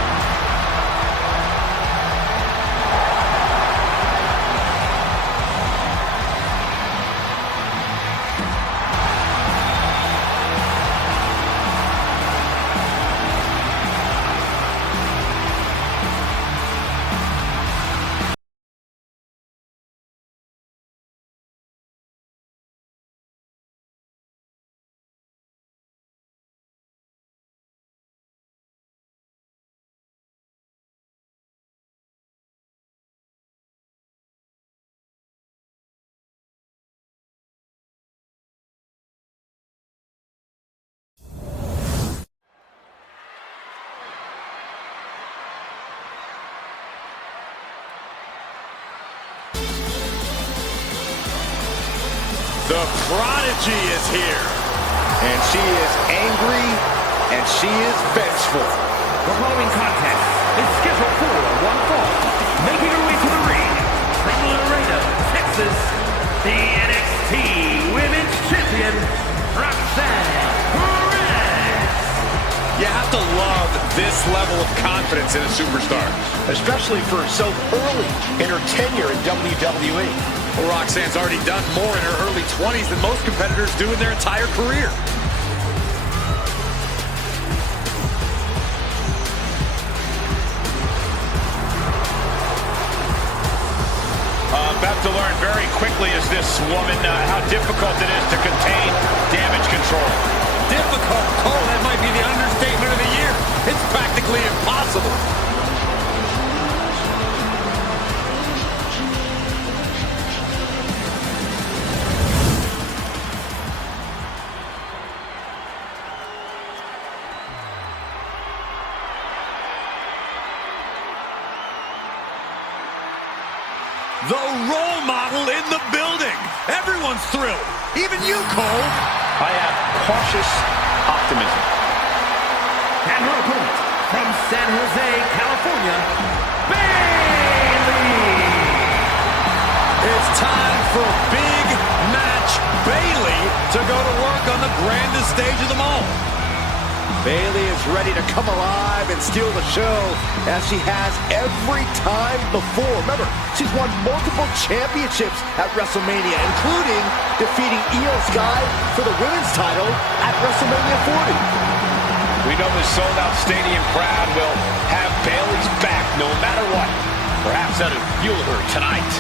The prodigy is here. And she is angry, and she is vengeful. The following contest is scheduled for one fall. Making her way to the ring from Laredo, Texas, the NXT Women's Champion, Roxanne Perez. You have to love this level of confidence in a superstar. Especially for so early in her tenure in WWE. Well, Roxanne's already done more in her early 20s than most competitors do in their entire career. About to learn very quickly is this woman how difficult it is to contain damage control. Difficult? Oh, that might be the understatement of the year. It's practically impossible. The role model in the building. Everyone's thrilled. Even you, Cole. I have cautious optimism. And her opponent from San Jose, California, Bayley. It's time for big match Bayley to go to work on the grandest stage of them all. Bayley is ready to come alive and steal the show, as she has every time before. Remember, she's won multiple championships at WrestleMania, including defeating Io Sky for the women's title at WrestleMania 40. We know the sold-out stadium crowd will have Bayley's back no matter what. Perhaps that'll fuel her tonight.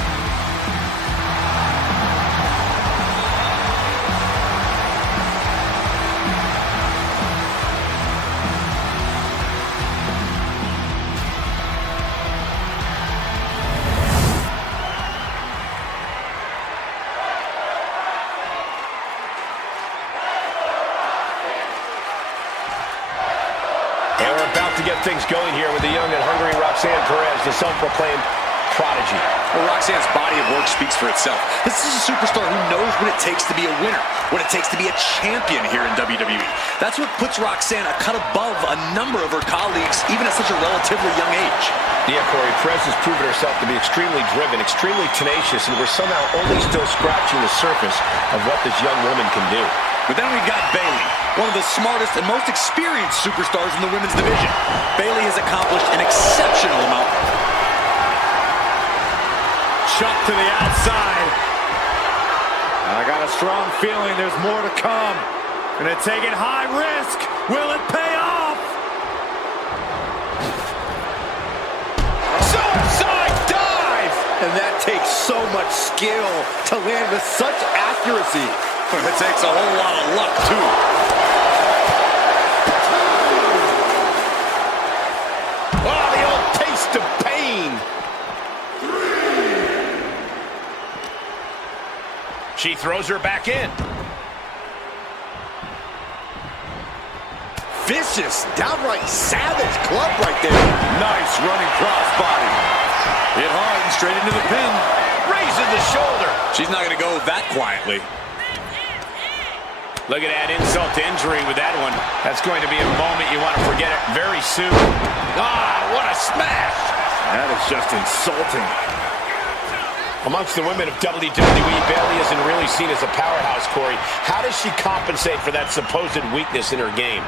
To get things going here with the young and hungry Roxanne Perez, the self-proclaimed prodigy. Well, Roxanne's body of work speaks for itself. This is a superstar who knows what it takes to be a winner, what it takes to be a champion here in WWE. That's what puts Roxanne a cut above a number of her colleagues, even at such a relatively young age. Yeah, Corey, Perez has proven herself to be extremely driven, extremely tenacious, and we're somehow only still scratching the surface of what this young woman can do. But then we got Bayley, one of the smartest and most experienced superstars in the women's division. Bayley has accomplished an exceptional amount. Chuck to the outside. I got a strong feeling there's more to come. Gonna take it high risk. Will it pay off? Suicide dive! And that takes so much skill to land with such accuracy. It takes a whole lot of luck, too. Oh, the old taste of pain. She throws her back in. Vicious, downright savage club right there. Nice running crossbody. Hit hard and straight into the pin. Raising the shoulder. She's not going to go that quietly. Look at that insult to injury with that one. That's going to be a moment you want to forget it very soon. Ah, what a smash! That is just insulting. Amongst the women of WWE, Bayley isn't really seen as a powerhouse, Corey. How does she compensate for that supposed weakness in her game?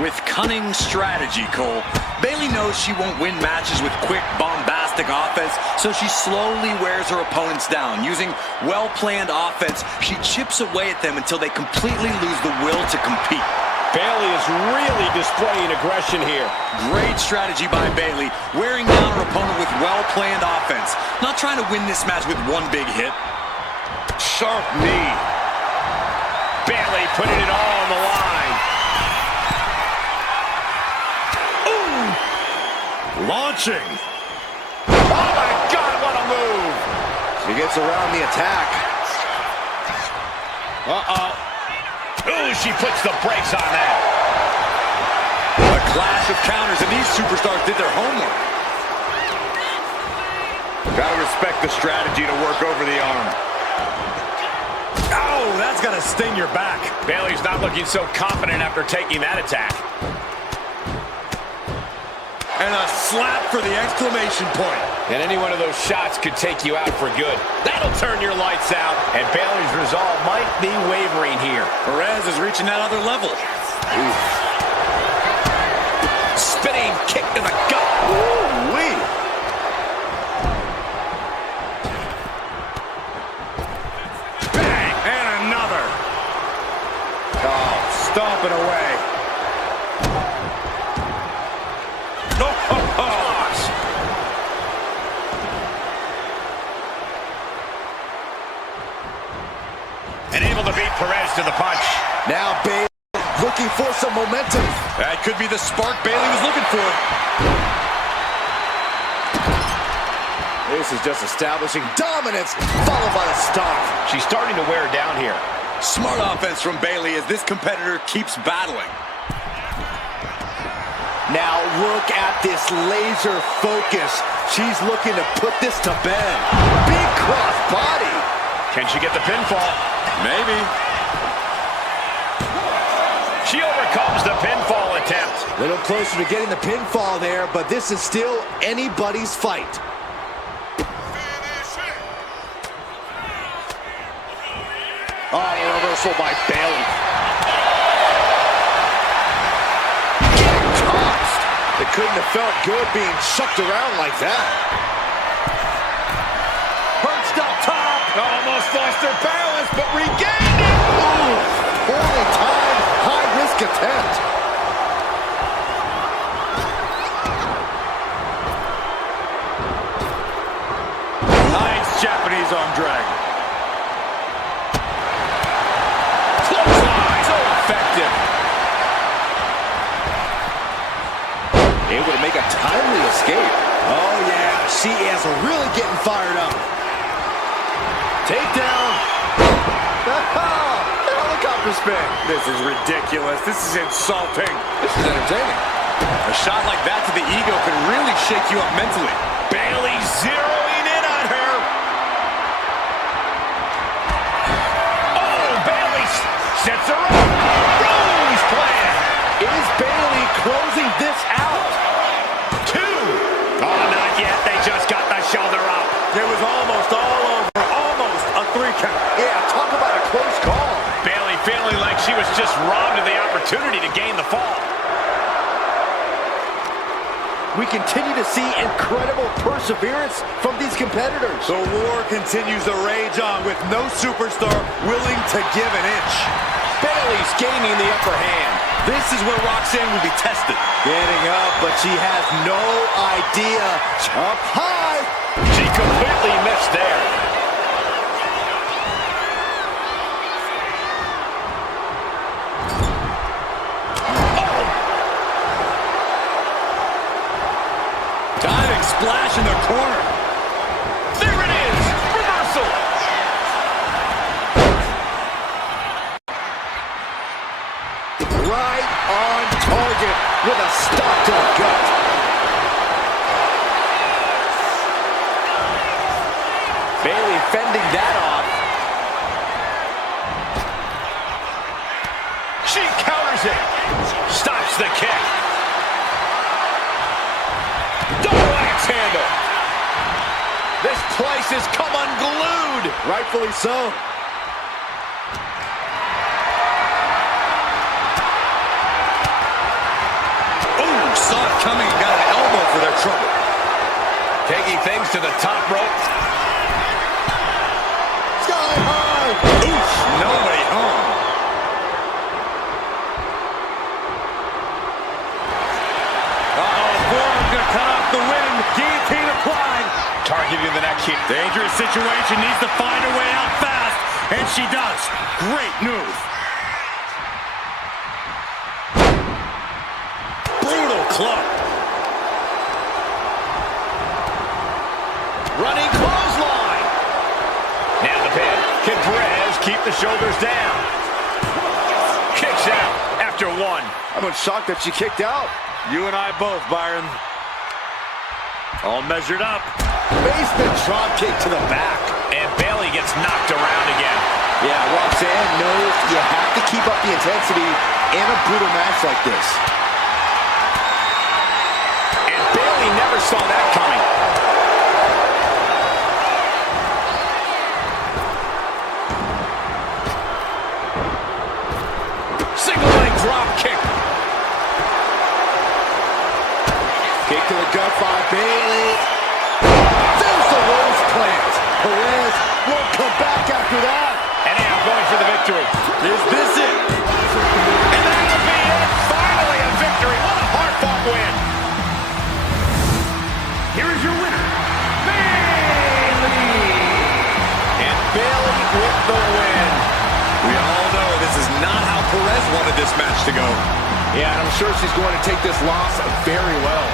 With cunning strategy, Cole. Bayley knows she won't win matches with quick, bombastic offense, so she slowly wears her opponents down. Using well-planned offense, she chips away at them until they completely lose the will to compete. Bayley is really displaying aggression here. Great strategy by Bayley, wearing down her opponent with well-planned offense. Not trying to win this match with one big hit. Sharp knee. Bayley putting it all on the line. Launching. Oh, my God, what a move. She gets around the attack. Uh-oh. Ooh, she puts the brakes on that. A clash of counters, and these superstars did their homework. Gotta respect the strategy to work over the arm. Oh, that's gonna sting your back. Bayley's not looking so confident after taking that attack. And a slap for the exclamation point. And any one of those shots could take you out for good. That'll turn your lights out. And Bayley's resolve might be wavering here. Perez is reaching that other level. Oof. Spinning kick to the gut. Ooh-wee. Bang! And another. Oh, stomping away. And able to beat Perez to the punch. Now Bayley looking for some momentum. That could be the spark Bayley was looking for. This is just establishing dominance, followed by a stomp. She's starting to wear down here. Smart offense from Bayley as this competitor keeps battling. Now look at this laser focus. She's looking to put this to bed. Big cross body. Can she get the pinfall? Maybe. She overcomes the pinfall attempt. A little closer to getting the pinfall there, but this is still anybody's fight. Oh, a reversal by Bayley. Getting tossed. It couldn't have felt good being chucked around like that. Perched up top. Almost lost her balance, but regained it. Ooh, poorly timed, high-risk attempt. Nice Japanese arm drag. So effective. Able to make a timely escape. Oh, yeah, she is really getting fired up. Takedown. Helicopter spin. This is ridiculous. This is insulting. This is entertaining. A shot like that to the ego can really shake you up mentally. Bayley zeroing in on her. Oh, Bayley sets her up. Rose plan. Is Bayley closing this out? 2. Oh, not yet. They just got the shoulder up. It was almost all over. Almost a 3 count. Yeah, talk about a close call. Bayley feeling like she was just robbed of the opportunity to gain the fall. We continue to see incredible perseverance from these competitors. The war continues to rage on with no superstar willing to give an inch. Bayley's gaining the upper hand. This is where Roxanne will be tested. Getting up, but she has no idea. Up high. She completely missed there. Diving splash in the corner. There it is. Reversal. Right on target with a stop to the gut. Bayley fending that off. She counters it. Stops the kick. Double axe handle. This place has come unglued. Rightfully so. Ooh, saw it coming and got an elbow for their trouble. Taking things to the top rope. Sky high. Oof, nobody home. Forearm's gonna cut off the wind. Guillotine applied. Targeting the neck kick. Dangerous situation, needs to find her way out fast, and she does. Great move. Brutal club. Running clothesline. Now the pin. Can Perez keep the shoulders down? Kicks out after 1. I'm shocked that she kicked out. You and I both, Byron. All measured up. Basement drop kick to the back. And Bayley gets knocked around again. Yeah, Roxanne knows you have to keep up the intensity in a brutal match like this. And Bayley never saw that coming. Single leg drop kick. Kick to the gut by Bayley. There's the rose plant. Perez won't come back after that. And now going for the victory. Is this it? And that'll be it. Finally a victory. What a hard-fought win. Here is your winner, Bayley. And Bayley with the win. We all know this is not how Perez wanted this match to go. Yeah, and I'm sure she's going to take this loss very well.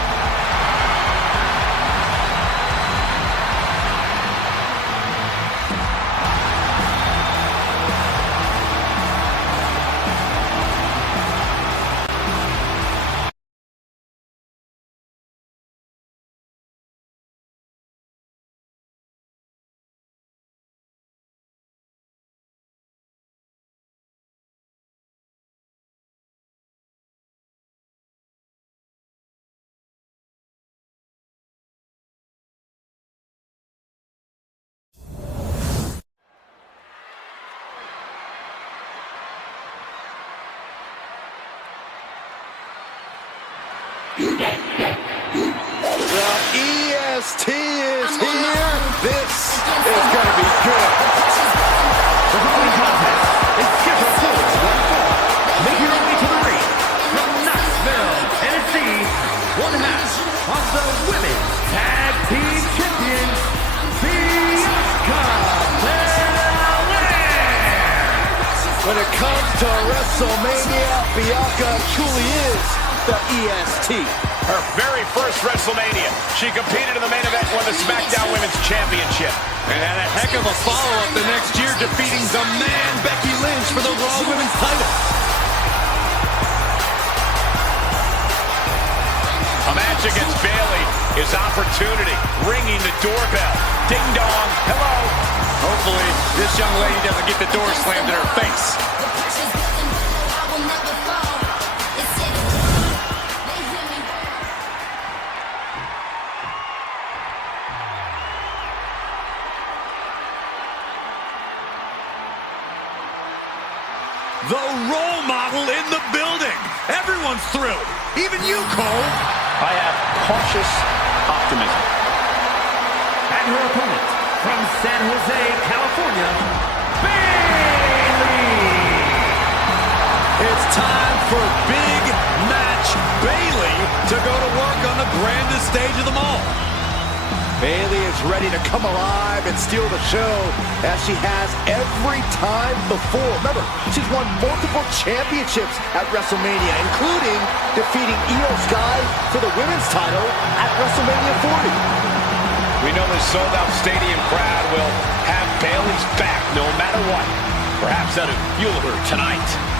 of the Women's Tag Team Champions, Bianca Belair. When it comes to WrestleMania, Bianca truly is the EST. Her very first WrestleMania, she competed in the main event and won the SmackDown Women's Championship. And had a heck of a follow-up the next year, defeating the man Becky Lynch for the Raw Women's title. A match against Bayley is opportunity, ringing the doorbell. Ding dong, hello. Hopefully, this young lady doesn't get the door slammed in her face. The role model in the building. Everyone's thrilled. Even you, Cole. I have cautious optimism. And her opponent from San Jose, California, Bayley. It's time for Big Match Bayley to go to work on the grandest stage of them all. Bayley is ready to come alive and steal the show as she has every time before. Remember, she's won multiple championships at WrestleMania, including defeating Io Sky for the women's title at WrestleMania 40. We know the sold-out stadium crowd will have Bayley's back no matter what. Perhaps that'll fuel her tonight.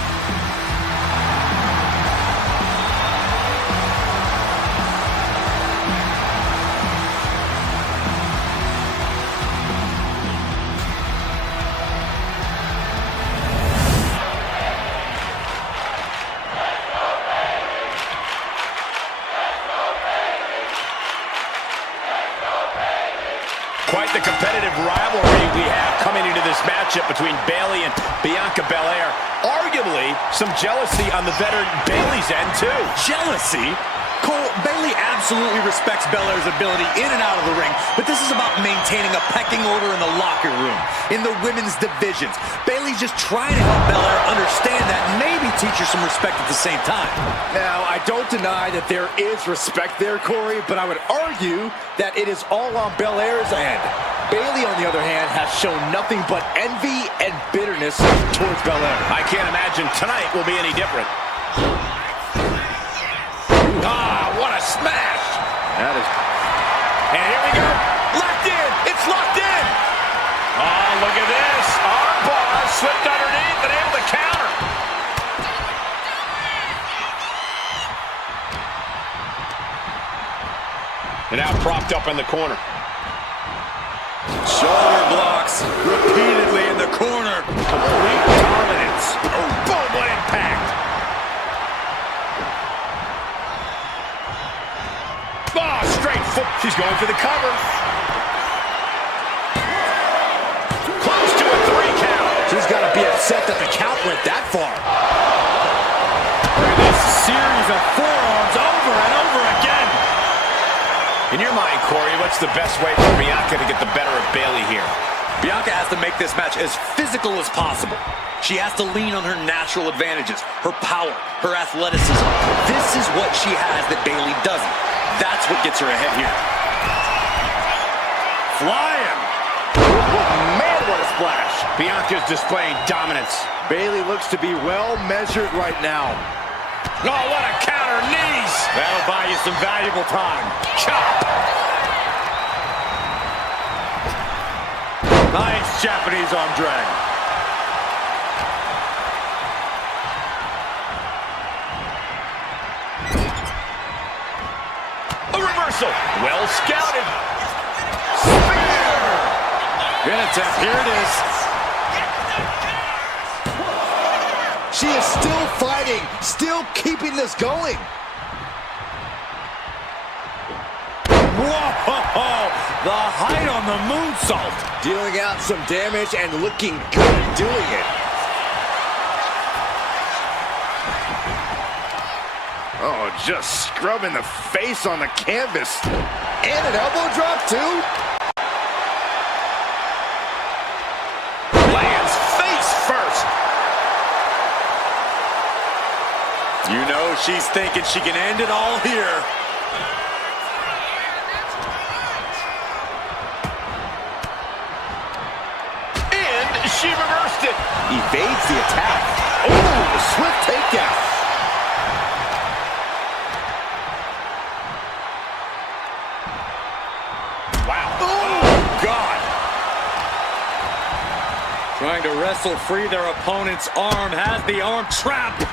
Quite the competitive rivalry we have coming into this matchup between Bayley and Bianca Belair. Arguably, some jealousy on the veteran Bayley's end, too. Jealousy? Cole, Bayley absolutely respects Belair's ability in and out of the ring, but this is about maintaining a pecking order in the locker room, in the women's divisions. Bayley's just trying to help Belair understand that and maybe teach her some respect at the same time. Now, I don't deny that there is respect there, Corey, but I would argue that it is all on Belair's end. Bayley, on the other hand, has shown nothing but envy and bitterness towards Belair. I can't imagine tonight will be any different. Ah, what a smash! That is... And here we go. Locked in. It's locked in. Oh, look at this. Arm bar slipped underneath and able to counter. And now propped up in the corner. Shoulder blocks repeatedly in the corner. Complete dominance. Oh, boom, what impact. Oh, straight foot. She's going for the cover. Close to a 3 count. She's got to be upset that the count went that far. Look at this series of forearms over and over again. In your mind, Corey, what's the best way for Bianca to get the better of Bayley here? Bianca has to make this match as physical as possible. She has to lean on her natural advantages, her power, her athleticism. This is what she has that Bayley doesn't. That's what gets her ahead here. Flying. Oh, man, what a splash. Bianca's displaying dominance. Bayley looks to be well measured right now. Oh, what a counter, knees. That'll buy you some valuable time. Chop. Nice Japanese arm drag. A reversal. Well scouted. Spear. Good attempt. Here it is. She is still fighting, still keeping this going. Whoa! The height on the moonsault. Dealing out some damage and looking good at doing it. Oh, just scrubbing the face on the canvas. And an elbow drop, too. Lands face first. You know she's thinking she can end it all here. she reversed it. Evades the attack. Oh, the swift takedown. Wow. Oh, God. Trying to wrestle free their opponent's arm. Has the arm trapped.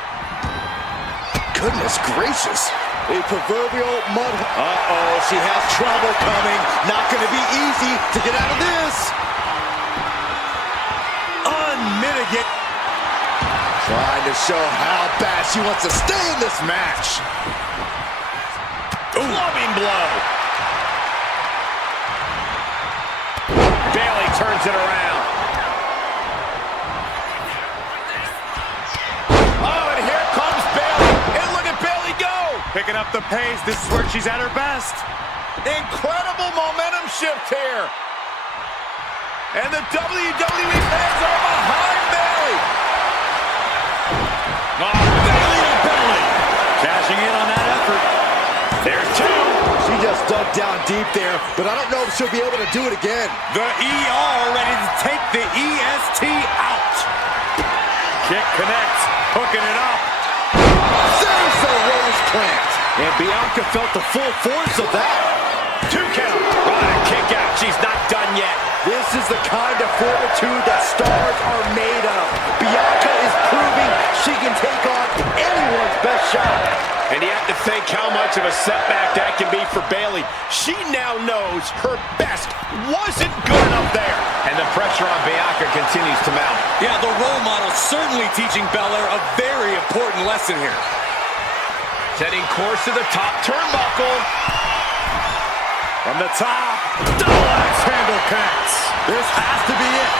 Goodness gracious. A proverbial mud. Uh-oh, she has trouble coming. Not going to be easy to get out of this. Unmitigated. Trying to show how bad she wants to stay in this match. Loving blow. Bayley turns it around. Oh, and here comes Bayley. And look at Bayley go. Picking up the pace. This is where she's at her best. Incredible momentum shift here. And the WWE fans are behind Bayley. Oh, belly to belly. Cashing in on that effort. There's two. She just dug down deep there, but I don't know if she'll be able to do it again. The ER ready to take the EST out. Kick connects. Hooking it up. There's the rose plant. And Bianca felt the full force of that. 2 count. What a kick out. She's not done yet. This is the kind of fortitude that stars are made of. Bianca is proving she can take on anyone's best shot. And you have to think how much of a setback that can be for Bayley. She now knows her best wasn't good enough there. And the pressure on Bianca continues to mount. Yeah, the role model certainly teaching Belair a very important lesson here. Setting course to the top turnbuckle. From the top, double axe handle connects. This has to be it.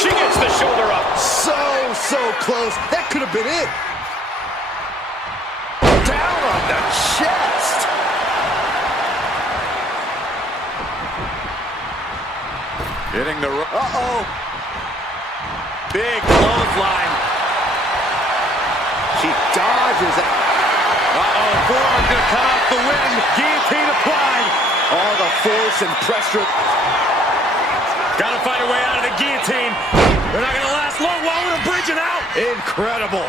She gets the shoulder up. So close. That could have been it. Down on the chest. Hitting the... Uh-oh. Big clothesline. She dodges it. Uh-oh, forearm gonna cut off the win. Guillotine applied. All the force and pressure. Gotta find a way out of the guillotine. They're not gonna last long. While we're bridging out. Incredible.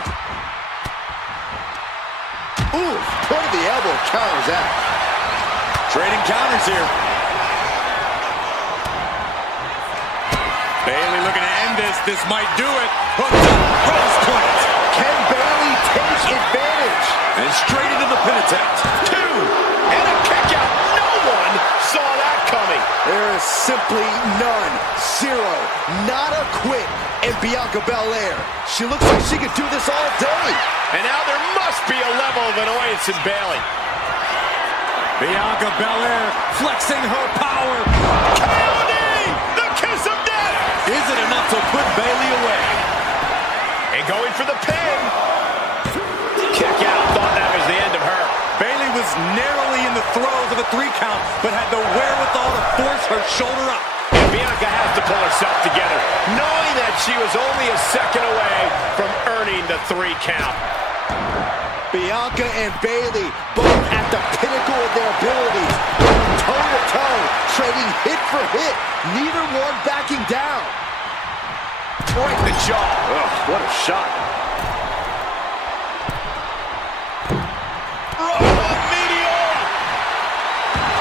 Ooh, point of the elbow counters that. Trading counters here. Bayley looking to end this. This might do it. Hooked up. Cross point. Can Bayley take advantage? And straight into the pin attempt. 2. And a kick out. No one saw that coming. There is simply none. 0. Not a quit. And Bianca Belair. She looks like she could do this all day. And now there must be a level of annoyance in Bayley. Bianca Belair flexing her power. KOD! The kiss of death! Is it enough to put Bayley away? And going for the pin. Kick out. Thought that was the end of her. Bayley was narrowly in the throes of a 3 count, but had the wherewithal to force her shoulder up. And Bianca has to pull herself together, knowing that she was only a second away from earning the 3 count. Bianca and Bayley both at the pinnacle of their abilities, going toe-to-toe, trading hit for hit, neither one backing down. Right in the jaw. Ugh, what a shot. Meteor!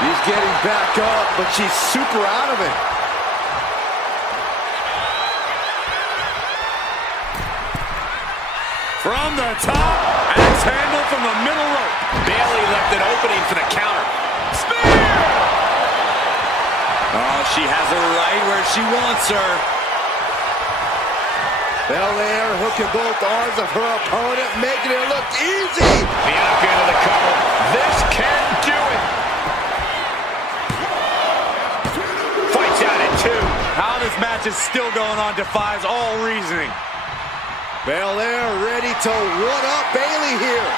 She's getting back up, but she's super out of it. From the top, axe handle from the middle rope. Bayley left an opening for the counter. Spear! Oh, she has her right where she wants her. Belair hooking both arms of her opponent, making it look easy. Bianca into the cover. This can do it. Fights out at 2. How this match is still going on defies all reasoning. Belair ready to one-up Bayley here.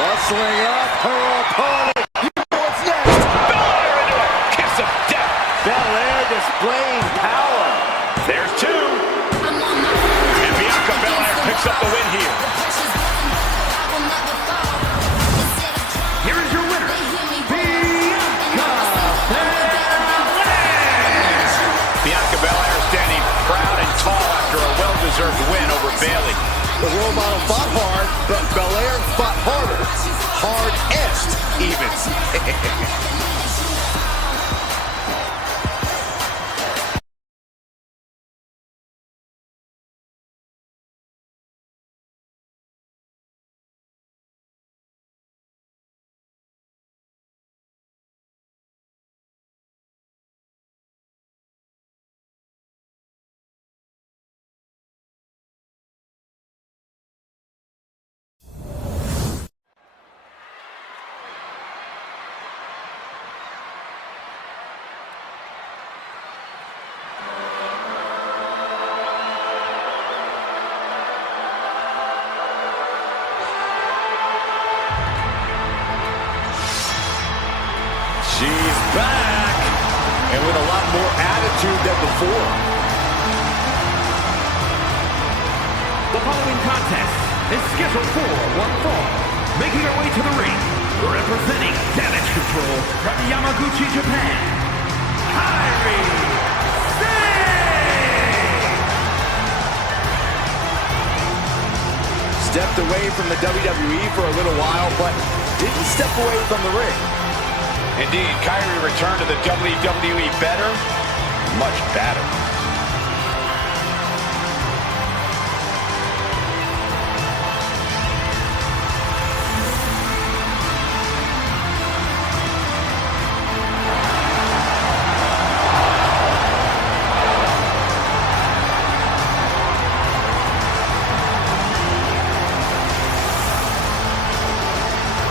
Muscling up her opponent. You know what's next. Belair into a kiss of death. Belair displaying power. There's 2. And Bianca Belair picks up the win here. Here is your winner, Bianca Belair. Belair fought harder. Hardest, even. She's back, and with a lot more attitude than before. The following contest is scheduled for one fall. Making her way to the ring, representing Damage Control from Yamaguchi, Japan, Kairi Sane! Stepped away from the WWE for a little while, but didn't step away from the ring. Indeed, Kairi returned to the WWE better, much better.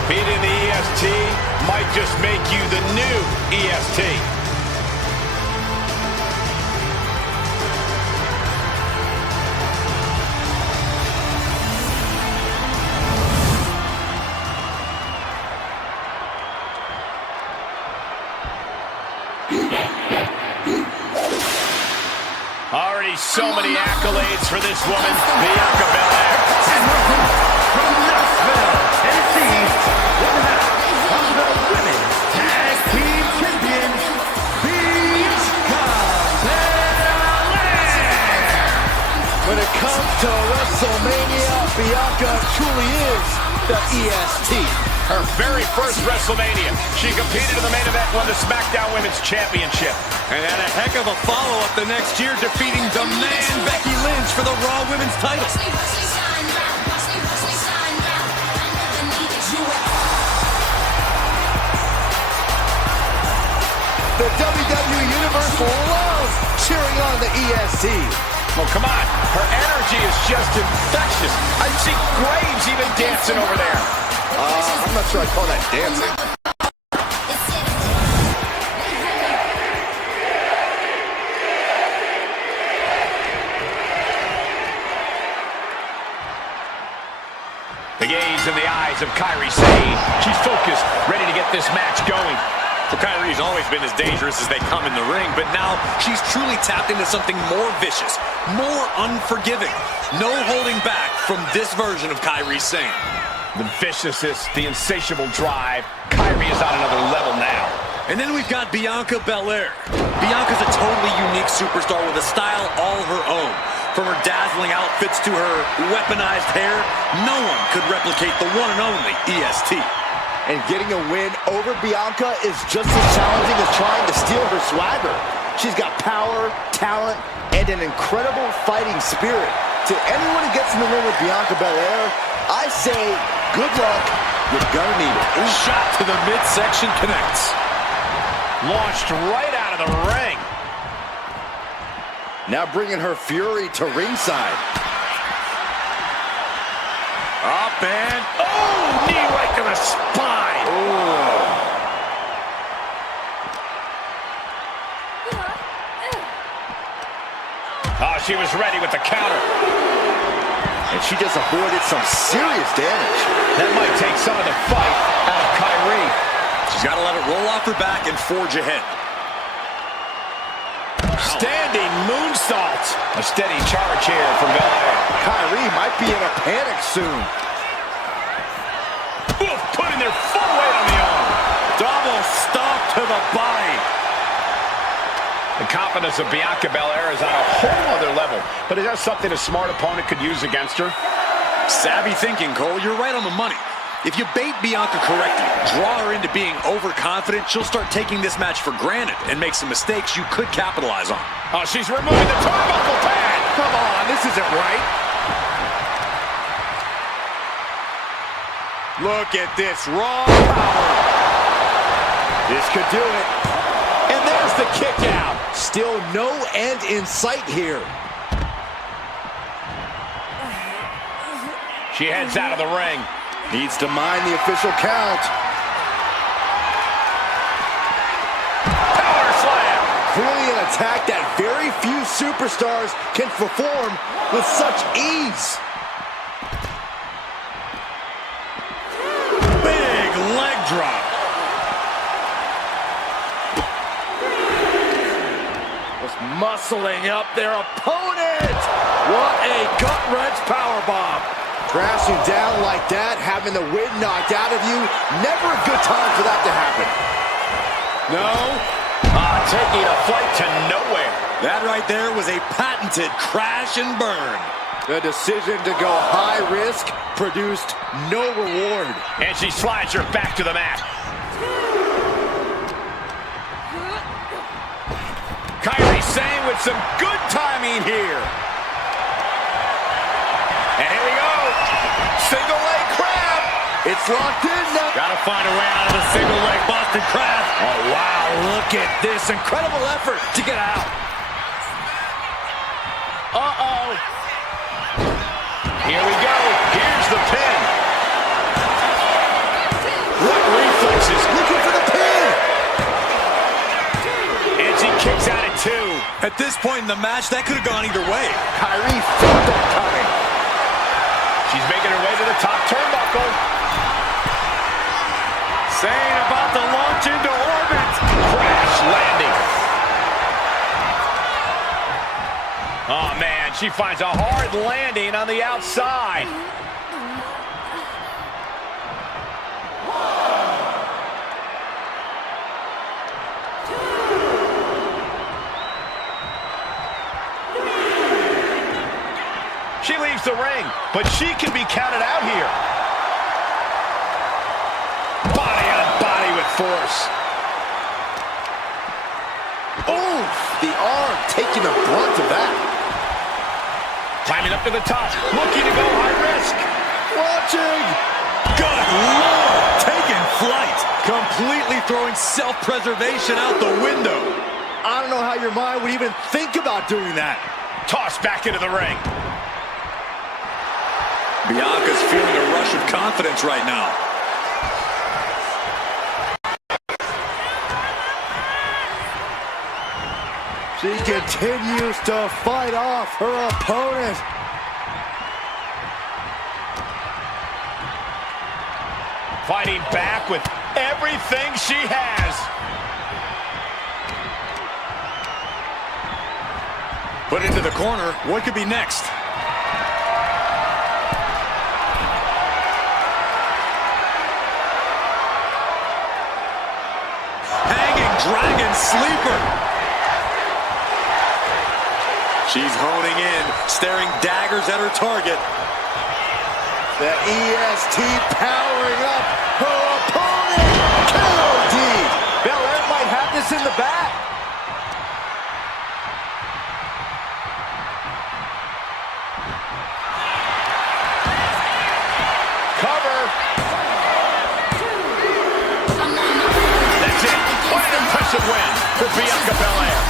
Beating the EST might just make you the new EST. Already so many accolades for this woman, Bianca Belair. And welcome from Knoxville, Tennessee, one half of the Women's Tag Team Champions, Bianca Belair! When it comes to WrestleMania, Bianca truly is the EST. Her very first WrestleMania, she competed in the main event, won the SmackDown Women's Championship. And had a heck of a follow-up the next year, defeating the man Becky Lynch for the Raw Women's title. The WWE Universe loves cheering on the EST. Well, come on. Her energy is just infectious. I see Graves even dancing over there. I'm not sure I'd call that dancing. The gaze in the eyes of Kairi Sane. She's focused, ready to get this match going. Well, Kairi's always been as dangerous as they come in the ring, but now she's truly tapped into something more vicious, more unforgiving. No holding back from this version of Kairi Sane. The viciousness, the insatiable drive. Kairi is on another level now. And then we've got Bianca Belair. Bianca's a totally unique superstar with a style all her own. From her dazzling outfits to her weaponized hair, no one could replicate the one and only EST. And getting a win over Bianca is just as challenging as trying to steal her swagger. She's got power, talent, and an incredible fighting spirit. To anyone who gets in the ring with Bianca Belair, I say, good luck, you're gonna need it. Shot to the midsection connects. Launched right out of the ring. Now bringing her fury to ringside. Up and, oh, knee right to the spine. Oh, she was ready with the counter. And she just avoided some serious damage. That might take some of the fight out of Kairi. She's got to let it roll off her back and forge ahead. Standing moonsault. A steady charge here from Belair. Kairi might be in a panic soon. Oof, putting their full weight on the arm. Double stomp to the body. The confidence of Bianca Belair is on a whole other level. But is that something a smart opponent could use against her? Savvy thinking, Cole. You're right on the money. If you bait Bianca correctly, draw her into being overconfident, she'll start taking this match for granted and make some mistakes you could capitalize on. Oh, she's removing the turnbuckle pad. Come on, this isn't right. Look at this raw power. This could do it. And there's the kick out. Still no end in sight here. She heads out of the ring. Needs to mind the official count. Power slam. Clearly an attack that very few superstars can perform with such ease. Big leg drop. Was muscling up their opponent. What a gut-wrench powerbomb. Crashing down like that, having the wind knocked out of you, never a good time for that to happen. No. Taking a flight to nowhere. That right there was a patented crash and burn. The decision to go high risk produced no reward. And she slides her back to the mat. Kairi Sane with some good timing here. And here we go. Single leg crab. It's locked in now. Gotta find a way out of the single leg Boston Crab. Oh, wow, look at this incredible effort to get out. Uh-oh. Here we go. Here's the pin. What reflexes. Looking for the pin. And she kicks out at 2. At this point in the match, that could have gone either way. Kairi felt that coming. She's making her way to the top turnbuckle. Saying about to launch into orbit. Crash landing. Oh, man, she finds a hard landing on the outside. She leaves the ring, but she can be counted out here. Body on body with force. Oh, the arm taking the brunt of that. Climbing up to the top, looking to go high risk. Watching. Good Lord! Taking flight. Completely throwing self-preservation out the window. I don't know how your mind would even think about doing that. Tossed back into the ring. Bianca's feeling a rush of confidence right now. She continues to fight off her opponent. Fighting back with everything she has. Put into the corner. What could be next? Hanging Dragon Sleeper. She's honing in, staring daggers at her target. The EST powering up her opponent. KOD. Belair might have this in the bag. Cover. That's it. What an impressive win for Bianca Belair.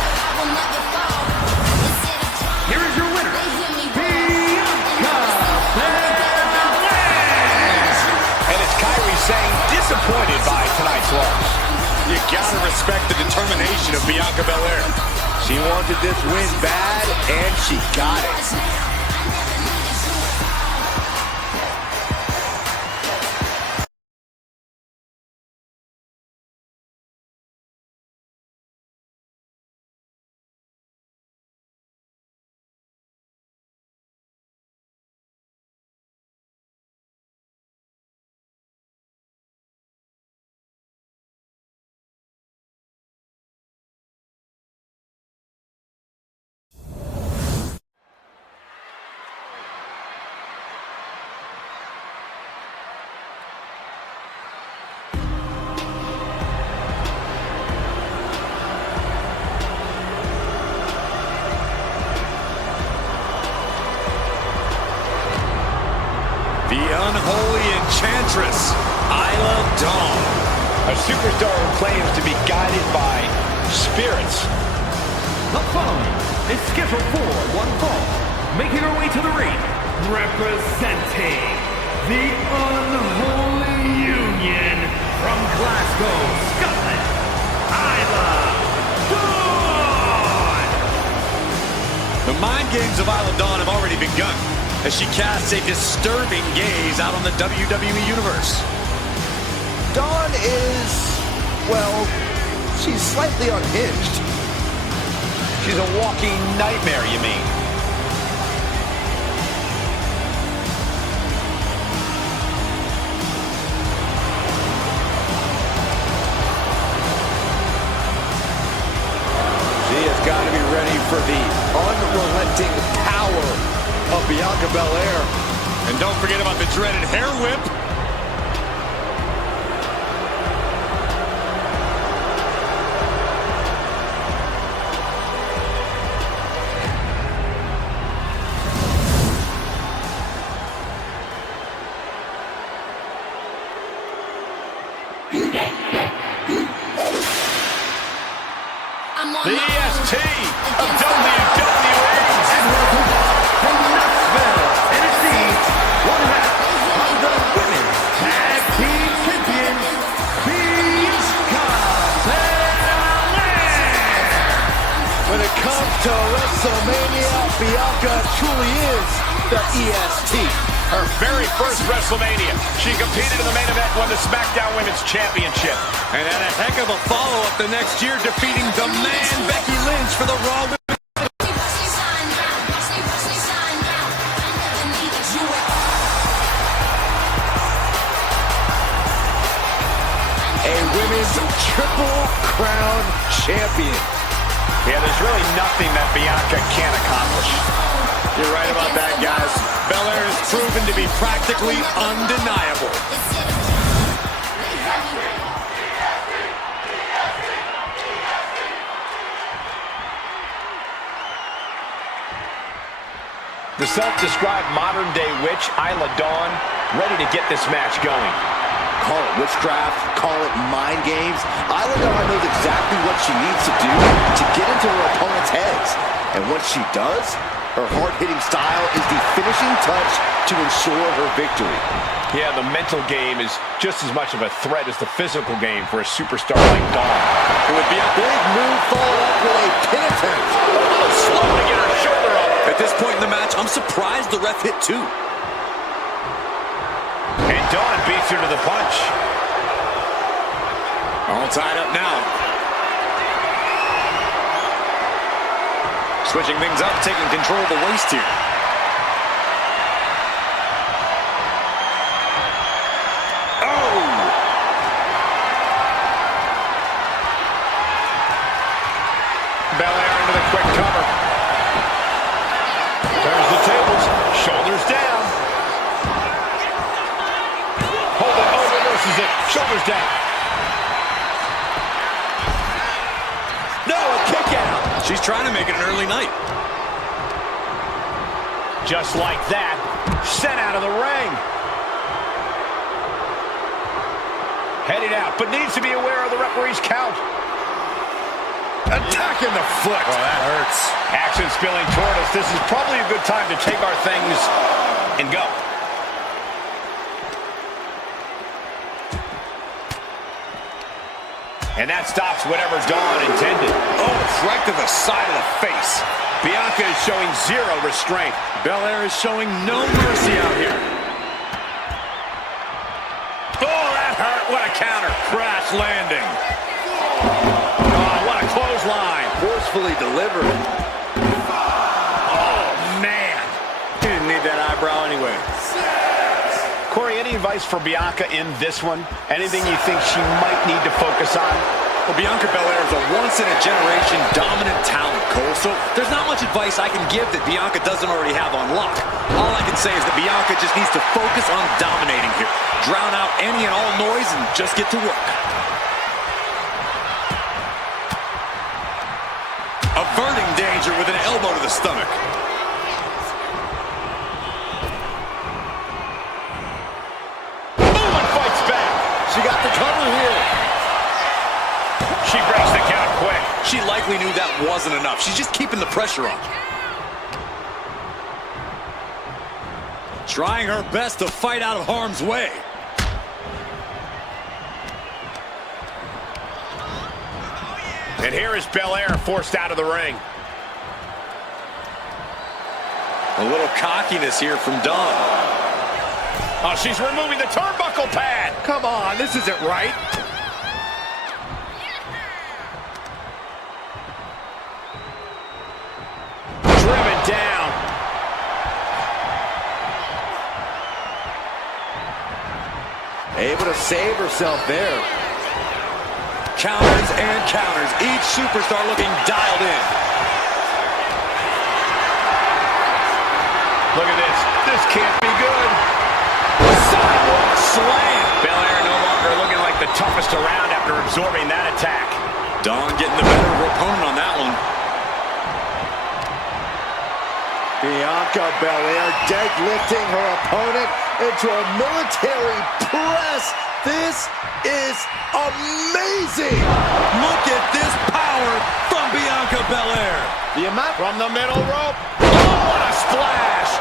Here is your winner, Bianca Belair. And it's Kairi Sane disappointed by tonight's loss. You gotta respect the determination of Bianca Belair. She wanted this win bad, and she got it. A superstar who claims to be guided by spirits. The following is scheduled for one fall. Making her way to the ring, representing the Unholy Union from Glasgow, Scotland, Isla Dawn! The mind games of Isla Dawn have already begun as she casts a disturbing gaze out on the WWE Universe. Dawn is, well, she's slightly unhinged. She's a walking nightmare, you mean? She has got to be ready for the unrelenting power of Bianca Belair. And don't forget about the dreaded hair whip. The EST of WWE. And welcome from Knoxville, Tennessee, one half of the Women's Tag Team Champions, Bianca Belair. When it comes to WrestleMania, Bianca truly is the EST. Her very first WrestleMania. She competed in the main event and won the SmackDown Women's Championship. And had a heck of a follow-up the next year, defeating the man Becky Lynch for the Raw Women's. A women's triple crown champion. Yeah, there's really nothing that Bianca can't accomplish. You're right about that, guys. Belair has proven to be practically undeniable. The self-described modern-day witch, Isla Dawn, ready to get this match going. Call it witchcraft, call it mind games. Isla Dawn knows exactly what she needs to do to get into her opponent's heads. And what she does, her hard-hitting style is the finishing touch to ensure her victory. Yeah, the mental game is just as much of a threat as the physical game for a superstar like Dawn. It would be a big move followed up with a pin attempt. Oh, slow to get her shoulder up. At this point in the match, I'm surprised the ref hit two. And Dawn beats her to the punch. All tied up now. Switching things up, taking control of the waist here. Oh! Belair into the quick cover. Turns the tables, shoulders down. Hold it, oh, reverses it, shoulders down. No, a kick out. She's trying to make it an early night. Just like that, sent out of the ring. Headed out, but needs to be aware of the referee's count. Attacking the foot. Oh, that hurts. Action spilling toward us. This is probably a good time to take our things and go. And that stops whatever Dawn intended. Oh, right to the side of the face. Bianca is showing zero restraint. Belair is showing no mercy out here. Oh, that hurt. What a counter. Crash landing. Oh, what a clothesline. Forcefully delivered. Oh, man. He didn't need that eyebrow anyway. Corey, any advice for Bianca in this one? Anything you think she might need to focus on? Well, Bianca Belair is a once-in-a-generation dominant talent, Cole, so there's not much advice I can give that Bianca doesn't already have on lock. All I can say is that Bianca just needs to focus on dominating here. Drown out any and all noise and just get to work. Averting danger with an elbow to the stomach. She got the cover here. she breaks the count quick. She likely knew that wasn't enough. She's just keeping the pressure on. Trying her best to fight out of harm's way. And here is Belair forced out of the ring. A little cockiness here from Dawn. Oh, she's removing the turnbuckle pad. Come on, this isn't right. Driven down. Able to save herself there. Counters and counters. Each superstar looking dialed in. Look at this. This can't be good. Sidewalk slam. Belair no longer looking like the toughest around after absorbing that attack. Dawn getting the better of her opponent on that one. Bianca Belair deadlifting her opponent into a military press. This is amazing. Look at this power from Bianca Belair. The amount From the middle rope. Oh, what a splash.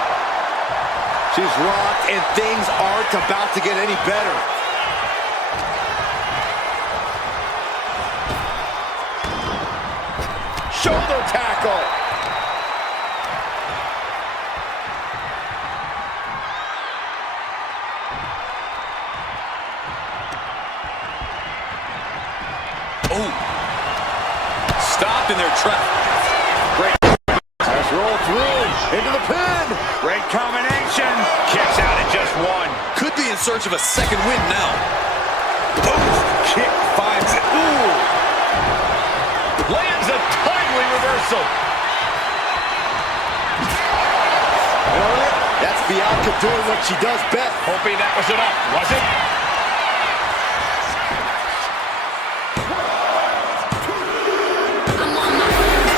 she's rocked, and things aren't about to get any better. Shoulder tackle. Oh. Stopped in their track. Great. Let's roll through into the pin. Great combination. Kicks out at just one. Could be in search of a second win now. Oh, kick finds it. Ooh. Lands a timely reversal. You know what? That's Bianca doing what she does best. Hoping that was enough. Was it?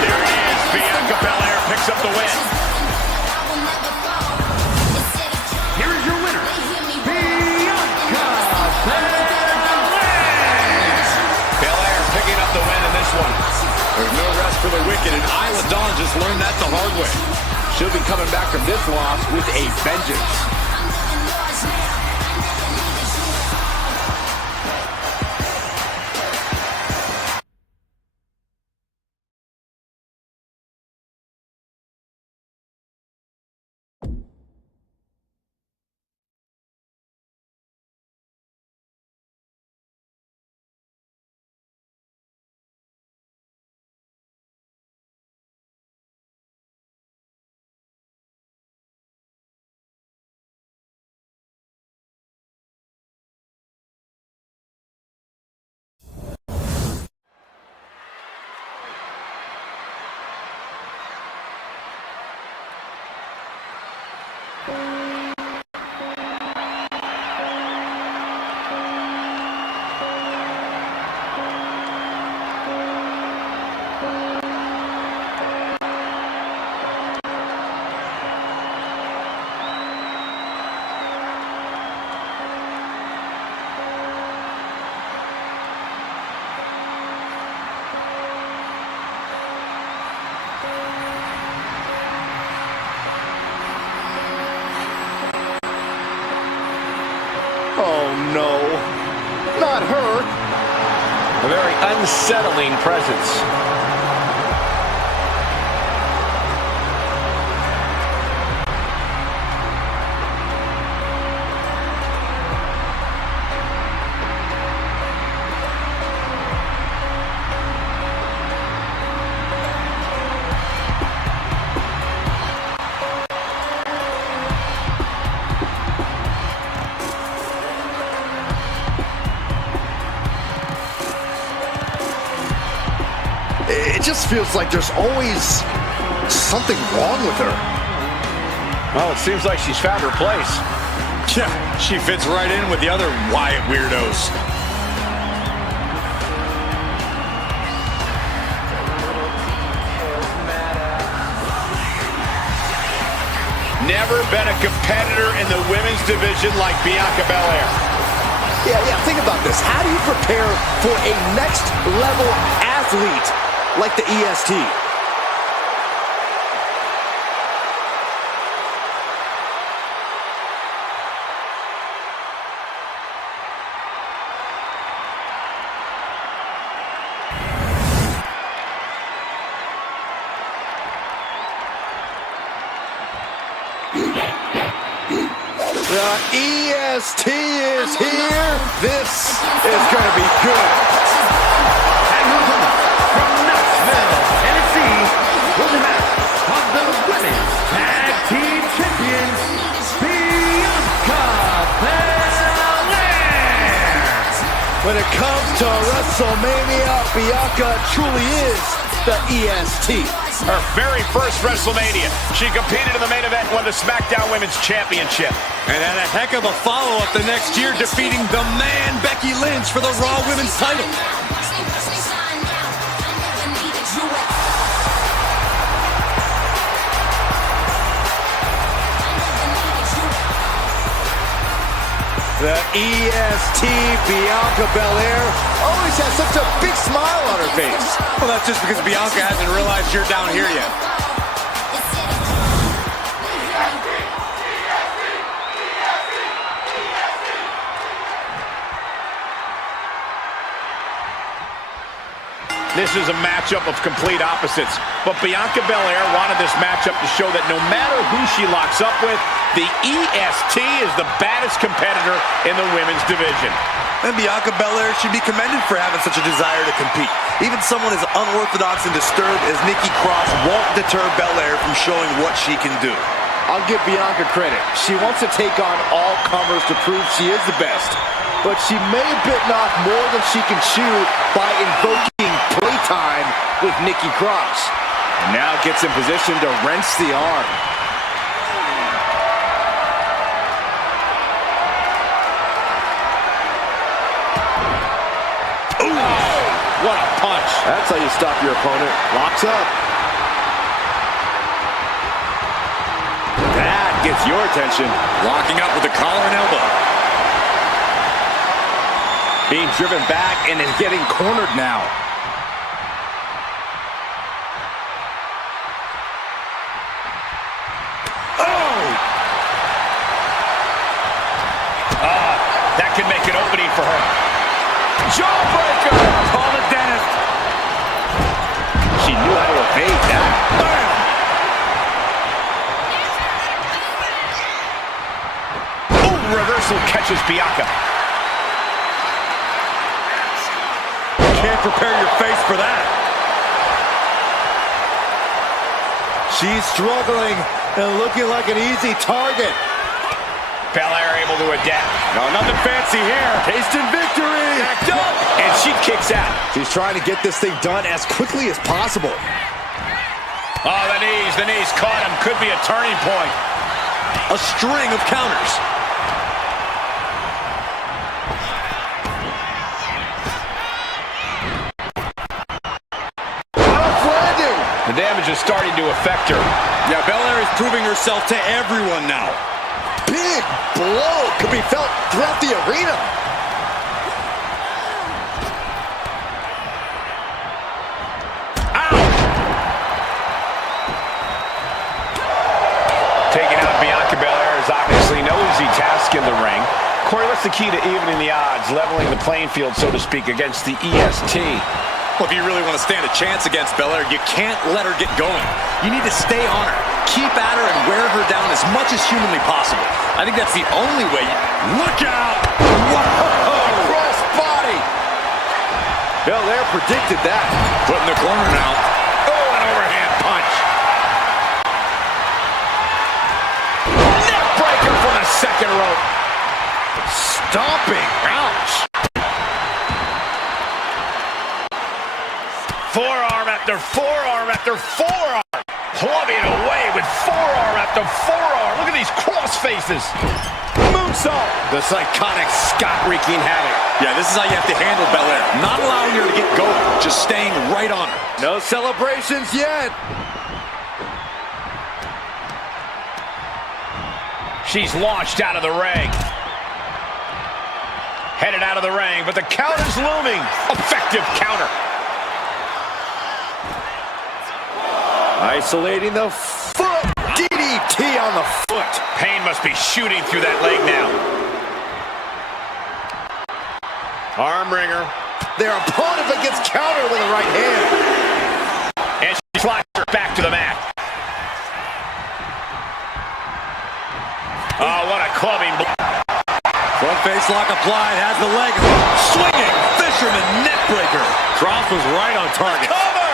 There it is. Bianca Belair picks up the win. Here is your winner, Bianca Belair. Belair picking up the win in this one. There's no rest for the wicked, and Isla Dawn just learned that the hard way. She'll be coming back from this loss with a vengeance. Oh no, not her. A very unsettling presence. It just feels like there's always something wrong with her. Well, it seems like she's found her place. Yeah, she fits right in with the other Wyatt weirdos. Never been a competitor in the women's division like Bianca Belair. Yeah, think about this. How do you prepare for a next-level athlete like the EST? The EST is here. This is going to be good. And from Knoxville, Tennessee, we'll have of the Women's Tag Team Champions, Bianca Belair. When it comes to WrestleMania, Bianca truly is the EST. Her very first WrestleMania. She competed in the main event and won the SmackDown Women's Championship. And had a heck of a follow-up the next year, defeating the man, Becky Lynch, for the Raw Women's title. The EST, Bianca Belair, always has such a big smile on her face. Well, that's just because Bianca hasn't realized you're down here yet. This is a matchup of complete opposites, but Bianca Belair wanted this matchup to show that no matter who she locks up with, the EST is the baddest competitor in the women's division. And Bianca Belair should be commended for having such a desire to compete. Even someone as unorthodox and disturbed as Nikki Cross won't deter Belair from showing what she can do. I'll give Bianca credit. She wants to take on all comers to prove she is the best. But she may have bitten off more than she can chew by invoking playtime with Nikki Cross. And now gets in position to wrench the arm. What a punch. That's how you stop your opponent. Locks up. That gets your attention. Locking up with the collar and elbow. Being driven back and is getting cornered now. That can make an opening for her. Jawbreaker! Call the dentist. She knew how to evade that. Bam! Ooh, reversal catches Bianca. Can't prepare your face for that. She's struggling and looking like an easy target. Belair able to adapt. No, nothing fancy here. Tasting victory. Backed up, and she kicks out. She's trying to get this thing done as quickly as possible. Oh, the knees caught him. Could be a turning point. A string of counters. The damage is starting to affect her. Yeah, Belair is proving herself to everyone now. Big blow could be felt throughout the arena. Ow! Taking out Bianca Belair is obviously no easy task in the ring. Corey, what's the key to evening the odds, leveling the playing field, so to speak, against the EST? Well, if you really want to stand a chance against Belair, you can't let her get going. You need to stay on her, keep at her, and wear her down as much as humanly possible. I think that's the only way. Look out! Whoa! Cross body. Belair predicted that. Put in the corner now. Oh, an overhand punch. Neck breaker from the second rope. Stomping. Ouch. Forearm after forearm after forearm. Clubbing away with forearm after forearm. Look at these cross faces. Moonsault. The psychotic Scott wreaking havoc. Yeah, this is how you have to handle Belair. Not allowing her to get going, just staying right on her. No celebrations yet. She's launched out of the ring. Headed out of the ring, but the counter's looming. Effective counter. Isolating the foot. DDT on the foot. Pain must be shooting through that leg now. Arm wringer. Their opponent that gets countered with a right hand. And she slides her back to the mat. Oh, what a clubbing blow. Front face lock applied, has the leg. Swinging, fisherman neckbreaker. Cross was right on target. Cover!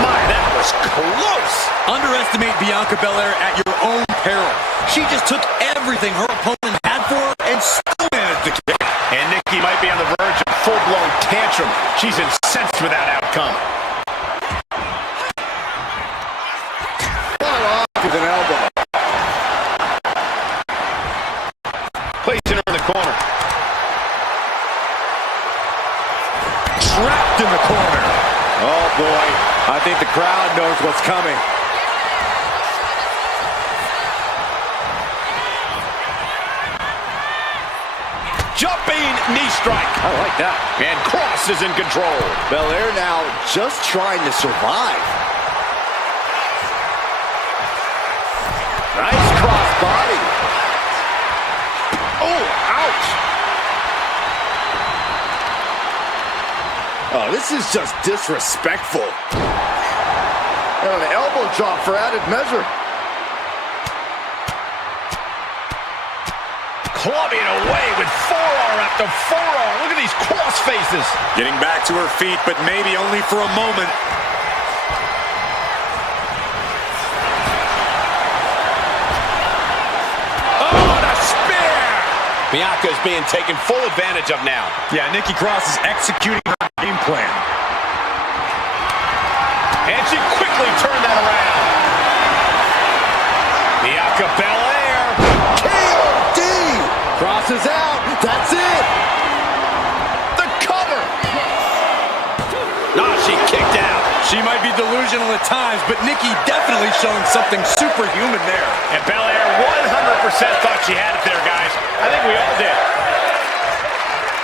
My, that was close. Underestimate Bianca Belair at your own peril. She just took everything her opponent had for her and still managed to kick. And Nikki might be on the verge of full-blown tantrum. She's incensed with that outcome. With an elbow. Placing her in the corner. Trapped in the corner. Oh boy, I think the crowd knows what's coming. Jumping knee strike. I like that. And Cross is in control. Belair now just trying to survive. Nice cross body. Oh, ouch. Oh, this is just disrespectful. And an elbow drop for added measure. Clubbing away with forearm after forearm. Look at these cross faces. Getting back to her feet, but maybe only for a moment. Bianca's being taken full advantage of now. Yeah, Nikki Cross is executing her game plan. And she quickly turned that around. Bianca Belair. KOD! Cross is out. That's it. The cover. No, she kicked out. She might be delusional at times, but Nikki definitely showing something superhuman there. And Belair 100% thought she had it there, guys. I think we all did.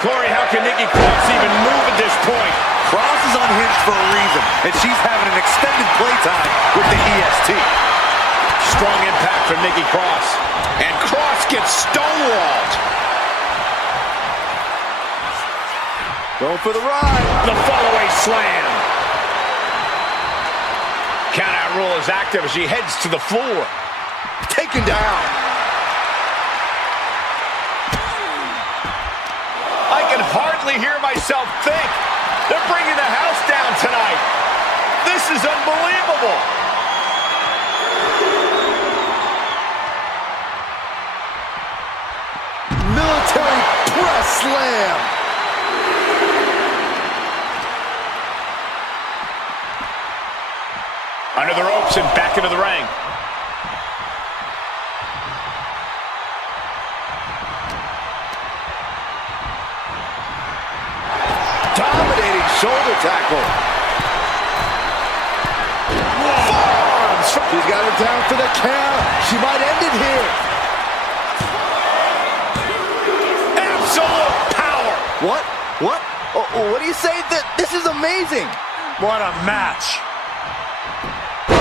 Corey, how can Nikki Cross even move at this point? Cross is unhinged for a reason, and she's having an extended playtime with the EST. Strong impact from Nikki Cross. And Cross gets stonewalled. Going for the ride. The fallaway slam. Countout rule is active as she heads to the floor. Taken down. I can hardly hear myself think. They're bringing the house down tonight. This is unbelievable. Military press slam. Under the ropes and back into the ring. Dominating shoulder tackle. Forearms. She's got her down for the count. She might end it here. Absolute power. What? What do you say? This is amazing. What a match.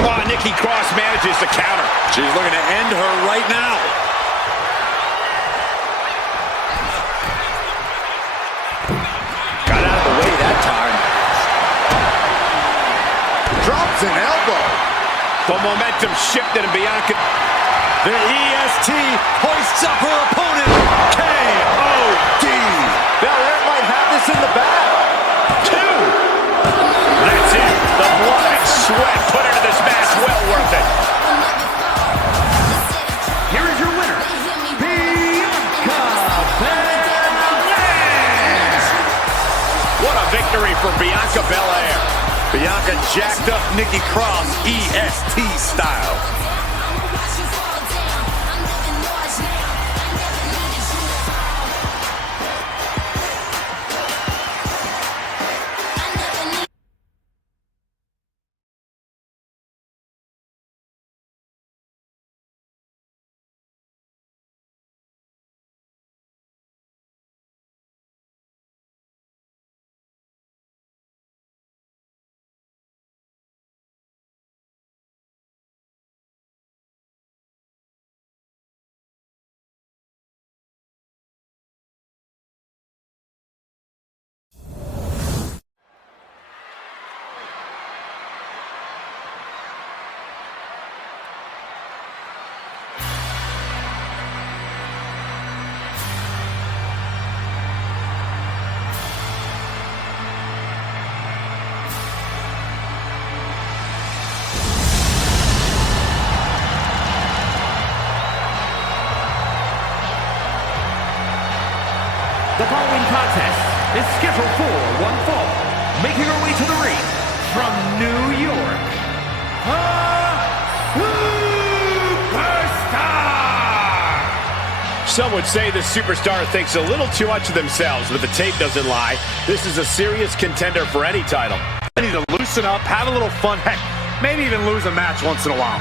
Oh, Nikki Cross manages to counter. She's looking to end her right now. Got out of the way that time. Drops an elbow. The momentum shifted and Bianca. The EST hoists up her opponent. KOD. Belair might have this in the bag. Two. That's it. The blood and sweat put into this match. Well worth it. Here is your winner, Bianca Belair. What a victory for Bianca Belair. Bianca jacked up Nikki Cross EST style. The following contest is scheduled for one fall. Making her way to the ring from New York, Superstar! Some would say this superstar thinks a little too much of themselves, but the tape doesn't lie. This is a serious contender for any title. I need to loosen up, have a little fun, heck, maybe even lose a match once in a while.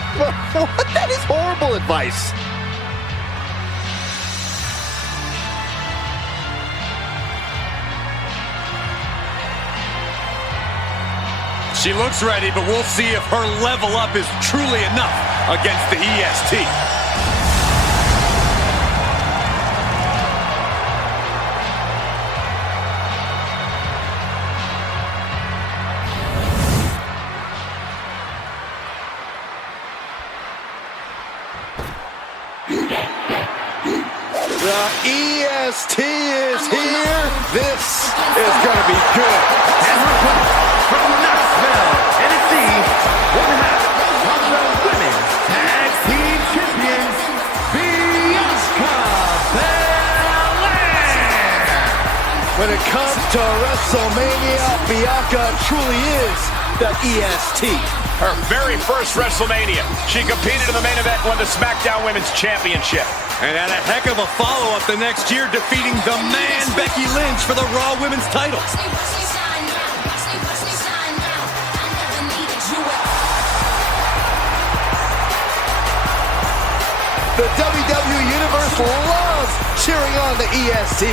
That is horrible advice. She looks ready, but we'll see if her level up is truly enough against the EST. The EST is here. This is going to be good. And request from Knoxville, Tennessee, one half of the Women's Tag Team Champions, Bianca Belair. When it comes to WrestleMania, Bianca truly is the EST. Her very first WrestleMania. She competed in the main event and won the SmackDown Women's Championship. And had a heck of a follow-up the next year, defeating the man Becky Lynch for the Raw Women's title. The WWE Universe loves cheering on the EST.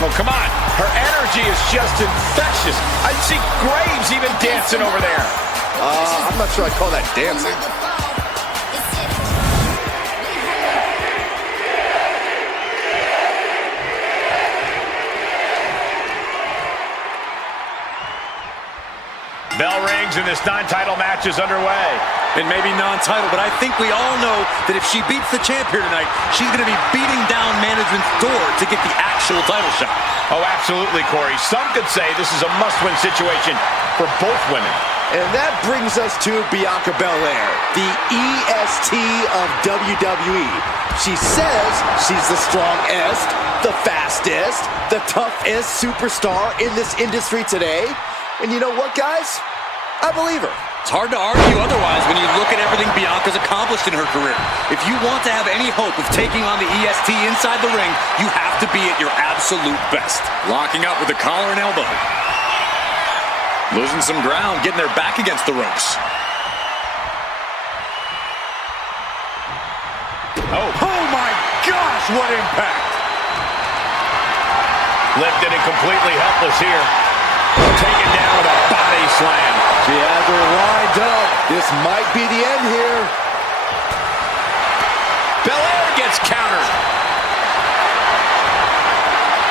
Oh, come on. Her energy is just infectious. I see Graves even dancing over there. I'm not sure I'd call that dancing. Bell rings and this non-title match is underway. It may be non-title, but I think we all know that if she beats the champ here tonight, she's going to be beating down management's door to get the actual title shot. Oh, absolutely, Corey. Some could say this is a must-win situation for both women. And that brings us to Bianca Belair, the EST of WWE. She says she's the strongest, the fastest, the toughest superstar in this industry today. And you know what, guys? I believe her. It's hard to argue otherwise when you look at everything Bianca's accomplished in her career. If you want to have any hope of taking on the EST inside the ring, you have to be at your absolute best. Locking up with the collar and elbow. Losing some ground, getting their back against the ropes. Oh my gosh, what impact! Lifted and completely helpless here. Taken down with a body slam. She has her lined up. This might be the end here. Belair gets countered.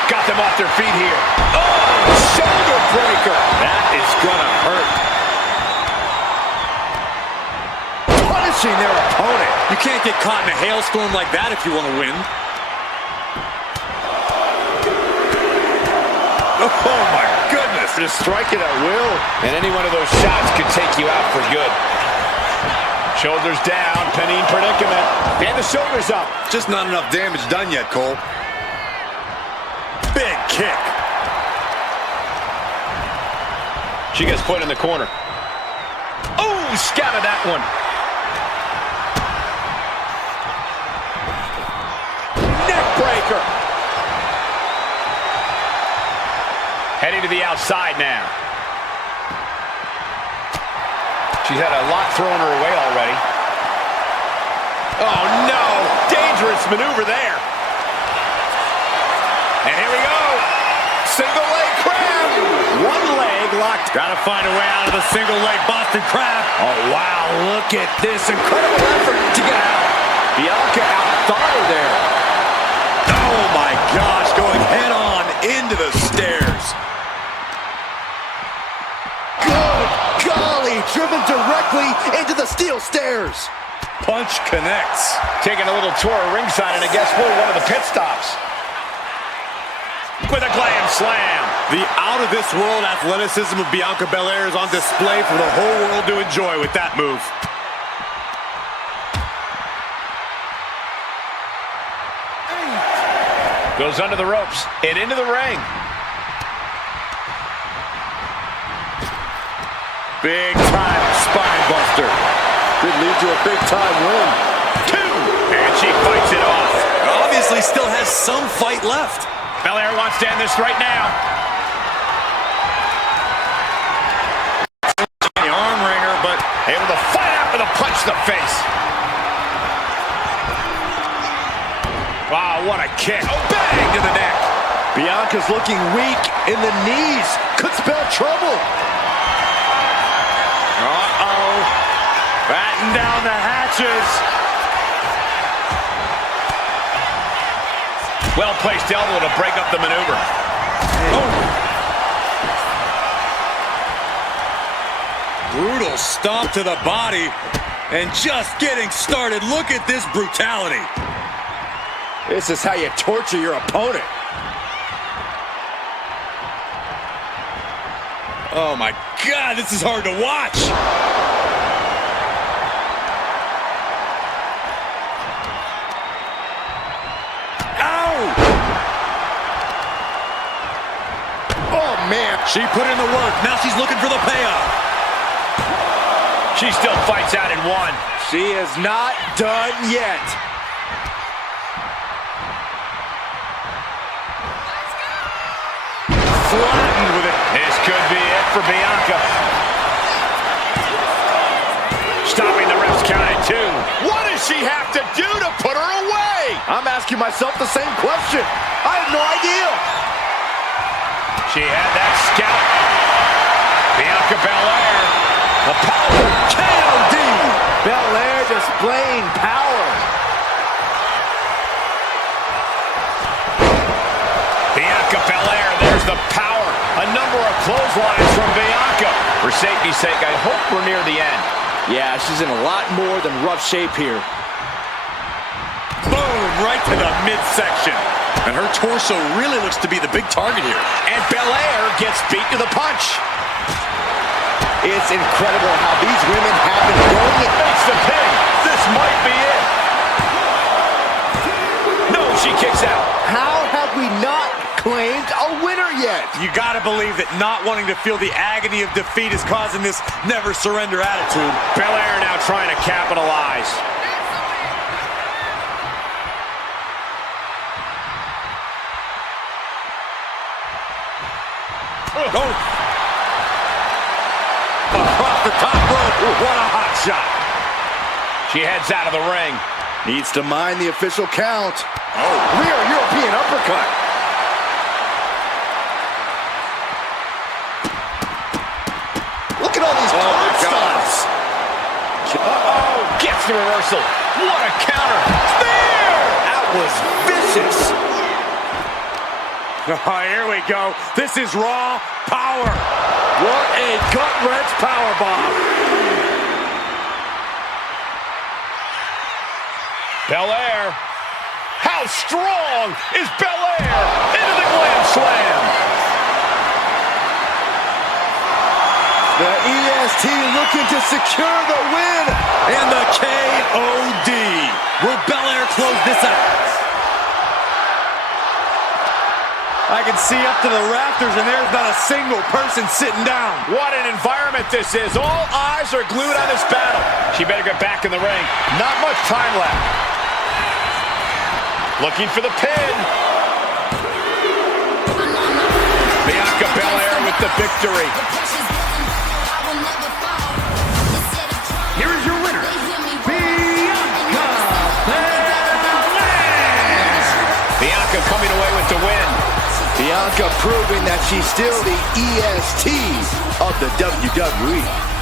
Got them off their feet here. Oh, shoulder breaker. That is gonna hurt. Punishing their opponent. You can't get caught in a hailstorm like that if you want to win. Oh my goodness. Just striking at will. And any one of those shots could take you out for good. Shoulders down, pinning predicament. And the shoulders up. Just not enough damage done yet, Cole. Big kick. She gets put in the corner. Oh, scouted that one. Neck breaker. Heading to the outside now. She's had a lot thrown her way already. Oh, no. Dangerous maneuver there. And here we go. Single leg crab. One leg locked. Gotta find a way out of the single leg Boston Crab. Oh, wow. Look at this incredible effort to get out. Bianca outthought her there. Oh my gosh, going head on into the stairs. Good golly, driven directly into the steel stairs. Punch connects. Taking a little tour of ringside, and I guess we're one of the pit stops. With a glam slam. The out-of-this-world athleticism of Bianca Belair is on display for the whole world to enjoy with that move. Goes under the ropes and into the ring. Big time spine buster. Could lead to a big time win. 2, and she fights it off. Obviously still has some fight left. Belair wants to end this right now. The arm wringer, but Able to fight out with a punch to the face. Wow, what a kick. Oh, bang to the neck. Bianca's looking weak in the knees. Could spell trouble. uh-oh. Batten down the hatches. Well-placed elbow to break up the maneuver. Brutal stomp to the body. And just getting started. Look at this brutality. This is how you torture your opponent. Oh my God, this is hard to watch. Ow! Oh man, She put in the work. Now she's looking for the payoff. She still fights out in 1. she is not done yet. Flattened with it. This could be it for Bianca. Stopping the ref's count at 2. What does she have to do to put her away? I'm asking myself the same question. I have no idea. She had that scalp. Bianca Belair. The power. KOD. Belair displaying power. Bianca Belair, there's the power. A number of clotheslines from Bianca. For safety's sake, I hope we're near the end. Yeah, she's in a lot more than rough shape here. Boom, right to the midsection. And her torso really looks to be the big target here. And Belair gets beat to the punch. It's incredible how these women have been going it. Makes the pin. This might be it. No, she kicks out. How have we not claimed a winner yet? You gotta believe that not wanting to feel the agony of defeat is causing this never surrender attitude. Belair now trying to capitalize. Oh. Across the top rope. What a hot shot. She heads out of the ring. Needs to mind the official count. Oh, rear European uppercut. Look at all these stops. Uh-oh, gets the reversal. What a counter. Spear! That was vicious. Oh, here we go. This is raw power. What a gut-wrench powerbomb. Belair. How strong is Belair? Into the Glam Slam. The EST looking to secure the win. And the KOD. Will Belair close this out? I can see up to the rafters, and there's not a single person sitting down. What an environment this is. All eyes are glued on this battle. She better get back in the ring. Not much time left. Looking for the pin. Bianca Belair with the victory. Here is your winner, Bianca Belair. Bianca coming away with the win. Bianca proving that she's still the EST of the WWE.